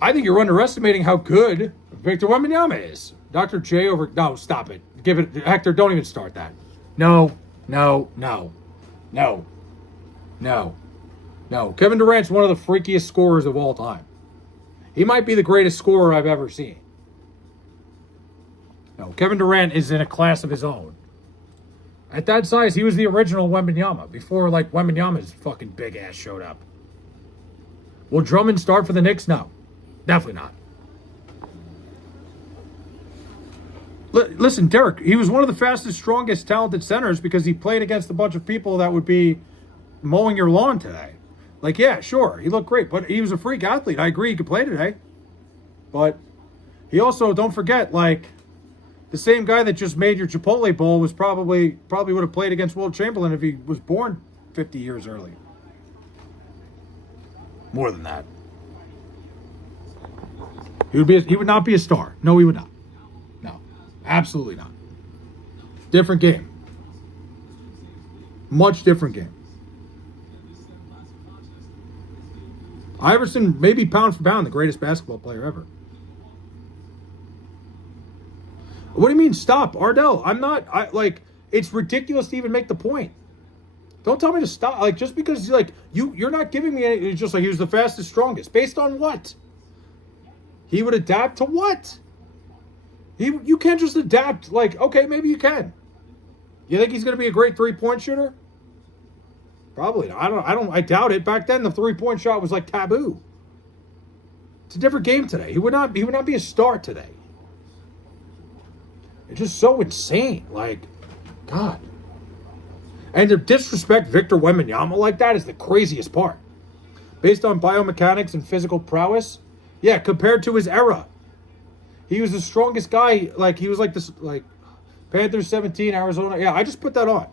I think you're underestimating how good Victor Wembanyama is. Dr. J over... No, stop it. Give it... Hector, don't even start that. No. Kevin Durant's one of the freakiest scorers of all time. He might be the greatest scorer I've ever seen. No, Kevin Durant is in a class of his own. At that size, he was the original Wembanyama before, like, Wembanyama's fucking big ass showed up. Will Drummond start for the Knicks? No. Definitely not. Listen, Derek, he was one of the fastest, strongest, talented centers because he played against a bunch of people that would be mowing your lawn today. Like, yeah, sure, he looked great, but he was a freak athlete. I agree he could play today. But he also, don't forget, like, the same guy that just made your Chipotle Bowl was probably would have played against Wilt Chamberlain if he was born 50 years early. More than that. He would not be a star. No, he would not. No, absolutely not. Different game. Much different game. Iverson, maybe pound for pound, the greatest basketball player ever. What do you mean stop? Ardell, it's ridiculous to even make the point. Don't tell me to stop. Like, just because, like, you're not giving me any, it's just like he was the fastest, strongest. Based on what? He would adapt to what? You can't just adapt. Like, okay, maybe you can. You think he's going to be a great three-point shooter? Probably not. I doubt it. Back then, the three-point shot was like taboo. It's a different game today. He would not be a star today. It's just so insane. Like, God. And to disrespect Victor Wembanyama like that is the craziest part. Based on biomechanics and physical prowess, yeah, compared to his era. He was the strongest guy. Like, he was like this, like, Panthers 17, Arizona. Yeah, I just put that on.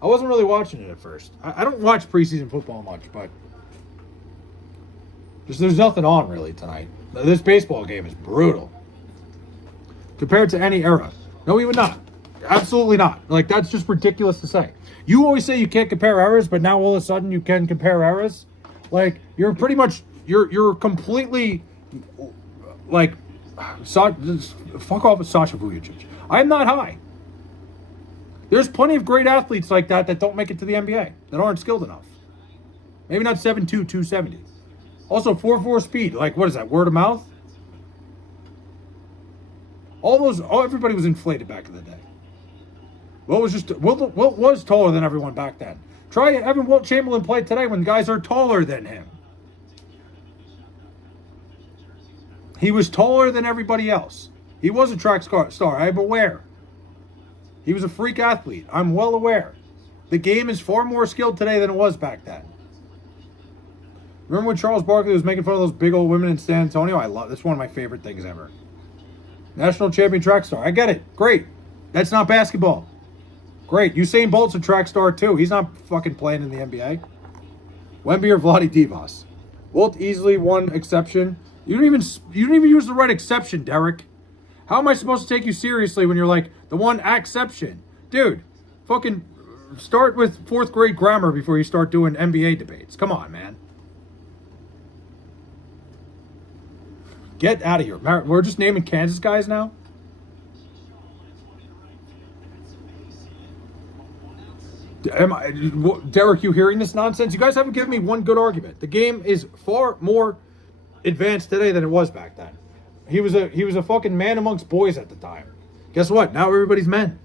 I wasn't really watching it at first. I don't watch preseason football much, but just there's nothing on really tonight. This baseball game is brutal. Compared to any era. No, he would not. Absolutely not. Like, that's just ridiculous to say. You always say you can't compare eras, but now all of a sudden you can compare eras. Like, you're pretty much, you're completely, like, fuck off with Sasha Vujacic. I'm not high. There's plenty of great athletes like that don't make it to the NBA, that aren't skilled enough. Maybe not 7'2", 270. Also, 4'4" speed. Like, what is that, word of mouth? Everybody was inflated back in the day. Wilt was taller than everyone back then. Try having Wilt Chamberlain play today when guys are taller than him. He was taller than everybody else. He was a track star. I'm aware. He was a freak athlete. I'm well aware. The game is far more skilled today than it was back then. Remember when Charles Barkley was making fun of those big old women in San Antonio? I love that's one of my favorite things ever. National champion track star. I get it. Great. That's not basketball. Great. Usain Bolt's a track star too. He's not fucking playing in the NBA. Wemby or Vlade Divac. Wilt easily one exception. You didn't even use the right exception, Derek. How am I supposed to take you seriously when you're like the one exception? Dude, fucking start with 4th grade grammar before you start doing NBA debates. Come on, man. Get out of here. We're just naming Kansas guys now? Derek, you hearing this nonsense? You guys haven't given me one good argument. The game is far more advanced today than it was back then. He was a fucking man amongst boys at the time. Guess what? Now everybody's men.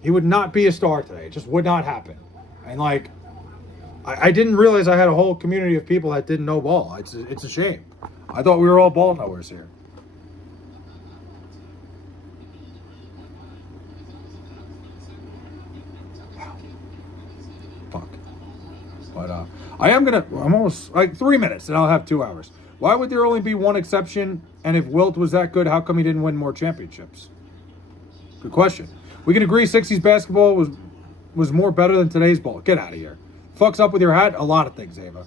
He would not be a star today. It just would not happen. And like, I didn't realize I had a whole community of people that didn't know ball. It's a shame. I thought we were all ball knowers here. Wow. Fuck. But I'm almost like 3 minutes and I'll have 2 hours. Why would there only be one exception? And if Wilt was that good, how come he didn't win more championships? Good question. We can agree 60s basketball was more better than today's ball. Get out of here. Fucks up with your hat? A lot of things, Ava.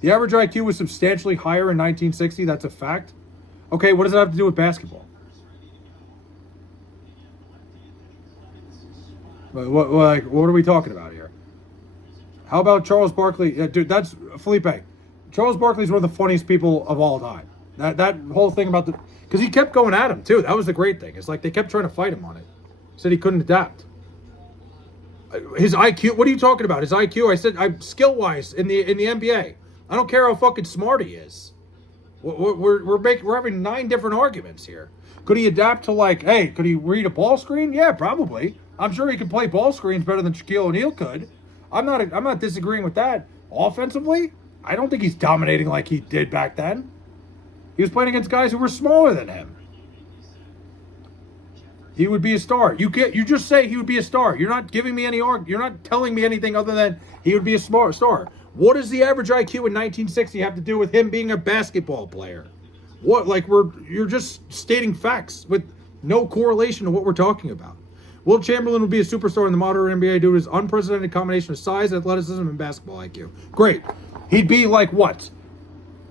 The average IQ was substantially higher in 1960. That's a fact. Okay, what does that have to do with basketball? What are we talking about here? How about Charles Barkley? Dude, that's Felipe. Charles Barkley's one of the funniest people of all time. That whole thing about because he kept going at him too. That was the great thing. It's like they kept trying to fight him on it. Said he couldn't adapt. His IQ. What are you talking about? His IQ. I said I'm skill wise in the NBA. I don't care how fucking smart he is. We're having 9 different arguments here. Could he adapt to like, hey, could he read a ball screen? Yeah, probably. I'm sure he can play ball screens better than Shaquille O'Neal could. I'm not disagreeing with that. Offensively, I don't think he's dominating like he did back then. He was playing against guys who were smaller than him. He would be a star. You just say he would be a star. You're not giving me any you're not telling me anything other than he would be a smart star. What does the average IQ in 1960 have to do with him being a basketball player? You're just stating facts with no correlation to what we're talking about. Wilt Chamberlain would be a superstar in the modern NBA due to his unprecedented combination of size, athleticism, and basketball IQ. Great. He'd be like what?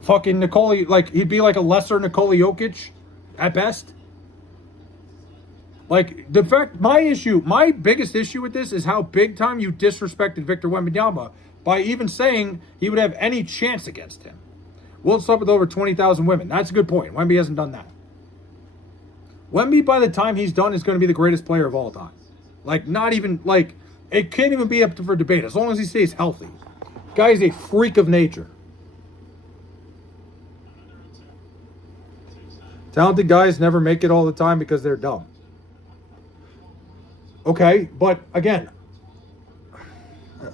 Fucking he'd be like a lesser Nikola Jokic at best. Like, my biggest issue with this is how big time you disrespected Victor Wembanyama by even saying he would have any chance against him. Wilt slept with over 20,000 women. That's a good point. Wemby hasn't done that. Wemby, by the time he's done, is going to be the greatest player of all time. It can't even be up for debate as long as he stays healthy. Guy is a freak of nature. Talented guys never make it all the time because they're dumb. Okay, but again,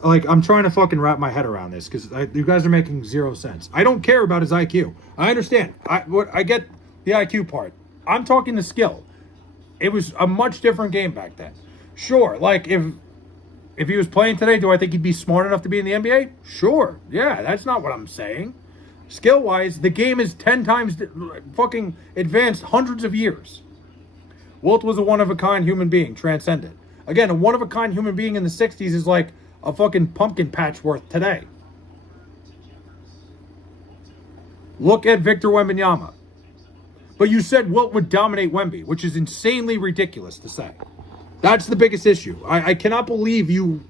I'm trying to fucking wrap my head around this because you guys are making zero sense. I don't care about his IQ. I understand. I get the IQ part. I'm talking the skill. It was a much different game back then. Sure, if he was playing today, do I think he'd be smart enough to be in the NBA? Sure. Yeah, that's not what I'm saying. Skill-wise, the game is 10 times fucking advanced hundreds of years. Wilt was a one-of-a-kind human being, transcendent. Again, a one-of-a-kind human being in the 60s is like a fucking pumpkin patch worth today. Look at Victor Wembanyama. But you said Wilt would dominate Wemby, which is insanely ridiculous to say. That's the biggest issue. I cannot believe you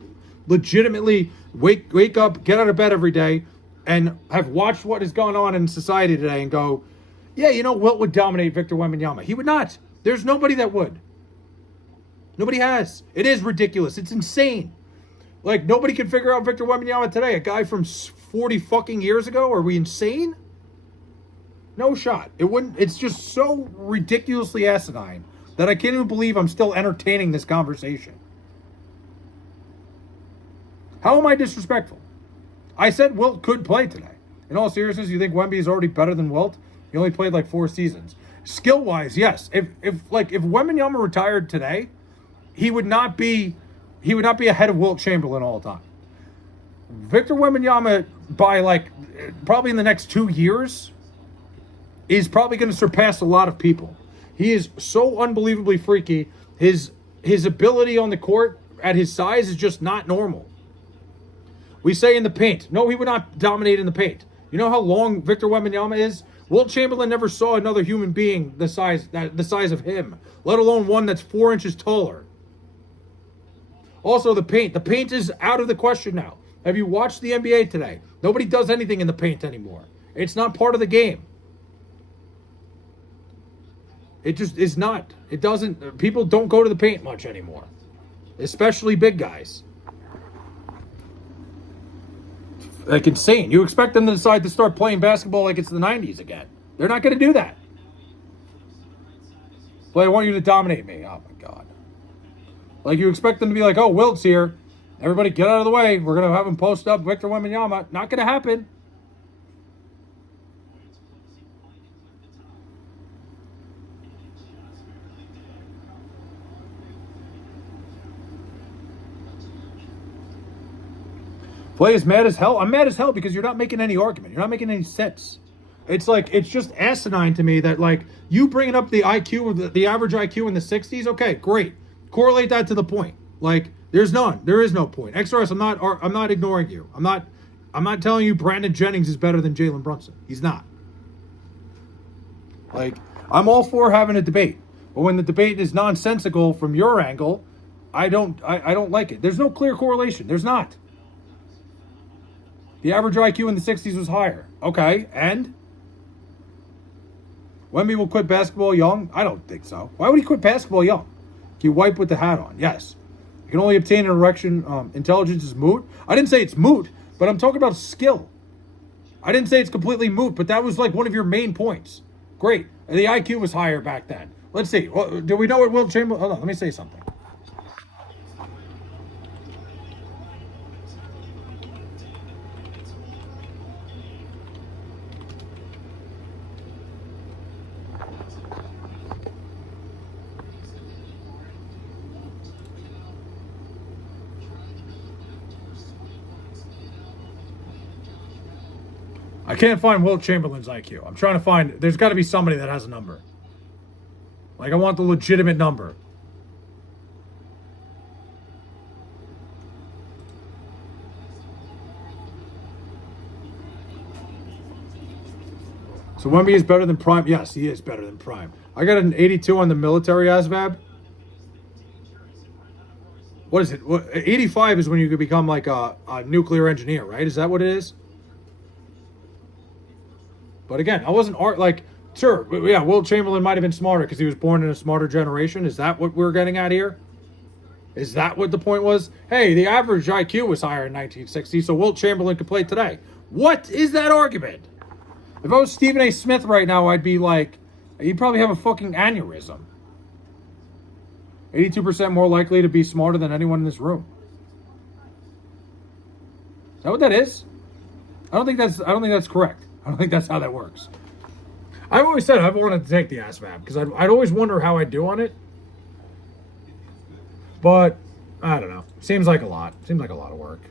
legitimately wake up, get out of bed every day, and have watched what is going on in society today and go, yeah, you know, Wilt would dominate Victor Wembanyama. He would not. There's nobody that would. Nobody has. It is ridiculous. It's insane. Like, nobody can figure out Victor Wembanyama today. A guy from 40 fucking years ago? Are we insane? No shot. It wouldn't. It's just so ridiculously asinine that I can't even believe I'm still entertaining this conversation. How am I disrespectful? I said Wilt could play today. In all seriousness, you think Wemby is already better than Wilt? He only played like 4 seasons. Skill-wise, yes. If Wembanyama retired today, he would not be ahead of Wilt Chamberlain all the time. Victor Wembanyama, by probably in the next 2 years, is probably going to surpass a lot of people. He is so unbelievably freaky. His ability on the court at his size is just not normal. We say in the paint. No, he would not dominate in the paint. You know how long Victor Wembanyama is? Wilt Chamberlain never saw another human being the size of him, let alone one that's 4 inches taller. Also, the paint. The paint is out of the question now. Have you watched the NBA today? Nobody does anything in the paint anymore. It's not part of the game. It just is not. It doesn't. People don't go to the paint much anymore, especially big guys. Like, insane. You expect them to decide to start playing basketball like it's the 90s again. They're not going to do that. But I want you to dominate me. Oh, my God. Like, you expect them to be like, oh, Wilt's here. Everybody get out of the way. We're going to have him post up Victor Wembanyama. Not going to happen. Play is mad as hell. I'm mad as hell because you're not making any argument. You're not making any sense. It's like, it's just asinine to me that, like, you bringing up the IQ, the average IQ in the 60s. Okay, great. Correlate that to the point. Like, there's none. There is no point. XRS, I'm not ignoring you. I'm not telling you Brandon Jennings is better than Jalen Brunson. He's not. Like, I'm all for having a debate. But when the debate is nonsensical from your angle, I don't like it. There's no clear correlation. There's not. The average IQ in the 60s was higher. Okay, and? Wemby will quit basketball young? I don't think so. Why would he quit basketball young? He wipe with the hat on. Yes. You can only obtain an erection. Intelligence is moot. I didn't say it's moot, but I'm talking about skill. I didn't say it's completely moot, but that was like one of your main points. Great. And the IQ was higher back then. Let's see. Do we know what Wilt Chamberlain... Hold on, let me say something. I can't find Wilt Chamberlain's IQ. I'm trying to find... There's got to be somebody that has a number. Like, I want the legitimate number. So Wemby is better than Prime? Yes, he is better than Prime. I got an 82 on the military ASVAB. What is it? 85 is when you could become like a nuclear engineer, right? Is that what it is? But again, I wasn't sure, yeah, Wilt Chamberlain might have been smarter because he was born in a smarter generation. Is that what we're getting at here? Is that what the point was? Hey, the average IQ was higher in 1960, so Wilt Chamberlain could play today. What is that argument? If I was Stephen A. Smith right now, I'd be like, he'd probably have a fucking aneurysm. 82% more likely to be smarter than anyone in this room. Is that what that is? I don't think that's correct. I don't think that's how that works. I've always said I've wanted to take the ASVAB because I'd always wonder how I do on it. But I don't know. Seems like a lot. Seems like a lot of work.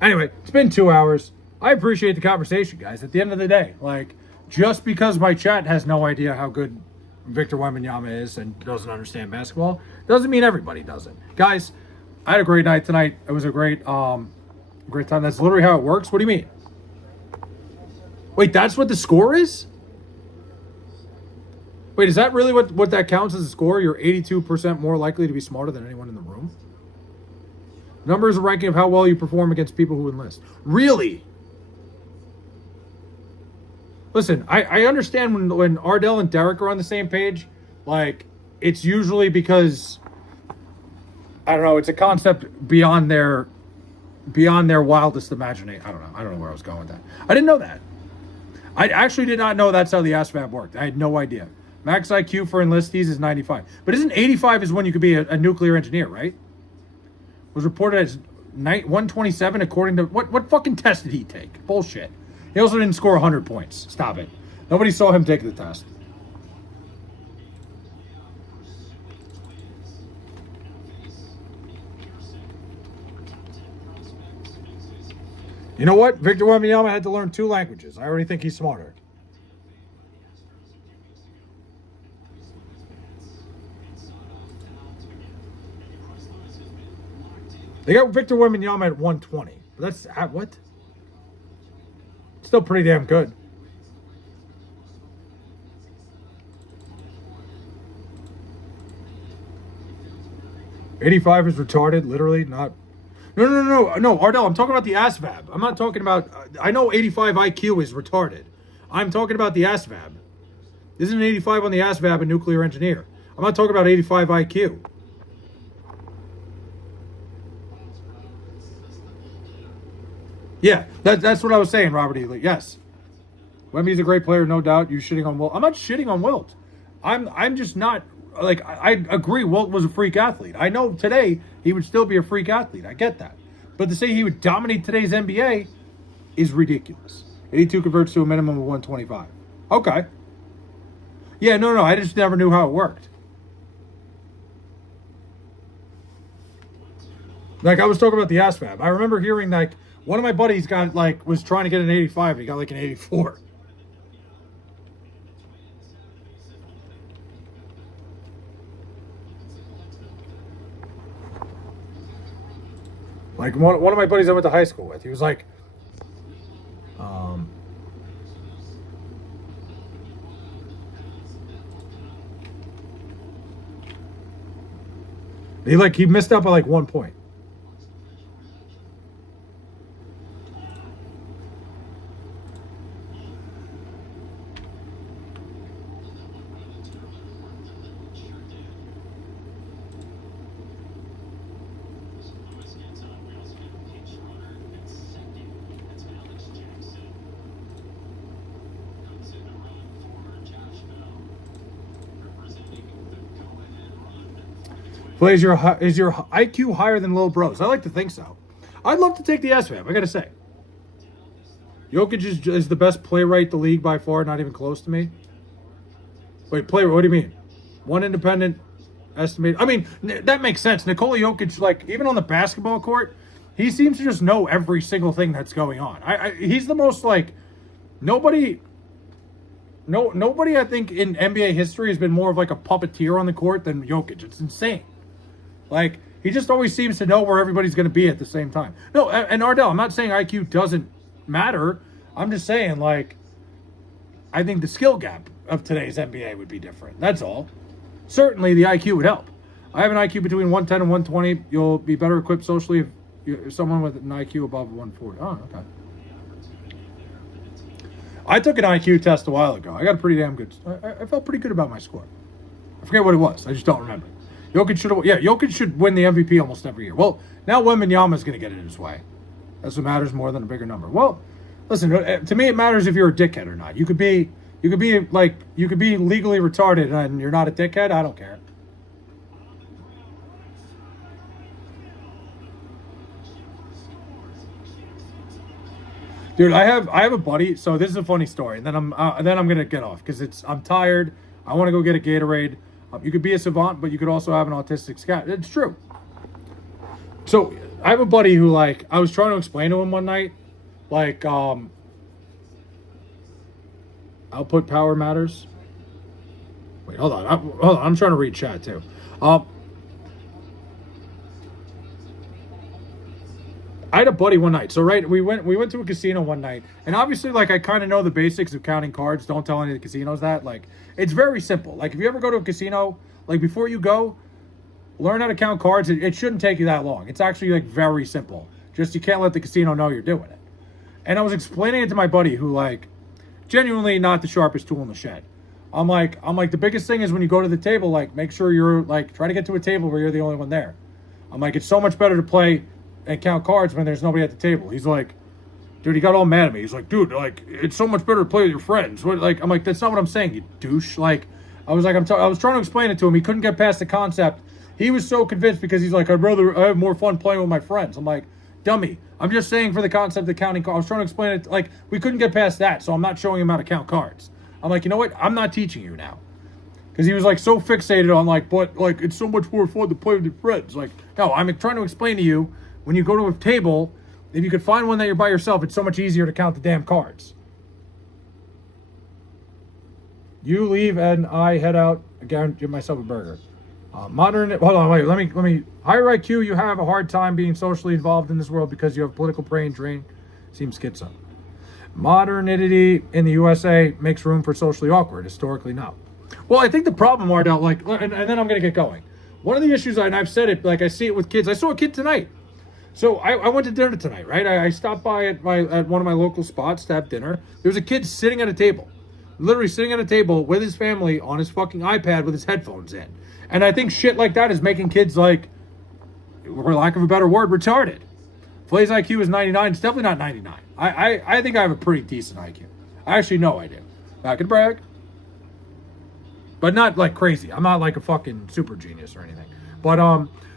Anyway, it's been 2 hours. I appreciate the conversation, guys. At the end of the day, like, just because my chat has no idea how good Victor Wembanyama is and doesn't understand basketball, doesn't mean everybody doesn't. Guys, I had a great night tonight. It was a great time. That's literally how it works. What do you mean? Wait, that's what the score is? Wait, is that really what that counts as a score? You're 82% more likely to be smarter than anyone in the room? Number is a ranking of how well you perform against people who enlist. Really? Listen, I understand when Ardell and Derek are on the same page, like, it's usually because, I don't know, it's a concept beyond their wildest imagination. I don't know where I was going with that. I didn't know that. I actually did not know that's how the ASVAB worked. I had no idea. Max IQ for enlistees is 95. But isn't 85 is when you could be a nuclear engineer, right? Was reported as 127 according to... What fucking test did he take? Bullshit. He also didn't score 100 points. Stop it. Nobody saw him take the test. You know what? Victor Wembanyama had to learn 2 languages. I already think he's smarter. They got Victor Wembanyama at 120. But that's at what? Still pretty damn good. $85 is retarded, literally, not... No, Ardell, I'm talking about the ASVAB. I'm not talking about... I know 85 IQ is retarded. I'm talking about the ASVAB. Isn't an 85 on the ASVAB a nuclear engineer? I'm not talking about 85 IQ. Yeah, that's what I was saying, Robert Ely. Yes. Wemby's a great player, no doubt. You shitting on Wilt. I'm not shitting on Wilt. I'm just not... Like, I agree Wilt was a freak athlete. I know today he would still be a freak athlete. I get that. But to say he would dominate today's NBA is ridiculous. 82 converts to a minimum of 125. Okay. Yeah, no. I just never knew how it worked. Like, I was talking about the ASVAB. I remember hearing, like, one of my buddies was trying to get an 85, and he got, like, an 84. Like, one of my buddies I went to high school with, he was like, he missed out by, like, 1 point. Well, is your IQ higher than Lil Bros? I like to think so. I'd love to take the SVAB, I gotta say. Jokic is the best playwright in the league by far, not even close to me. Wait, playwright, what do you mean? One independent estimate. I mean, that makes sense. Nikola Jokic, like, even on the basketball court, he seems to just know every single thing that's going on. He's the most, like, nobody I think in NBA history has been more of like a puppeteer on the court than Jokic. It's insane. Like, he just always seems to know where everybody's going to be at the same time. No, and Ardell, I'm not saying IQ doesn't matter. I'm just saying, like, I think the skill gap of today's NBA would be different. That's all. Certainly the IQ would help. I have an IQ between 110 and 120. You'll be better equipped socially if you're someone with an IQ above 140. Oh, okay. I took an IQ test a while ago. I got a pretty damn good... I felt pretty good about my score. I forget what it was. I just don't remember. Jokic should win the MVP almost every year. Well, now Wembanyama's going to get it his way. That's what matters more than a bigger number. Well, listen, to me it matters if you're a dickhead or not. You could be legally retarded and you're not a dickhead. I don't care. Dude, I have a buddy. So this is a funny story, and then I'm gonna get off because I'm tired. I want to go get a Gatorade. You could be a savant, but you could also have an autistic scat. It's true. So I have a buddy who, like, I was trying to explain to him one night, like, output power matters. Wait, hold on. I'm trying to read chat too. I had a buddy one night. So right, we went to a casino one night, and obviously, like, I kind of know the basics of counting cards. Don't tell any of the casinos that. Like, it's very simple. Like, if you ever go to a casino, like, before you go, learn how to count cards. It shouldn't take you that long. It's actually, like, very simple. Just you can't let the casino know you're doing it. And I was explaining it to my buddy who, like, genuinely not the sharpest tool in the shed. I'm like, the biggest thing is when you go to the table, like, make sure you're, like, try to get to a table where you're the only one there. I'm like, it's so much better to play and count cards when there's nobody at the table. He's like, dude, he got all mad at me. He's like, dude, like, it's so much better to play with your friends. What, like, I'm like, that's not what I'm saying, you douche. Like, I was trying to explain it to him. He couldn't get past the concept. He was so convinced because he's like, I have more fun playing with my friends. I'm like, dummy. I'm just saying for the concept of counting cards. I was trying to explain it. Like, we couldn't get past that, so I'm not showing him how to count cards. I'm like, you know what? I'm not teaching you now. Because he was, like, so fixated on, like, but, like, it's so much more fun to play with your friends. Like, no, I'm trying to explain to you, when you go to a table, if you could find one that you're by yourself, it's so much easier to count the damn cards. You leave and I head out. Again, give myself a burger. Hold on, wait. Let me. Higher IQ, you have a hard time being socially involved in this world because you have political brain drain. Seems schizo. Modernity in the USA makes room for socially awkward. Historically, no. Well, I think the problem, Ardell, like, and then I'm going to get going. One of the issues, and I've said it, like, I see it with kids. I saw a kid tonight. So I went to dinner tonight, right? I stopped by at one of my local spots to have dinner. There was a kid sitting at a table. Literally sitting at a table with his family on his fucking iPad with his headphones in. And I think shit like that is making kids, like, for lack of a better word, retarded. Flay's IQ is 99. It's definitely not 99. I think I have a pretty decent IQ. I actually know I do. I can brag. But not, like, crazy. I'm not, like, a fucking super genius or anything. But,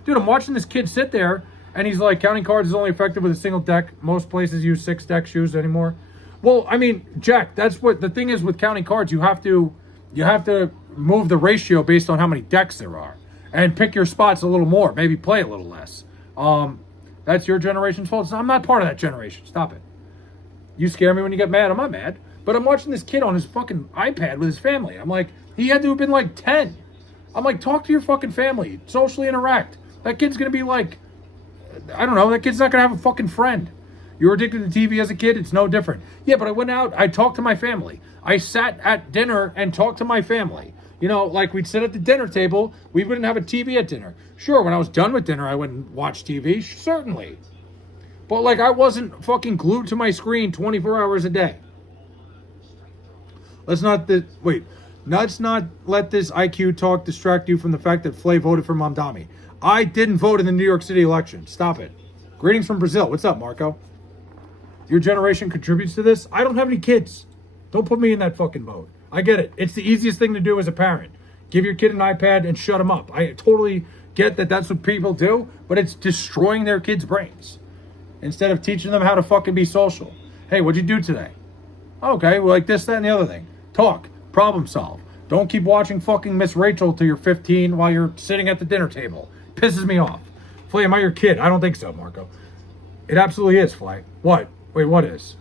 dude, I'm watching this kid sit there, and he's like, counting cards is only effective with a single deck. Most places use 6 deck shoes anymore. Well, I mean, Jack, that's what the thing is with counting cards. You have to move the ratio based on how many decks there are, and pick your spots a little more. Maybe play a little less. That's your generation's fault. I'm not part of that generation. Stop it. You scare me when you get mad. I'm not mad, but I'm watching this kid on his fucking iPad with his family. I'm like, he had to have been like 10. I'm like, talk to your fucking family, socially interact. That kid's gonna be like, I don't know. That kid's not gonna have a fucking friend. You were addicted to TV as a kid, it's no different. Yeah, but I went out, I talked to my family. I sat at dinner and talked to my family. You know, like, we'd sit at the dinner table, we wouldn't have a TV at dinner. Sure, when I was done with dinner, I wouldn't watch TV, certainly. But, like, I wasn't fucking glued to my screen 24 hours a day. Let's not let this IQ talk distract you from the fact that Flay voted for Mamdani. I didn't vote in the New York City election. Stop it. Greetings from Brazil. What's up, Marco? Your generation contributes to this? I don't have any kids. Don't put me in that fucking boat. I get it. It's the easiest thing to do as a parent. Give your kid an iPad and shut him up. I totally get that that's what people do, but it's destroying their kids' brains. Instead of teaching them how to fucking be social. Hey, what'd you do today? Okay, well, like this, that, and the other thing. Talk. Problem solve. Don't keep watching fucking Miss Rachel till you're 15 while you're sitting at the dinner table. Pisses me off. Flay, am I your kid? I don't think so, Marco. It absolutely is, Flay. What? Wait, what is?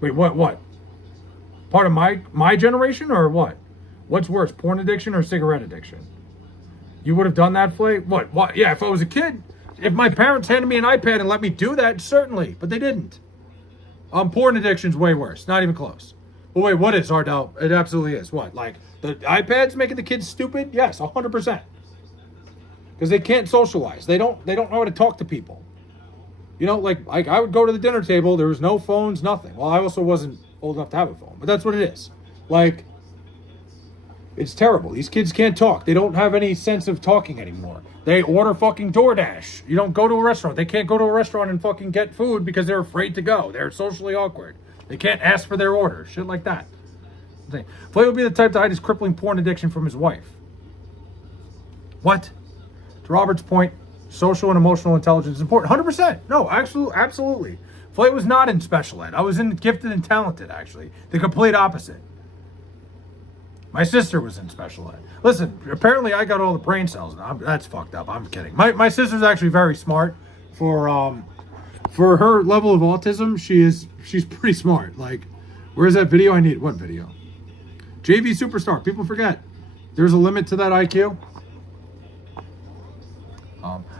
Wait, what? Part of my generation or what? What's worse, porn addiction or cigarette addiction? You would have done that, Flay? What? Yeah, if I was a kid, if my parents handed me an iPad and let me do that, certainly, but they didn't. Porn addiction's way worse. Not even close. Well, wait, what is, Ardell? It absolutely is. What? Like, the iPad's making the kids stupid? Yes, 100%. Because they can't socialize. They don't know how to talk to people. You know, like I would go to the dinner table. There was no phones, nothing. Well, I also wasn't old enough to have a phone, but that's what it is. Like, it's terrible. These kids can't talk. They don't have any sense of talking anymore. They order fucking DoorDash. You don't go to a restaurant. They can't go to a restaurant and fucking get food because they're afraid to go. They're socially awkward. They can't ask for their order. Shit like that. Flay would be the type to hide his crippling porn addiction from his wife. What? To Robert's point, social and emotional intelligence is important. 100%. No, absolutely. Flay was not in special ed. I was in gifted and talented, actually. The complete opposite. My sister was in special ed. Listen, apparently I got all the brain cells. That's fucked up. I'm kidding. My sister's actually very smart. For her level of autism, she's pretty smart. Like, where's that video? What video? JV Superstar. People forget. There's a limit to that IQ.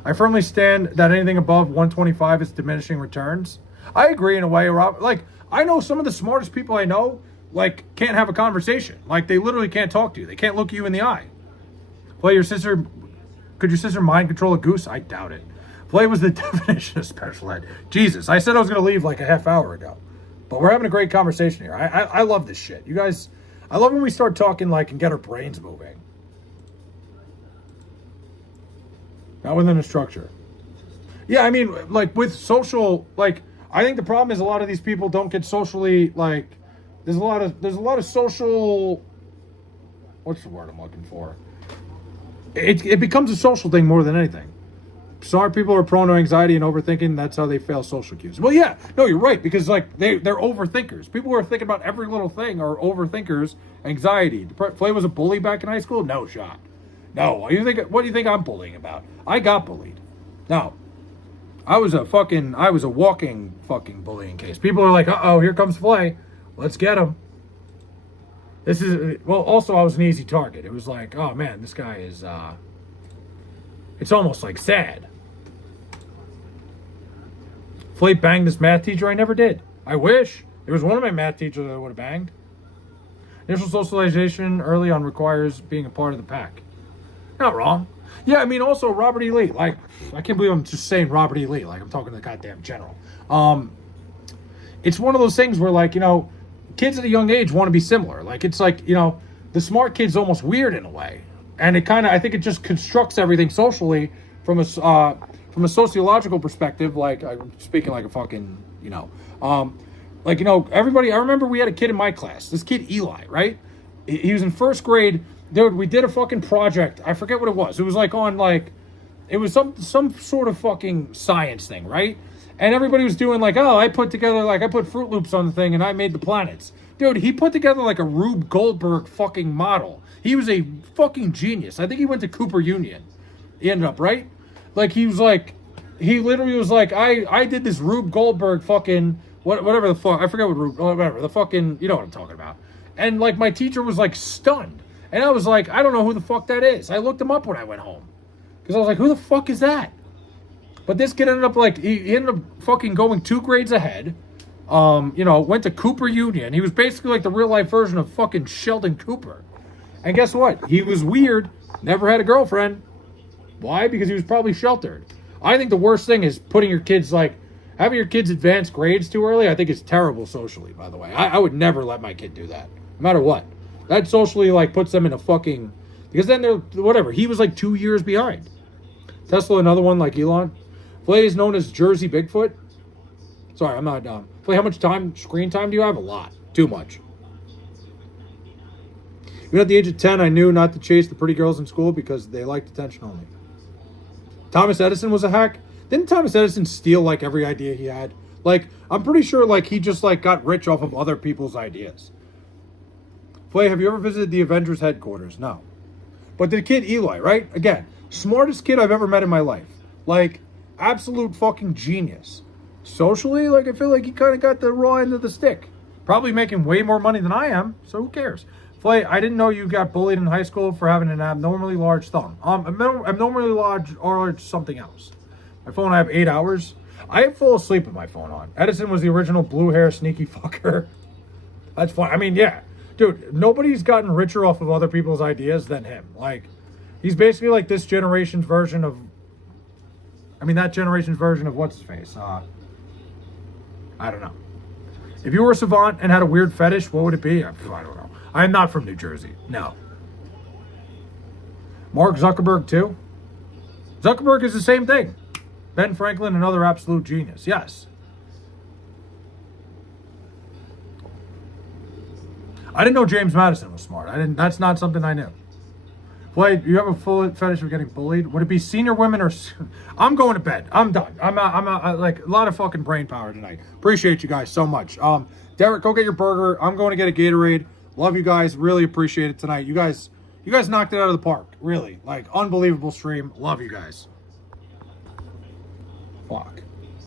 I firmly stand that anything above 125 is diminishing returns. I agree in a way, Rob. Like, I know some of the smartest people I know, like, can't have a conversation. Like, they literally can't talk to you. They can't look you in the eye. Could your sister mind control a goose? I doubt it. Play was the definition of special ed. Jesus, I said I was going to leave like a half hour ago. But we're having a great conversation here. I love this shit. You guys, I love when we start talking like and get our brains moving. Not within a structure. Yeah, I mean, like with social, like I think the problem is a lot of these people don't get socially like. There's a lot of social. What's the word I'm looking for? It becomes a social thing more than anything. Smart people are prone to anxiety and overthinking. That's how they fail social cues. Well, yeah, no, you're right because like they're overthinkers. People who are thinking about every little thing are overthinkers. Anxiety. Flay was a bully back in high school. No shot. No. What do you think I'm bullying about? I got bullied. No. I was a walking fucking bullying case. People are like, uh-oh, here comes Flay. Let's get him. Also I was an easy target. It was like, oh man, this guy is, it's almost like sad. Flay banged this math teacher. I never did. I wish. There was one of my math teachers that I would have banged. Initial socialization early on requires being a part of the pack. Not wrong. Yeah, I mean, also Robert E. Lee. Like, I can't believe I'm just saying Robert E. Lee. Like, I'm talking to the goddamn general. It's one of those things where, like, you know, kids at a young age want to be similar. Like, it's like, you know, the smart kid's almost weird in a way. And it kind of, I think it just constructs everything socially from a sociological perspective. Like, I'm speaking like a fucking, you know, like, you know, everybody, I remember we had a kid in my class, this kid Eli, right? He was in first grade. Dude, we did a fucking project. I forget what it was. It was like on like, it was some sort of fucking science thing, right? And everybody was doing like, oh, I put Fruit Loops on the thing and I made the planets. Dude, he put together like a Rube Goldberg fucking model. He was a fucking genius. I think he went to Cooper Union. He ended up, right? Like, he literally was like, I did this Rube Goldberg fucking, whatever the fuck, I forget what Rube, whatever, the fucking, you know what I'm talking about. And like, my teacher was like stunned. And I was like, I don't know who the fuck that is. I looked him up when I went home. Because I was like, who the fuck is that? But this kid ended up like, he ended up fucking going 2 grades ahead. You know, went to Cooper Union. He was basically like the real life version of fucking Sheldon Cooper. And guess what? He was weird. Never had a girlfriend. Why? Because he was probably sheltered. I think the worst thing is putting your kids like, having your kids advance grades too early. I think it's terrible socially, by the way. I would never let my kid do that. No matter what. That socially like puts them in a fucking, because then they're, whatever. He was like 2 years behind. Tesla, another one like Elon. Flay is known as Jersey Bigfoot. Sorry, I'm not dumb. Flay, how much screen time do you have? A lot. Too much. Even at the age of 10, I knew not to chase the pretty girls in school because they liked attention only. Thomas Edison was a hack. Didn't Thomas Edison steal like every idea he had? Like, I'm pretty sure like he just like got rich off of other people's ideas. Flay, have you ever visited the Avengers headquarters? No. But the kid Eli, right? Again, smartest kid I've ever met in my life. Like, absolute fucking genius. Socially, like, I feel like he kind of got the raw end of the stick. Probably making way more money than I am, so who cares? Flay, I didn't know you got bullied in high school for having an abnormally large thumb. Abnormally large or something else. My phone, I have 8 hours. I fall asleep with my phone on. Edison was the original blue hair sneaky fucker. That's fine. I mean, yeah. Dude, nobody's gotten richer off of other people's ideas than him. Like, he's basically like this generation's version of, that generation's version of what's his face? I don't know. If you were a savant and had a weird fetish, what would it be? I don't know. I'm not from New Jersey. No. Mark Zuckerberg, too? Zuckerberg is the same thing. Ben Franklin, another absolute genius. Yes. I didn't know James Madison was smart. That's not something I knew. Flay, you have a full fetish of getting bullied? Would it be senior women or... I'm going to bed. I'm done. I'm like, a lot of fucking brain power tonight. Appreciate you guys so much. Derek, go get your burger. I'm going to get a Gatorade. Love you guys. Really appreciate it tonight. You guys knocked it out of the park. Really. Like, unbelievable stream. Love you guys. Fuck.